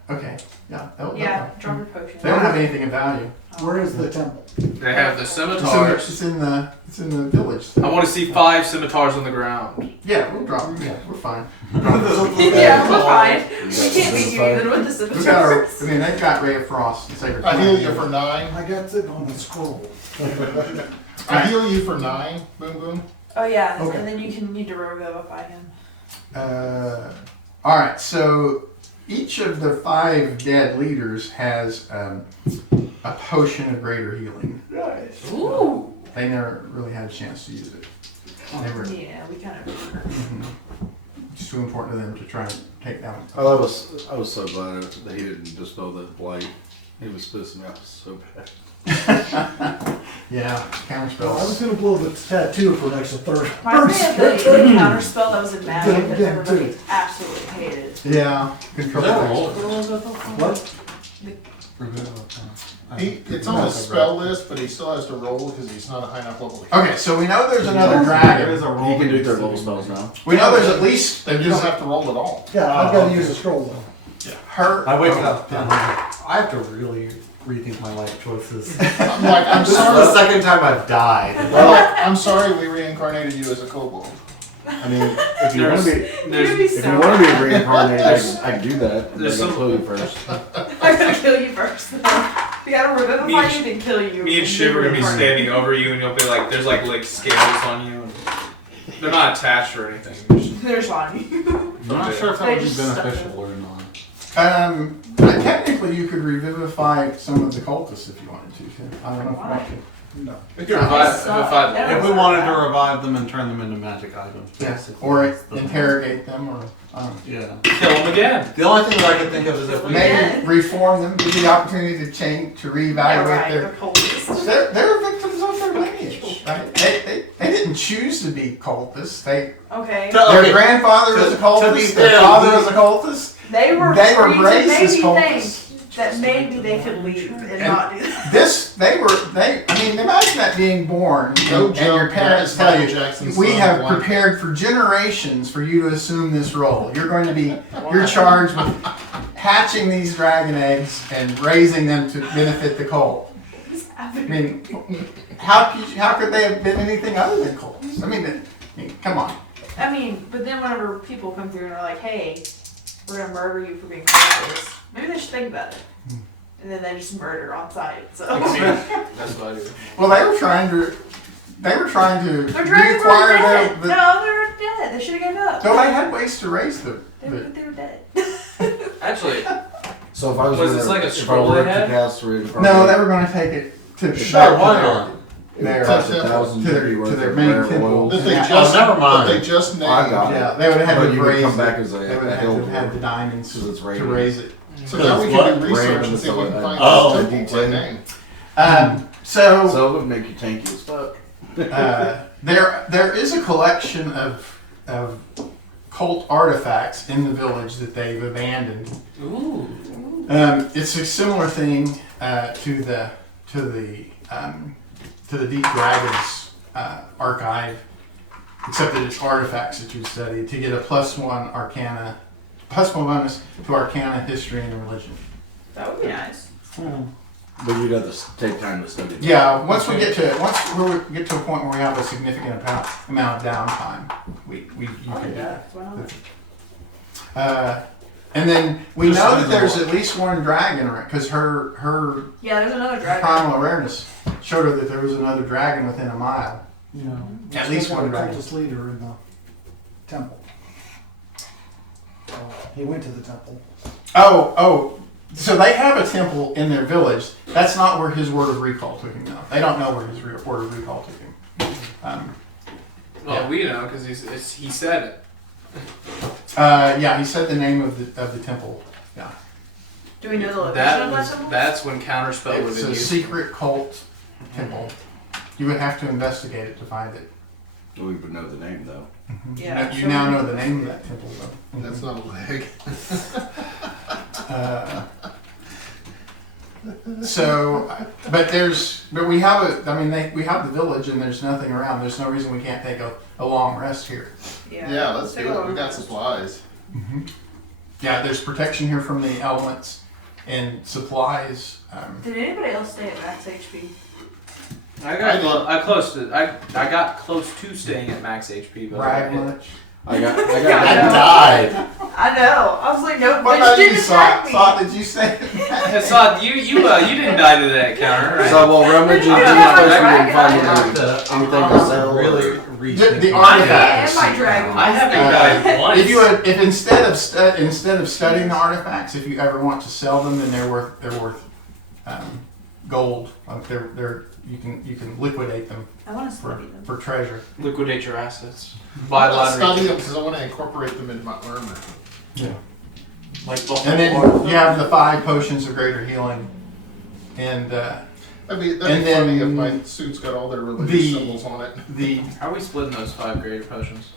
Okay. Yeah. Yeah, drop your potion. They don't have anything of value. Where is the temple? They have the It's scimitars. in the village. I want to see 5 scimitars on the ground. Yeah, we'll drop them. Yeah, we're fine. Yeah, we're fine. You We got can't beat you the even with the We got our, scimitars. I mean, they've got Ray of Frost and Sacred I heal you Flame. for 9. I got it on the scroll. I heal you for 9. Boom, boom. Oh yeah, Okay. and then you can need to revivify him. All right, so each of the 5 dead leaders has a potion of greater healing. Ooh. They never really had a chance to use it. They were Yeah, we kind of. it's too important to them to try and take down. Oh, I was so glad that he didn't dispel that blight. He was pissing me off so bad. Yeah, counter Well, I was spells. gonna blow the tattoo for an extra third. Reminds me of the counter spell that was in Magic that Yeah, everybody too. absolutely hated. Yeah, control. Is that a roll? What? For who? It's on his spell list, but he still has to roll because he's not a high enough level. Okay, so we know there's another There dragon. is a roll. He can do third level spells now. We know there's at least Then you don't have to roll at all. Yeah, I've got to use a scroll though. her. I wake up and I'm like, I have to really rethink my life choices. I'm like, I'm This is the sorry. second time I've died. Well, I'm sorry we reincarnated you as a kobold. I mean, if you want to be, You're gonna There's, be if you so want to be mad. reincarnated, I can do that. There's I can some- kill you first. I gotta kill you first. We gotta revivify Me and you, then kill you. me and Shiv are gonna be standing over you, and you'll be like, there's like scales on you. And they're not attached or anything. They're just- There's on you. I'm not sure if that They would be just stuck beneficial or not. Technically, you could revivify some of the cultists if you wanted to. Too. I don't know if you want to. No. We could revive. If we wanted to revive them and turn them into magic items, Yes. basically. Or that's the- interrogate them, or Yeah. Kill them again. The only thing that I can think of is if we maybe reform them, give the opportunity to change, to Yeah, reevaluate right. their. They're coldest. They're victims of their lineage. Right? They didn't choose to be cultists. Okay. Their grandfather was a to be cultist. Their fair, father we- was a cultist. They were They were free to raised as maybe cultists. think that maybe they could leave and not do that. I mean, imagine that being born No and your joke, parents that is tell Michael you, Jackson's we son, have one. prepared for generations for you to assume this role. You're going to be, you're charged with hatching these dragon eggs and raising them to benefit the cult. I mean, how could they have been anything other than cults? I mean, come on. I mean, but then whenever people come through and are like, hey, we're gonna murder you for being cultist, maybe they should think about it. And then they just murder on sight. So That's what I do. Well, they were trying to their dragons were reacquire dead. the. No, they were dead. They should have given up. No, they had ways to raise them. They were dead. Actually, So if I was, Was gonna, this like a if I scroll were they to had? cast reincarnate, No, they were going to take it to Sure, why not? it would their- cost to 1,000 their- to be to worth their of main rare temple. oils. That they Yeah. just, never mind. that they just named. I got it. Yeah, they would have had But to you would raise come it. back as a They would have hill had to have the dwarf. diamonds Because it's to raining. raise it. So now we What? can do research Random and see if we can find Oh. this temple by name. So So it would make you tanky as fuck. there is a collection of cult artifacts in the village that they've abandoned. ooh. It's a similar thing to the Deep Dragons archive, except that it's artifacts that you study to get a +1 Arcana, +1 bonus to Arcana, History, and Religion. That would be nice. But you got to take time to study. Yeah, once we get to a point where we have a significant amount of downtime, you can do that. Why not? And then we Just know like that the there's law. at least one dragon, because her Yeah, there's another dragon. primal awareness showed her that there was another dragon within a mile. You know, At least one the dragon. cultist leader in the temple. He went to the temple. Oh, so they have a temple in their village. That's not where his word of recall took him, though. They don't know where his word of recall took him. Well, Yeah. we know because he said it. Yeah, he said the name of the temple. Yeah. Do we know the location That of that was temple? that's when counterspell would have It's been a used. secret cult temple. You would have to investigate it to find it. We would know the name though. Yeah, You so now we- know the name of that temple, though. That's not a leg. But we have we have the village and there's nothing around. There's no reason we can't take a long rest here. Yeah, let's do Take a it. We look. got supplies. Yeah, there's protection here from the elements and supplies. Did anybody else stay at max HP? I got close to staying at max HP, but Brag much. I got I I know. I was like, no, What bitch about you, didn't attack me. Saw? Did you say? Hassad, you didn't die to that counter, right? So while rummaging through Yeah, especially dragon. didn't find I anything, have to anything to sell. really or- rethink The my- artifacts. And my dragon. I haven't Uh, died once. If instead of studying the artifacts, if you ever want to sell them, then they're worth gold. Like you can liquidate them I want to for study them. for treasure. Liquidate your assets. Buy I'll study lottery. them because I want to incorporate them into my armor. Like the And then whole you have the 5 potions of greater healing, and That'd be And funny then if my suit's got all their religious the- symbols on it. How are we splitting those 5 greater potions?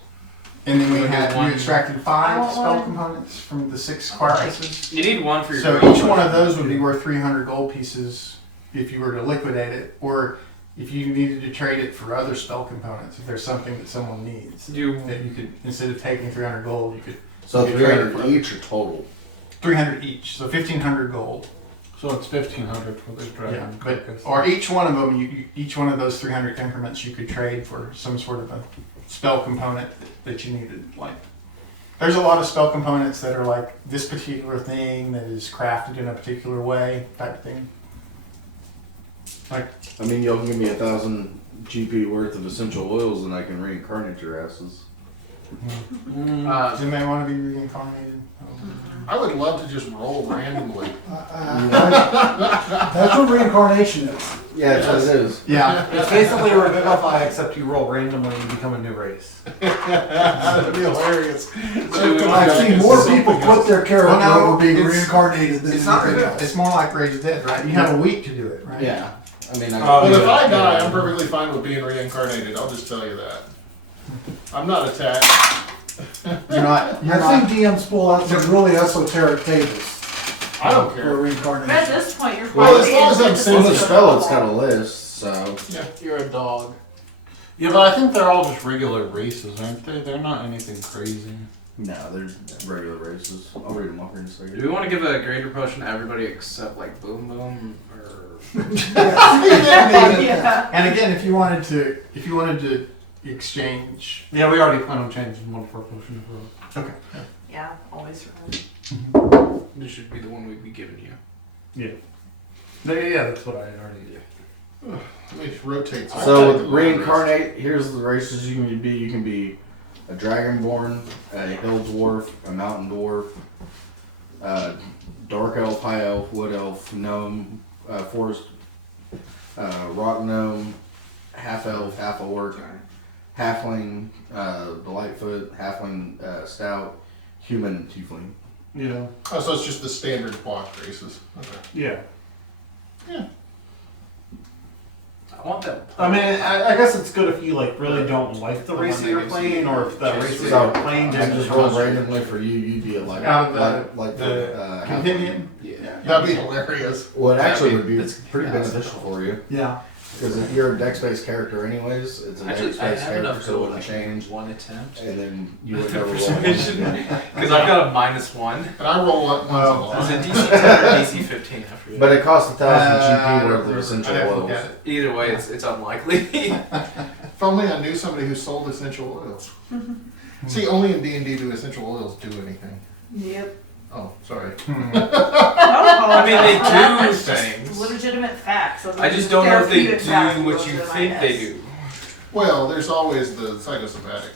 and then we We'll do had one. you extracted I 5 want spell one. components from the 6 choruses. You need one for your. So greater each one of potion. those would be worth 300 gold pieces if you were to liquidate it, or if you needed to trade it for other spell components, if there's something that someone needs, that you could, instead of taking 300 gold, you could. So you could trade it 300 for each or total? 300 each, so 1,500 gold. So it's 1,500 for the dragon Yeah, but carcass. or each one of them, each one of those 300 increments, you could trade for some sort of a spell component that you needed. Like, there's a lot of spell components that are like this particular thing that is crafted in a particular way, type of thing. Like, I mean, y'all can give me 1,000 GP worth of essential oils, and I can reincarnate your asses. does anybody want to be reincarnated? I would love to just roll randomly. That's what reincarnation is. Yeah, that's what it is. Yeah. It's basically a revivify, except you roll randomly and become a new race. That'd be hilarious. I've seen more people quit their character Well, no, over being it's- reincarnated than It's not. anything else. It's more like Raise the Dead, right? You have a week to do it, right? Yeah. I mean, But if I die, I'm perfectly fine with being reincarnated. I'll just tell you that. I'm not attached. You're not. You're I've not. seen DMs pull out some really esoteric tables I don't for care. But at reincarnation. this point, you're Well, probably as long as I'm into sensitive. on the the spell, it's got a list, so. You're a dog. Yeah, but I think they're all just regular races, aren't they? They're not anything crazy. No, they're regular races. I'll read them off here in a Do second. we want to give a greater potion to everybody except like Boom Boom or? Yeah. And again, if you wanted to exchange. Yeah, we already plan on changing one for a potion for. Okay. Yeah, always remember. This should be the one we'd be giving you. Yeah, that's what I already did. Let me rotate. So with reincarnate, here's the races you can be. You can be a dragonborn, a hill dwarf, a mountain dwarf, dark elf, high elf, wood elf, gnome, forest, rock gnome, half elf, half orc, halfling, the lightfoot, halfling, stout, human, tiefling. Yeah. Oh, so it's just the standard quad races. Okay. Yeah. I want that. I mean, I guess it's good if you like really don't like the race that you're playing, or if the race that So you're playing I didn't just just roll randomly for you. You'd be like The compendium. Yeah. That'd be hilarious. Well, it actually would be That's- pretty yeah. beneficial for you. Yeah. Because if you're a dex-based character anyways, it's a Actually, I dex-based have character, enough so it gold. I wouldn't can change. use one attempt. And then you would never roll. Persuasion. Because I've got a -1. And I roll up once a Is lot. it DC 10 or DC 15? I forget. But it costs 1,000 GP worth of essential I'd have to look oils. at it. Either way, it's unlikely. If only I knew somebody who sold essential oils. See, only in D&D do essential oils do anything. Yep. Oh, sorry. I mean, they do It's just things. legitimate facts. Those I are just don't know if they therapeutic facts do what that you goes to my think they head. do. Well, there's always the psychosomatic